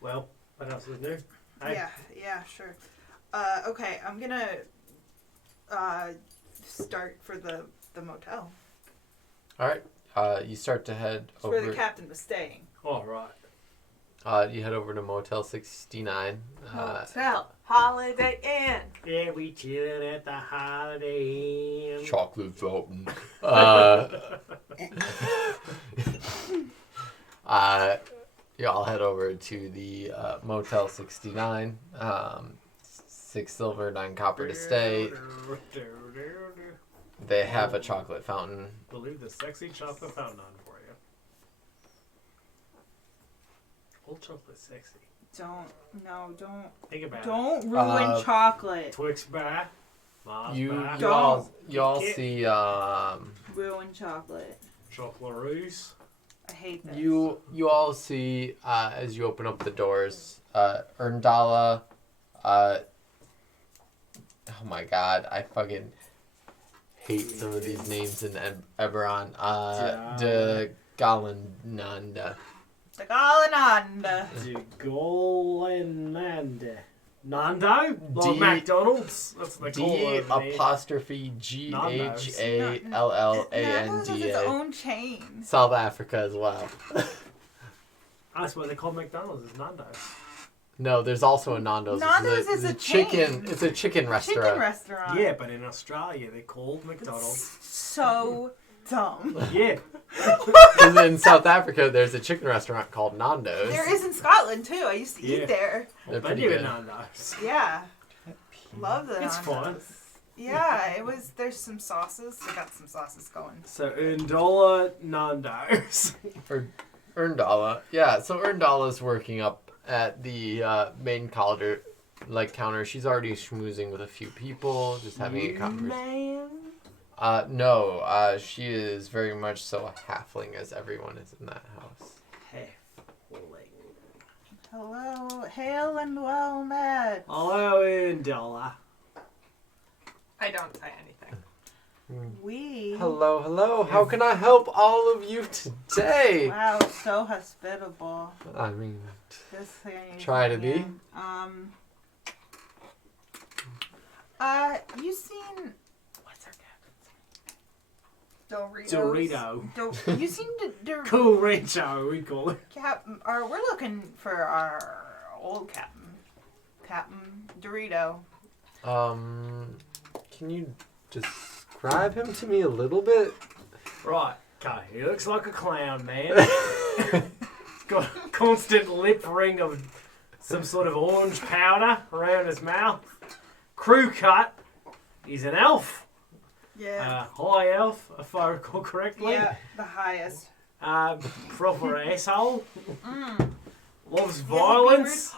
well, what else is new? Hey? Yeah, sure. Okay, I'm gonna start for the motel. all right, you start to head It's where the over. captain was staying. All right. You head over to Motel 69. Motel Holiday Inn. Yeah, we chilled at the Holiday Inn. Chocolate fountain. Y'all head over to the Motel 69. 6 silver, 9 copper to stay. They have a chocolate fountain. We'll leave the sexy chocolate fountain on for you. Old chocolate sexy. Don't Think about it. don't ruin chocolate. Twix bar. Mars You bar. y'all Kit. see Ruin chocolate. Chocolaroos. I hate this. you all see as you open up the doors Erndala oh my god, I fucking hate some of these names in Eberron. De Galananda. The Galananda. Golananda. Nando? Like D- McDonald's? That's what they call D it. over there. apostrophe GHALLANDA. Nando's has its own chain. South Africa as well. That's what they call McDonald's, is Nando's. No, there's also a Nando's. Nando's is a chicken. chain. It's a chicken restaurant. Chicken restaurant. Yeah, but in Australia they're called McDonald's. So dumb. Yeah. And in South Africa, there's a chicken restaurant called Nando's. There is in Scotland too. I used to Yeah. eat there. They're But pretty you good. Nando's. Yeah. Love the It's fun. Nando's. Yeah, it was. There's some sauces. I got some sauces going. So $1 Nando's. Erndala. Yeah, so Erndala's working up at the main counter. She's already schmoozing with a few people, just having a conversation. Man. No, she is very much so a halfling as everyone is in that house. Halfling. Hello, hail and well met. Hello, $1. I don't say anything. We. Hello, hello. How can I help all of you today? Wow, so hospitable. I mean, This thing. Try to be. You seen? What's our captain's Dorito. You seen Cool Rancho, we call it. we're looking for our old Captain Dorito. Can you describe him to me a little bit? Right, okay. He looks like a clown, man. Got a constant lip ring of some sort of orange powder around his mouth. Crew cut. He's an elf. Yeah. High elf, if I recall correctly. Yeah, the highest. Proper asshole. Loves Yeah, violence.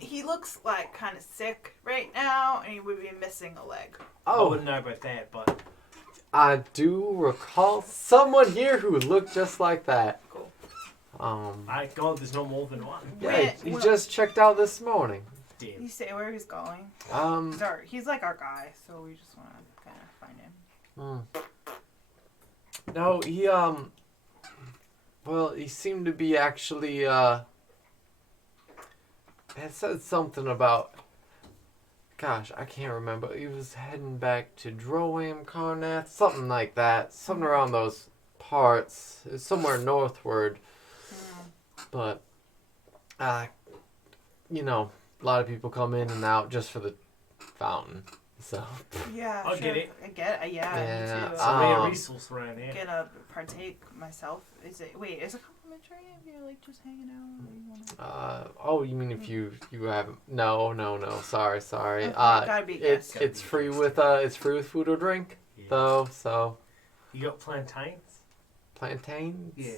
he looks like kind of sick right now, and he would be missing a leg. I wouldn't know about that, but I do recall someone here who looked just like that. Cool. God, there's no more than one. Yeah, he just checked out this morning. Damn. You say where he's going? Sorry. He's like our guy, so we just want to kind of find him. No, he, well, he seemed to be actually, it said something about, gosh, I can't remember. He was heading back to Droam Karnath, something like that. Something around those parts. It's somewhere northward. But, you know, a lot of people come in and out just for the fountain. So. Yeah, I'll sure. get it. I get it. Yeah, Yeah, me too. So many resource around here. Gonna partake myself. Is it complimentary if you're like just hanging out? Or you wanna... Oh, you mean if you haven't? No. Sorry. Okay, gotta be a guest. It's free with food or drink Yeah. though. So You got plantains? plantains. Yeah.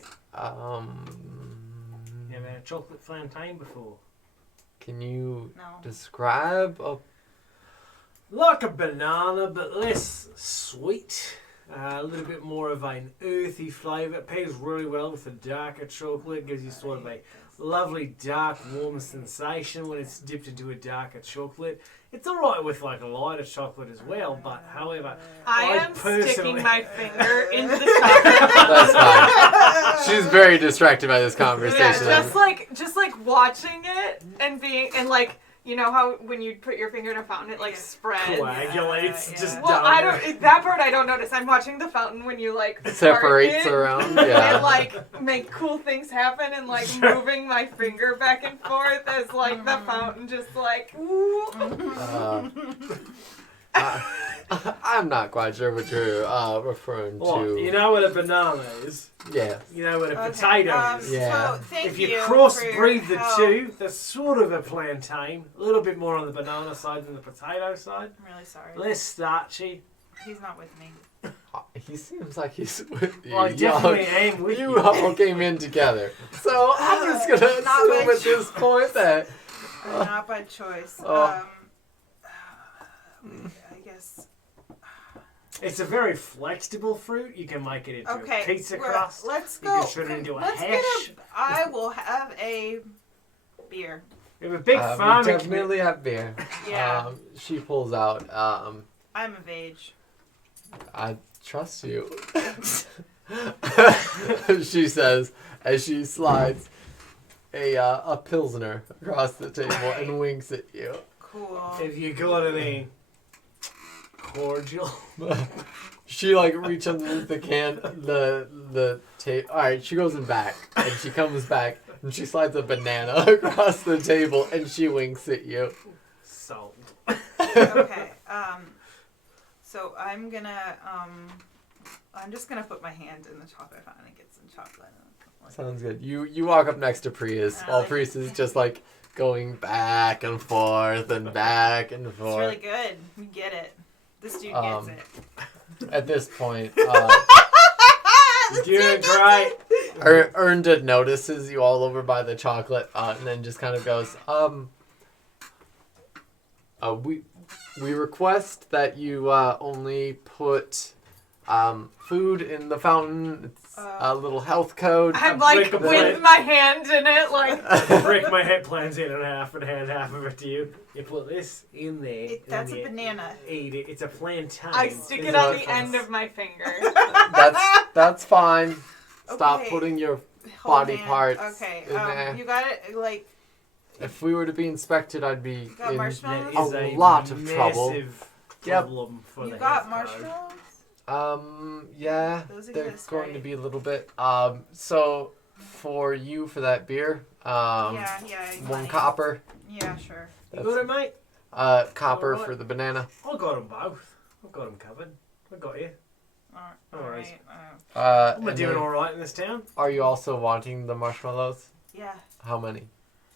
You ever had a chocolate plantain before? Can you No. describe a? Like a banana, but less sweet. A little bit more of an earthy flavour. It pairs really well with the darker chocolate. Gives you sort of a lovely dark, warm sensation when it's dipped into a darker chocolate. It's alright with like a lighter chocolate as well, but however, I am personally- sticking my finger into the chocolate. That's fine. She's very distracted by this conversation. Yeah, just like watching it and like, you know how when you put your finger in a fountain it like spreads. coagulates Yeah. just Well, down. that part I don't notice. I'm watching the fountain when you like Separates part it around. Yeah. and like make cool things happen and like moving my finger back and forth as like the fountain just like ooh. I'm not quite sure what you're referring What? to. You know what a banana is? Yeah. You know what a Okay, potato is? Yeah. So thank If you for crossbreed your the help. two, that's sort of a plantain. A little bit more on the banana side than the potato side. I'm really sorry. Less starchy. He's not with me. He seems like he's with you. I definitely am with You all came in together. So I'm just gonna Not assume by at this point that Not by choice. Oh. I guess. It's a very flexible fruit. You can make it into Okay. a pizza we're- crust. Let's You go. can turn it into a let's hash. I will have a beer. We have a big we farming definitely have beer. Yeah. She pulls out. I'm of age. I trust you. She says as she slides a pilsner across the table and winks at you. Cool. If you got any cordial. She like reaches underneath the can, the tape. All right, she goes in back and she comes back And she slides a banana across the table and she winks at you. Sold. Okay. So I'm just gonna put my hand in the chocolate fountain and get some chocolate. Sounds good. You walk up next to Prius while Prius is just like going back and forth and back and It's forth. really good. We get it. This dude gets it. At this point, You're doing great. Ernded notices you all over by the chocolate, and then just kind of goes, we request that you only put food in the fountain. It's a little health code. I'm like break a with plate. my hand in it, like. Break my head plans in half and hand half of it to you. You put this in there. That's and a you banana. Eat it. It's a plantain. I stick It's it on not the end fun. of my finger. That's fine. Stop Okay. putting your Whole body hand. parts Okay. in there. You got it. Like If we were to be inspected, I'd be you got in marshmallows. That is a a lot of trouble. massive Yep. problem for You the got health code. marshmallows. Yeah, Those they're exist, going right? to be a little bit. So for you for that beer, Yeah. one money. copper. Yeah, sure. You got it, mate? Copper Alright. for the banana. I got them both. I've got them covered. I got you. No worries. Alright. I'm And doing then, all right in this town. are you also wanting the marshmallows? Yeah. How many?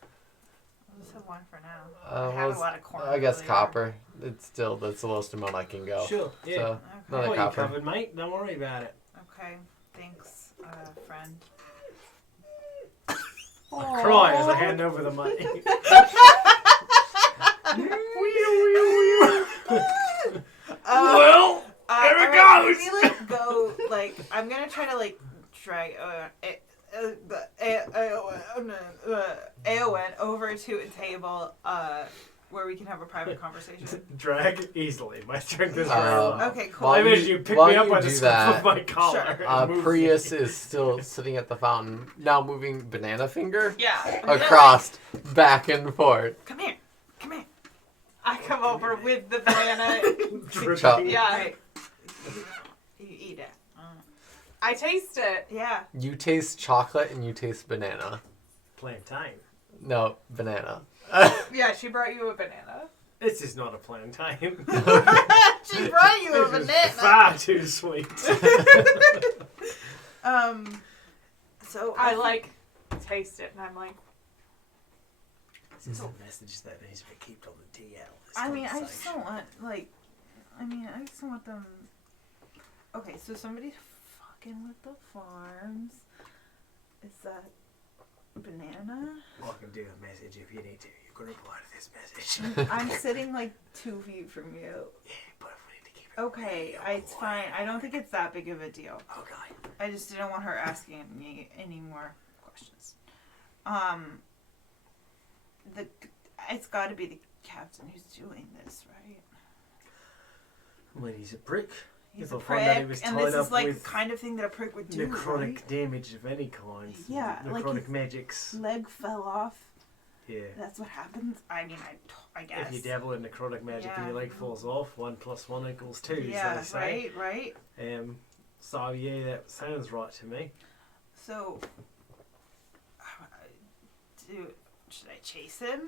I'll just have one for now. Uh, I have well, a lot of corn. I guess earlier. copper. That's the lowest amount I can go. Sure. Yeah. So, Okay. another Got you copper. covered, mate. Don't worry about it. Okay. Thanks, friend. I cry as I hand over the money. Well, here it alright, goes. Maybe like go like I'm gonna try to like drag Aowen over to a table where we can have a private conversation. Drag easily. My strength is very Um, low. Okay, cool. While I imagine you pick while me up you by the do scruff that, of my collar. Sure. and move Prius me. is still sitting at the fountain, now moving banana finger Yeah. across, back and forth. Come here. Come here. I come over with the banana. Dripping. Yeah. Right. You eat it. I taste it. Yeah. You taste chocolate and you taste banana. Plantain. No, banana. Yeah, she brought you a banana. This is not a plantain. She brought you a This is banana. far too sweet. So I like taste it, and I'm like, This is a message that needs to be kept on the DL. this I mean, I conversation. just don't want I just don't want them. Okay, so somebody's fucking with the farms. Is that banana? I can do a message if you need to. You can reply to this message. I'm sitting like 2 feet from you. Yeah, but if we need to keep it. Okay, it's fine. I don't think it's that big of a deal. Okay. I just didn't want her asking me any more questions. It's got to be the captain who's doing this, right? Well, he's a prick. He's You'll a find out he prick, was and tied this up is like the with kind of thing that a prick would do, necrotic right? damage of any kind. Yeah, like Necrotic his- magics. Leg fell off. Yeah. That's what happens. I mean, I guess. If you dabble in necrotic magic and Yeah. your leg falls off, 1 + 1 = 2. Yeah, so they say. right. So yeah, that sounds right to me. So, should I chase him?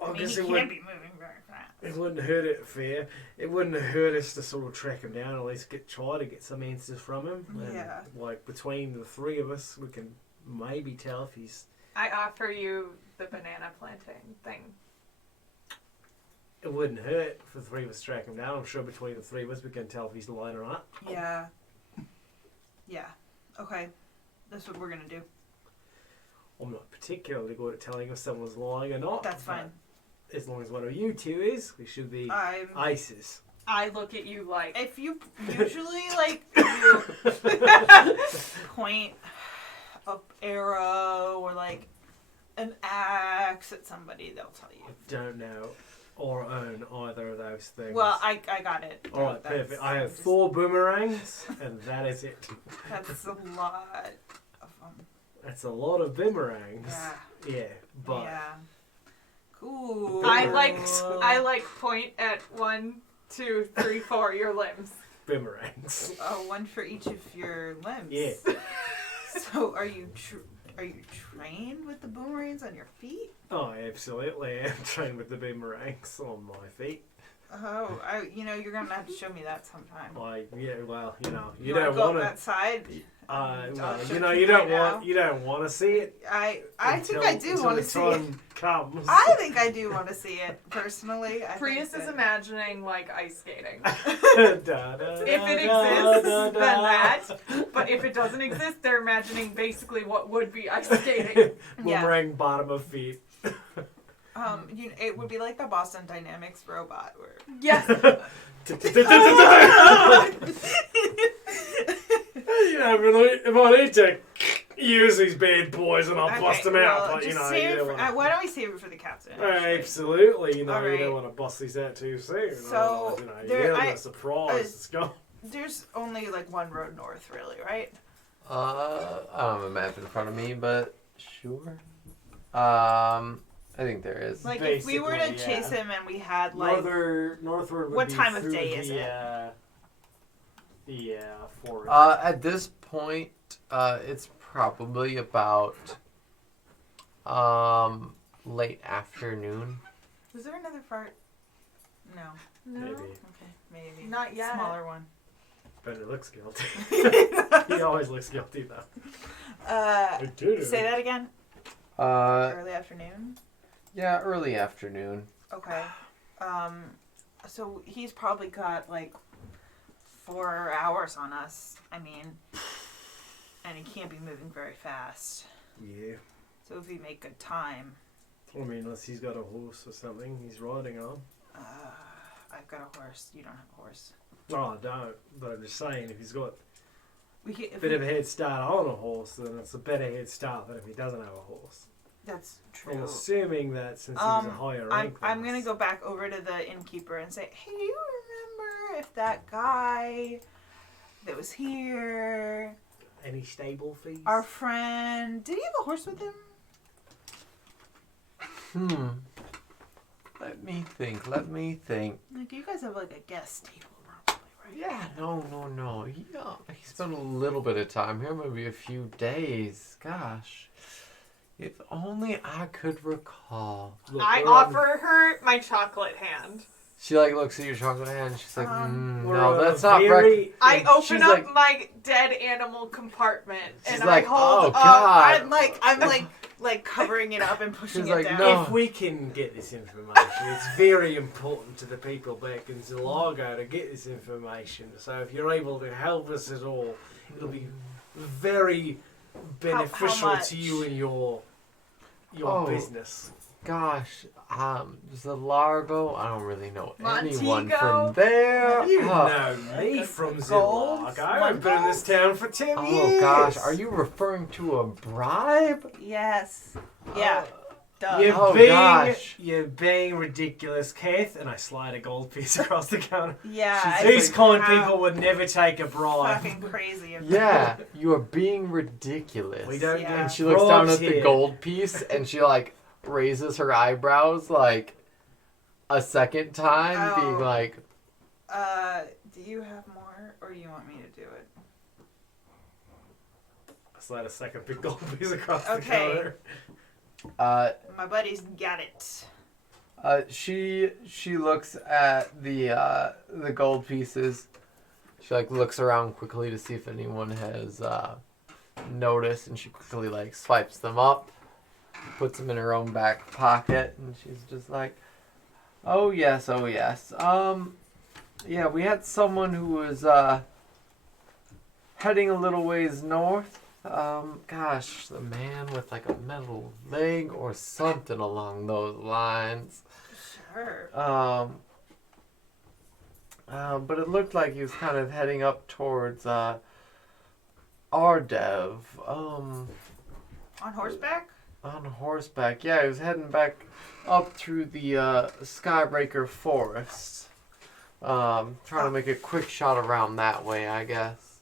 I mean, guess he it can't wouldn't, be moving very fast. it wouldn't hurt it fair. It wouldn't hurt us to sort of track him down, at least try to get some answers from him. And, Yeah. like between the three of us, we can maybe tell if he's. I offer you the banana planting thing. It wouldn't hurt for the three of us to track him down. I'm sure between the three of us, we can tell if he's lying or not. Yeah. Yeah. Okay. That's what we're gonna do. I'm not particularly good at telling if someone's lying or not. That's fine. but as long as one of you two is, we should be I'm. aces. I look at you like, If you usually like you point a arrow or like an axe at somebody, they'll tell you. I don't know or own either of those things. Well, I got it. All right, That's- perfect. I have just- 4 boomerangs, and that is it. That's a lot of them. That's a lot of boomerangs. Yeah. Yeah, but Yeah. Cool. I like point at 1, 2, 3, 4 your limbs. boomerangs. Oh, one for each of your limbs. Yeah. So are you trained with the boomerangs on your feet? Oh, absolutely. I'm trained with the boomerangs on my feet. Oh, you're gonna have to show me that sometime. You wanna don't go want to. outside. You don't want to see it. I think I do until want to the see it. time comes. I think I do want to see it personally. Prius is imagining like ice skating. Da, da, da, If it da, exists, da, then da. that. But if it doesn't exist, they're imagining basically what would be ice skating. Boomerang bottom of feet. It would be like the Boston Dynamics robot. Where Yes. If I need to use these bad boys and I'll bust them out, but just you save don't it wanna- why don't we save it for the captain? actually? Absolutely, you Alright. don't want to bust these out too soon. So, otherwise, there- you're I- not surprised. It's gone. There's only like one road north, really, right? I don't have a map in front of me, but sure. I think there is. Like if we were to Basically, chase yeah. him and we had like Northward would What be time of through day is it? The forest. At this point, it's probably about late afternoon. was there another fart? No. No. Maybe. Okay, maybe. Not yet. Smaller one. But it looks guilty. He always looks guilty though. Say that again. Early afternoon. Yeah, early afternoon. Okay. So he's probably got like 4 hours on us. I mean, and he can't be moving very fast. Yeah. So if we make good time, I mean, unless he's got a horse or something he's riding on. I've got a horse. You don't have a horse. Oh, I don't. But I'm just saying, if he's got We can, a bit of a head start on a horse, then it's a better head start than if he doesn't have a horse. That's I'm true. assuming that since he's a higher rank. I'm gonna go back over to the innkeeper and say, hey, do you remember if that guy that was here, Any stable fees? our friend, did he have a horse with him? Let me think. Like, you guys have like a guest table, probably, right? Yeah, no. He spent a little bit of time here, maybe a few days. Gosh. If only I could recall. Look, I we're on- offer her my chocolate hand. She looks at your chocolate hand and she's like, we're no, on that's a not very- I open she's up like- my dead animal compartment She's and like, I hold oh, up. God. I'm like covering it up and pushing She's it like, down. no. If we can get this information, it's very important to the people back in Zilago to get this information. So if you're able to help us at all, it'll be very beneficial much? to you and your Oh. business. Gosh, Largo, I don't really know anyone Montego? from there. You Oh. know me from Gold? Zilago. I've been in this town for 10 years. Oh gosh, are you referring to a bribe? Yes. Yeah. Duh. You're Oh, being, gosh. You're being ridiculous, Kath, and I slide a gold piece across the counter. Yeah. These it's kind how people would never take a bribe. fucking crazy. Of Yeah, you are being ridiculous. We don't Yeah. And get she looks down bribes at the here. gold piece and she raises her eyebrows a second time, Oh. being like, do you have more, or do you want me to do it? I slide a second big gold piece across Okay. the counter. My buddy's got it. she looks at the gold pieces. She looks around quickly to see if anyone has noticed, and she quickly swipes them up, puts them in her own back pocket, and she's just like, oh yes. Yeah, we had someone who was heading a little ways north. Gosh, the man with a metal leg or something along those lines. Sure. But it looked like he was kind of heading up towards Ardev. On horseback? On horseback. Yeah, he was heading back up through the Skybreaker Forest. Trying to make a quick shot around that way, I guess.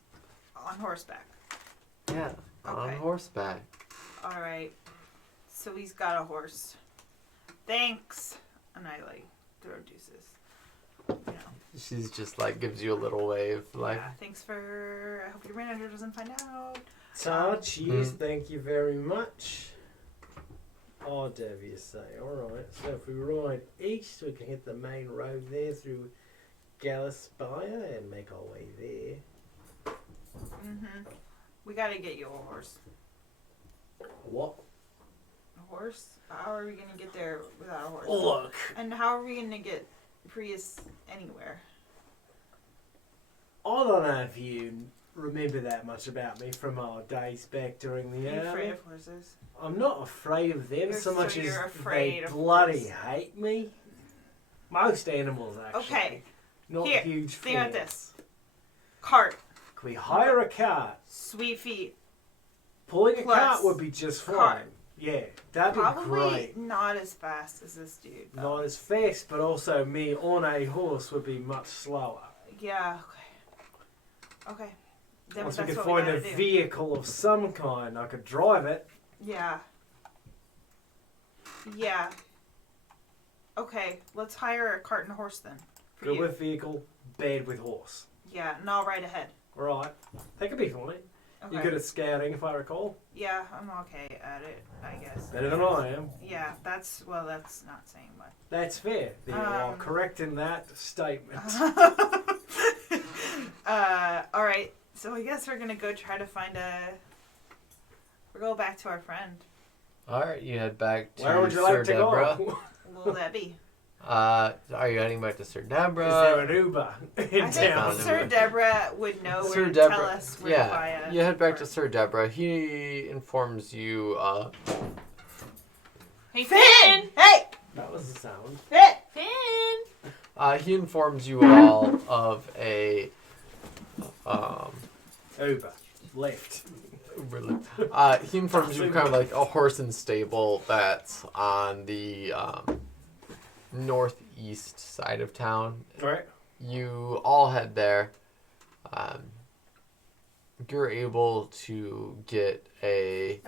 On horseback. Yeah, on Okay. horseback. All right. So he's got a horse. Thanks. And I throw deuces. You know. She's just gives you a little wave, Yeah, thanks for. I hope your manager doesn't find out. cheers, thank you very much. Oh, Dev, you say. Alright, so if we ride east, we can hit the main road there through Galaspire and make our way there. Mm-hmm. We gotta get you a horse. What? A horse? How are we gonna get there without a horse? Look. And how are we gonna get Prius anywhere? I don't know if you remember that much about me from our days back during the Are you afraid army. of horses? I'm not afraid of them so So much as you're afraid they of bloody horses. hate me. Most animals, actually. Okay. Not Here, huge think fan. about this. Cart. Can we hire a cart? Sweet feet. Pulling a Plus cart would be just fine. cart. Yeah, that'd be Probably great. not as fast as this dude. though. Not as fast, but also me on a horse would be much slower. Yeah. Okay. Okay. Then Once we that's could what find a gotta do. vehicle of some kind, I could drive it. Yeah. Yeah. Okay, let's hire a cart and a horse then. For Good you. with vehicle, bad with horse. Yeah, and I'll ride ahead. Right. That could be fine. Okay. You're good at scouting, if I recall. Yeah, I'm okay at it, I guess. Better than I am. Yeah, that's not saying much. That's fair. You are Um, correct in that statement. Alright, so I guess we're gonna go try to find we'll go back to our friend, All right, you head back to Where would you Sir like to Deborah. go? Little Debbie. Are you heading back to Sir Is there Deborah? an Uber in I think town? Found Sir him. Deborah would know Sir where to Deborah. tell us where to buy Yeah, a you head back to cart. Sir Deborah. He informs you. Hey, Finn! Hey! That was the sound. Finn! He informs you all of a Uber. Left. he informs you kind of like a horse and stable that's on the northeast side of town. Right. You all head there. You're able to get a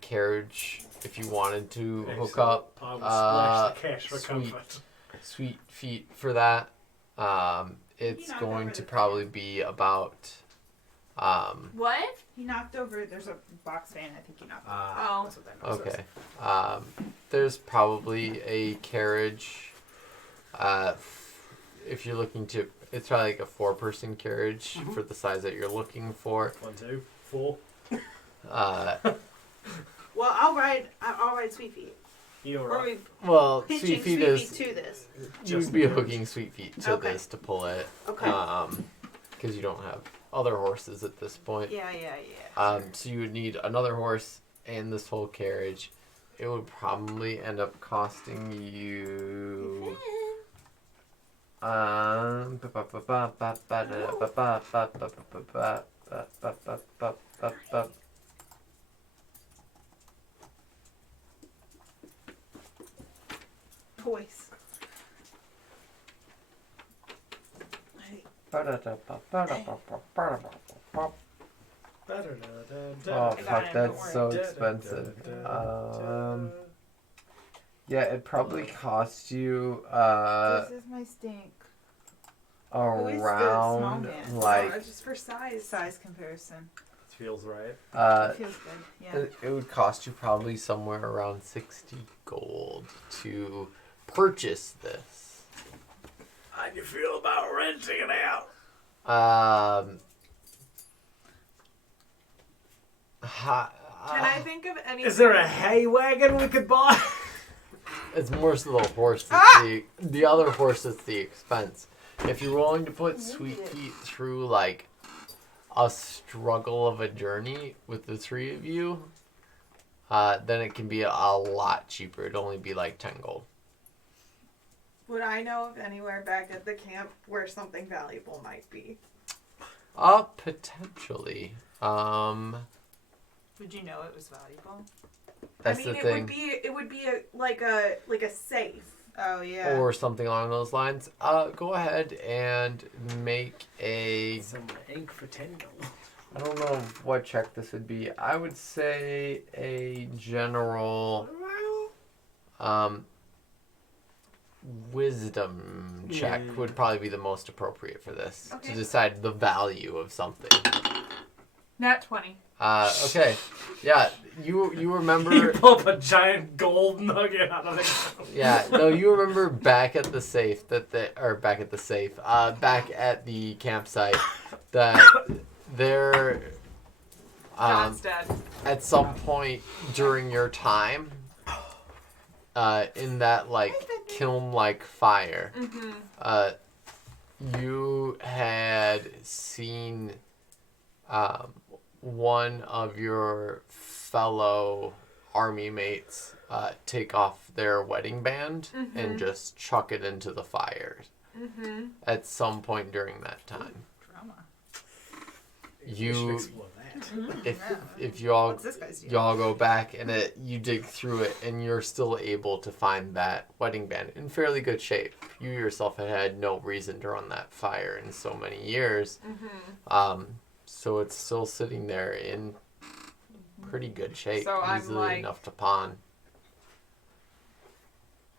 carriage if you wanted to hook up. I will splash the cash for sweet. comfort. Sweet feet for that. It's knocked going over to the probably be about What? He knocked over, there's a box fan, I think he knocked over. Oh. That's what that noise is. okay. There's probably a carriage. If you're looking to, it's probably like a 4-person carriage for the size that you're looking for. 1, 2, 4. Well, I'll ride Sweet Feet. You're Or are right. we Well, pitching Sweet Feet Sweet is Feet to this? you'd be hooking Sweet Feet to Okay. this to pull it. Okay. Because you don't have other horses at this point. Yeah. So you would need another horse and this whole carriage. It would probably end up costing you. Toys. Oh I got fuck, it, don't that's worry. so expensive. Yeah, it'd probably cost you This is my stink. Who is the small around man? like Just for size. Size comparison. Feels right. It feels good. Yeah. it would cost you probably somewhere around 60 gold to purchase this. How do you feel about renting it out? Can I think of any? Is there a hay wagon we could buy? It's more so the horse that's the other horse that's the expense. If you're willing to put Sweet Feet through like a struggle of a journey with the 3 of you, then it can be a lot cheaper. It'd only be like 10 gold. Would I know of anywhere back at the camp where something valuable might be? Potentially. Would you know it was valuable? That's I mean, the it thing. would be like a safe. Oh yeah. Or something along those lines. Go ahead and make a. Some ink for 10 gold. I don't know what check this would be. I would say a general wisdom check would probably be the most appropriate for this to Okay. decide the value of something. Nat 20. Okay. Yeah, you You remember... pull up a giant gold nugget out of the Yeah, no, you remember back at the safe back at the campsite that there, John's dead. at some point during your time, in that like kiln-like fire, you had seen one of your fellow army mates take off their wedding band and just chuck it into the fire at some point during that time. Drama. You, explore that. if y'all What's this guy's deal? y'all go back and you dig through it and you're still able to find that wedding band in fairly good shape. You yourself had no reason to run that fire in so many years. So it's still sitting there in pretty good shape, So I'm easily like- enough to pawn.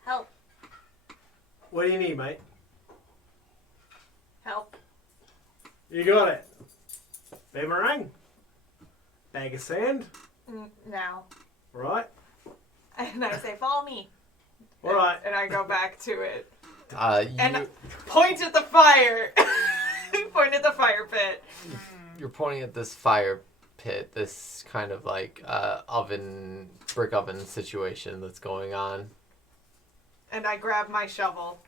Help. What do you need, mate? Help. You got it. Boomerang. Bag of sand. Now. Right. And I say, follow me. All right. And I go back to it. You, And point at the fire. Point at the fire pit. you're pointing at this fire pit, this kind of like brick oven situation that's going on. And I grab my shovel.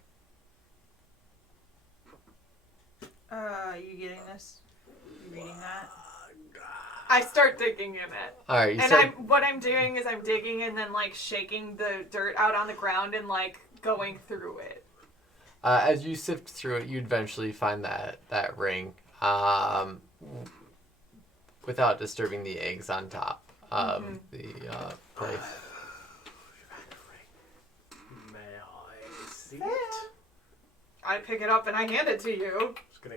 You getting this? You reading that? I start digging in it. All right, you And start. what I'm doing is I'm digging and then like shaking the dirt out on the ground and like going through it. As you sift through it, you eventually find that ring, without disturbing the eggs on top of the place. May I see it? I pick it up and I hand it to you. Just gonna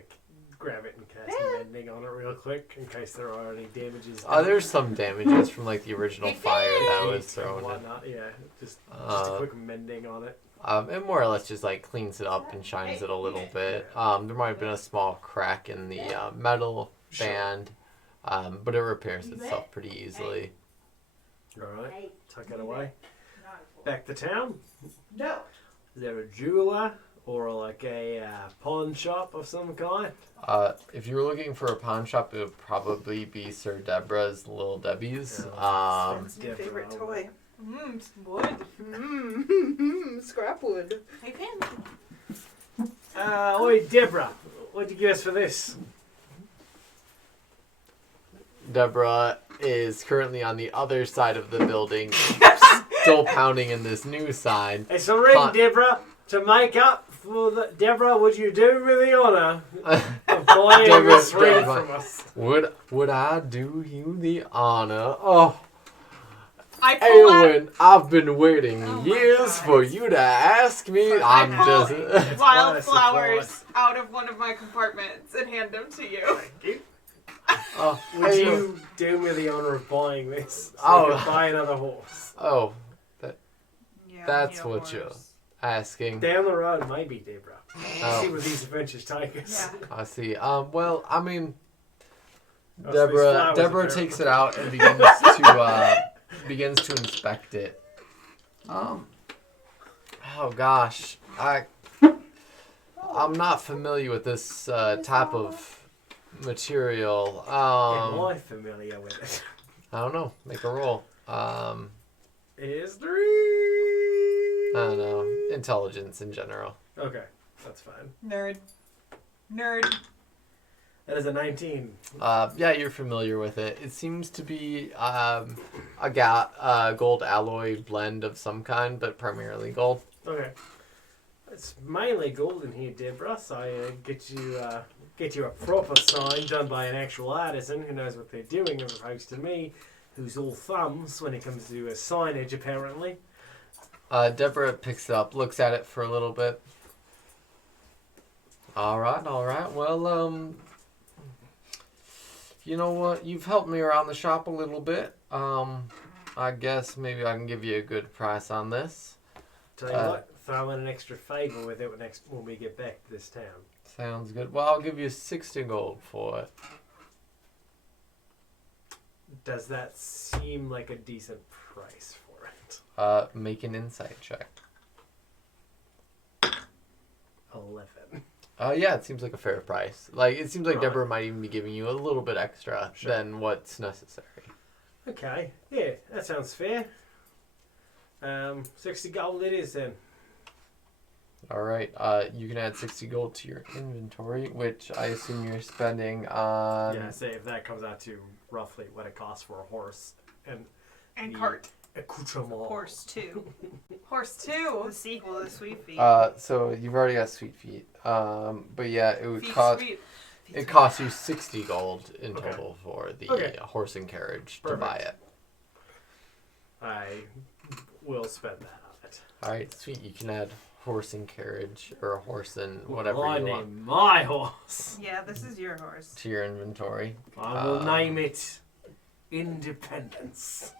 grab it and cast mending on it real quick in case there are any damages. There's some damages from like the original fire that was Heat and thrown in. whatnot. Yeah, just a quick mending on it. It more or less just like cleans it up and shines it a little bit. There might have been a small crack in the metal band, but it repairs itself pretty easily. All right, tuck it away. Back to town. No. Is there a jeweler or like a pawn shop of some kind? If you were looking for a pawn shop, it would probably be Sir Deborah's Little Debbie's. That's my favorite toy. Wood. Scrap wood. Hey, Pin. Oi, Deborah, what'd you give us for this? Deborah is currently on the other side of the building, still pounding in this new sign. It's a ring, Pawn- Deborah, to make up for the... Deborah, would you do me the honour of buying Deborah, this ring Deborah. from us? Would I do you the honor? Oh, I pull out. Aylwin, I've been waiting Oh my years God. for you to ask me. I'm pull just. It's wildflowers surprise. out of one of my compartments and hand them to you. Thank you. Oh, Would Aylwin. you do me the honour of buying this so Oh. I could buy another horse? Oh, Yeah, That's need a what you're horse. asking. Down the road, maybe, Deborah. Oh. See where these adventures take us. Yeah. I see. Well, I mean, Oh, so these Deborah flowers are takes terrible. it out and begins to inspect it. Oh gosh, I'm not familiar with this type of material. Am I familiar with it? I don't know. Make a roll. History. I don't know. Intelligence in general. Okay, that's fine. Nerd. Nerd. That is a 19. Yeah, you're familiar with it. It seems to be a gold alloy blend of some kind, but primarily gold. Okay. It's mainly gold in here, Deborah, so I get you a proper sign done by an actual artisan who knows what they're doing, as opposed to me, who's all thumbs when it comes to signage, apparently. Deborah picks it up, looks at it for a little bit. All right. Well, you know what? You've helped me around the shop a little bit. I guess maybe I can give you a good price on this. Tell you what, throw in an extra favour with it when we get back to this town. Sounds good. Well, I'll give you 60 gold for it. does that seem like a decent price for it? Make an insight check. 11. Yeah, it seems like a fair price. Like, it seems like Right. Deborah might even be giving you a little bit extra Sure. than what's necessary. Okay, yeah, that sounds fair. 60 gold it is then. All right. You can add 60 gold to your inventory, which I assume you're spending on. Yeah, say if that comes out to roughly what it costs for a horse and And the cart. accoutrement. Horse 2. Horse 2. The sequel to Sweet Feet. So you've already got Sweet Feet. But yeah, it would Feet cost. sweet. It costs you 60 gold in Okay. total for the Okay. horse and carriage to Perfect. buy it. I will spend that on it. All right, sweet. You can add horse and carriage or a horse and whatever Well, I you name want my horse. Yeah, this is your horse. to your inventory. I will name it Independence.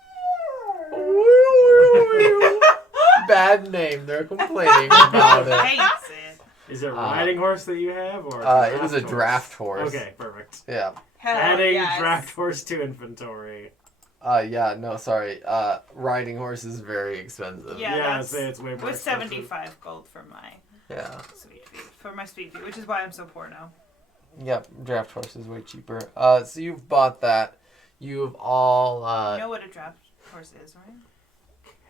Bad name. They're complaining about it. Hates it. Is it a riding horse that you have, or It was a draft horse. Okay, perfect. Yeah. Hell Adding yes. draft horse to inventory. Yeah. No, sorry. Riding horse is very expensive. Yeah, I'd that's- say it's way more With expensive. 75 gold for my Yeah. Sweet Feet. For my Sweet Feet, which is why I'm so poor now. Yep. Draft horse is way cheaper. So you've bought that. You've all you know what a draft horse is, right?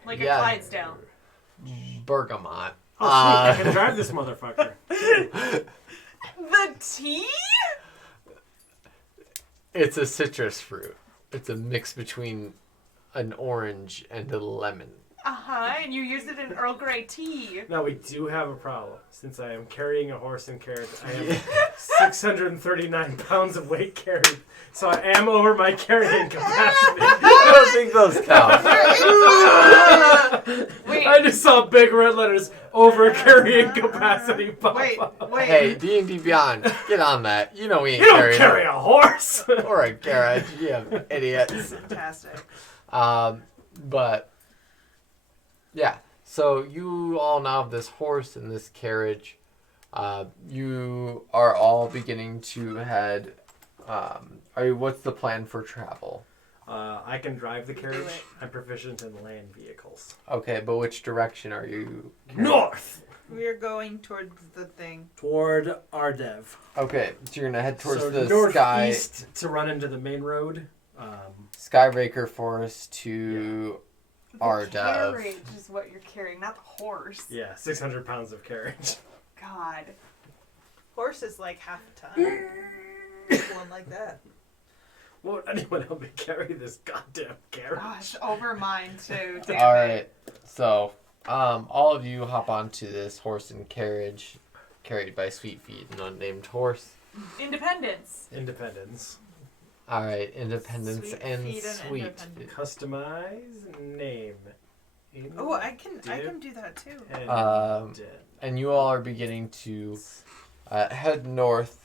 Like Yeah. a Clydesdale. bergamot. Oh, sweet, I can drive this motherfucker. The tea? It's a citrus fruit. It's a mix between an orange and a lemon. Uh-huh, and you use it in Earl Grey tea. Now we do have a problem. Since I am carrying a horse and carriage, I have 639 pounds of weight carried. So I am over my carrying capacity. I don't think those count. Wait. I just saw big red letters, over carrying capacity pop Wait, up. wait. Hey, D&D Beyond, get on that. You know we ain't You don't carrying carry a horse! or a carriage. You idiots. Fantastic. But yeah, so you all now have this horse and this carriage. You are all beginning to head. What's the plan for travel? I can drive the carriage. Do it. I'm proficient in land vehicles. Okay, but which direction are you? North! We're going towards the thing. Toward Ardev. Okay, so you're gonna head towards so the northeast to run into the main road. Skyraker Forest to The Ardev. carriage is what you're carrying, not the horse. Yeah, 600 pounds of carriage. God. Horse is like half a ton. One like that. Won't anyone help me carry this goddamn carriage? Gosh, over mine too. Damn All it. right, so all of you hop onto this horse and carriage, carried by Sweet Feet, an unnamed horse. Independence. Independence. All right, Independence Sweet and Feet and Sweet. Independence. Customize name. Oh, I can do that too. And you all are beginning to head north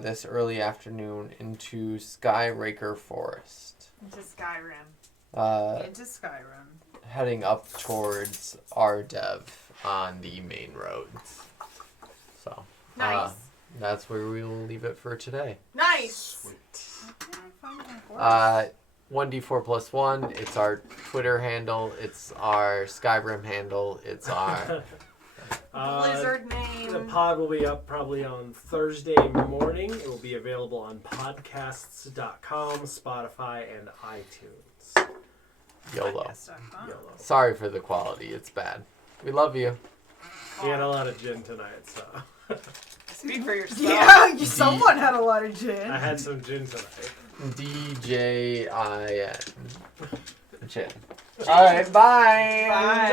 this early afternoon into Skyraker Forest, Into Skyrim. Into Skyrim. heading up towards Ardev on the main roads. So Nice. that's where we will leave it for today. Nice. Where can I find my horse? 1d4 plus 1. It's our Twitter handle. It's our Skyrim handle. It's our Blizzard The name. pod will be up probably on Thursday morning. It will be available on podcasts.com, Spotify, and iTunes. YOLO. Podcast.com. YOLO. Sorry for the quality. It's bad. We love you. We had a lot of gin tonight, so Speak for yourself. Yeah, someone had a lot of gin. I had some gin tonight. DJIN. Chin. All right. Bye. Bye.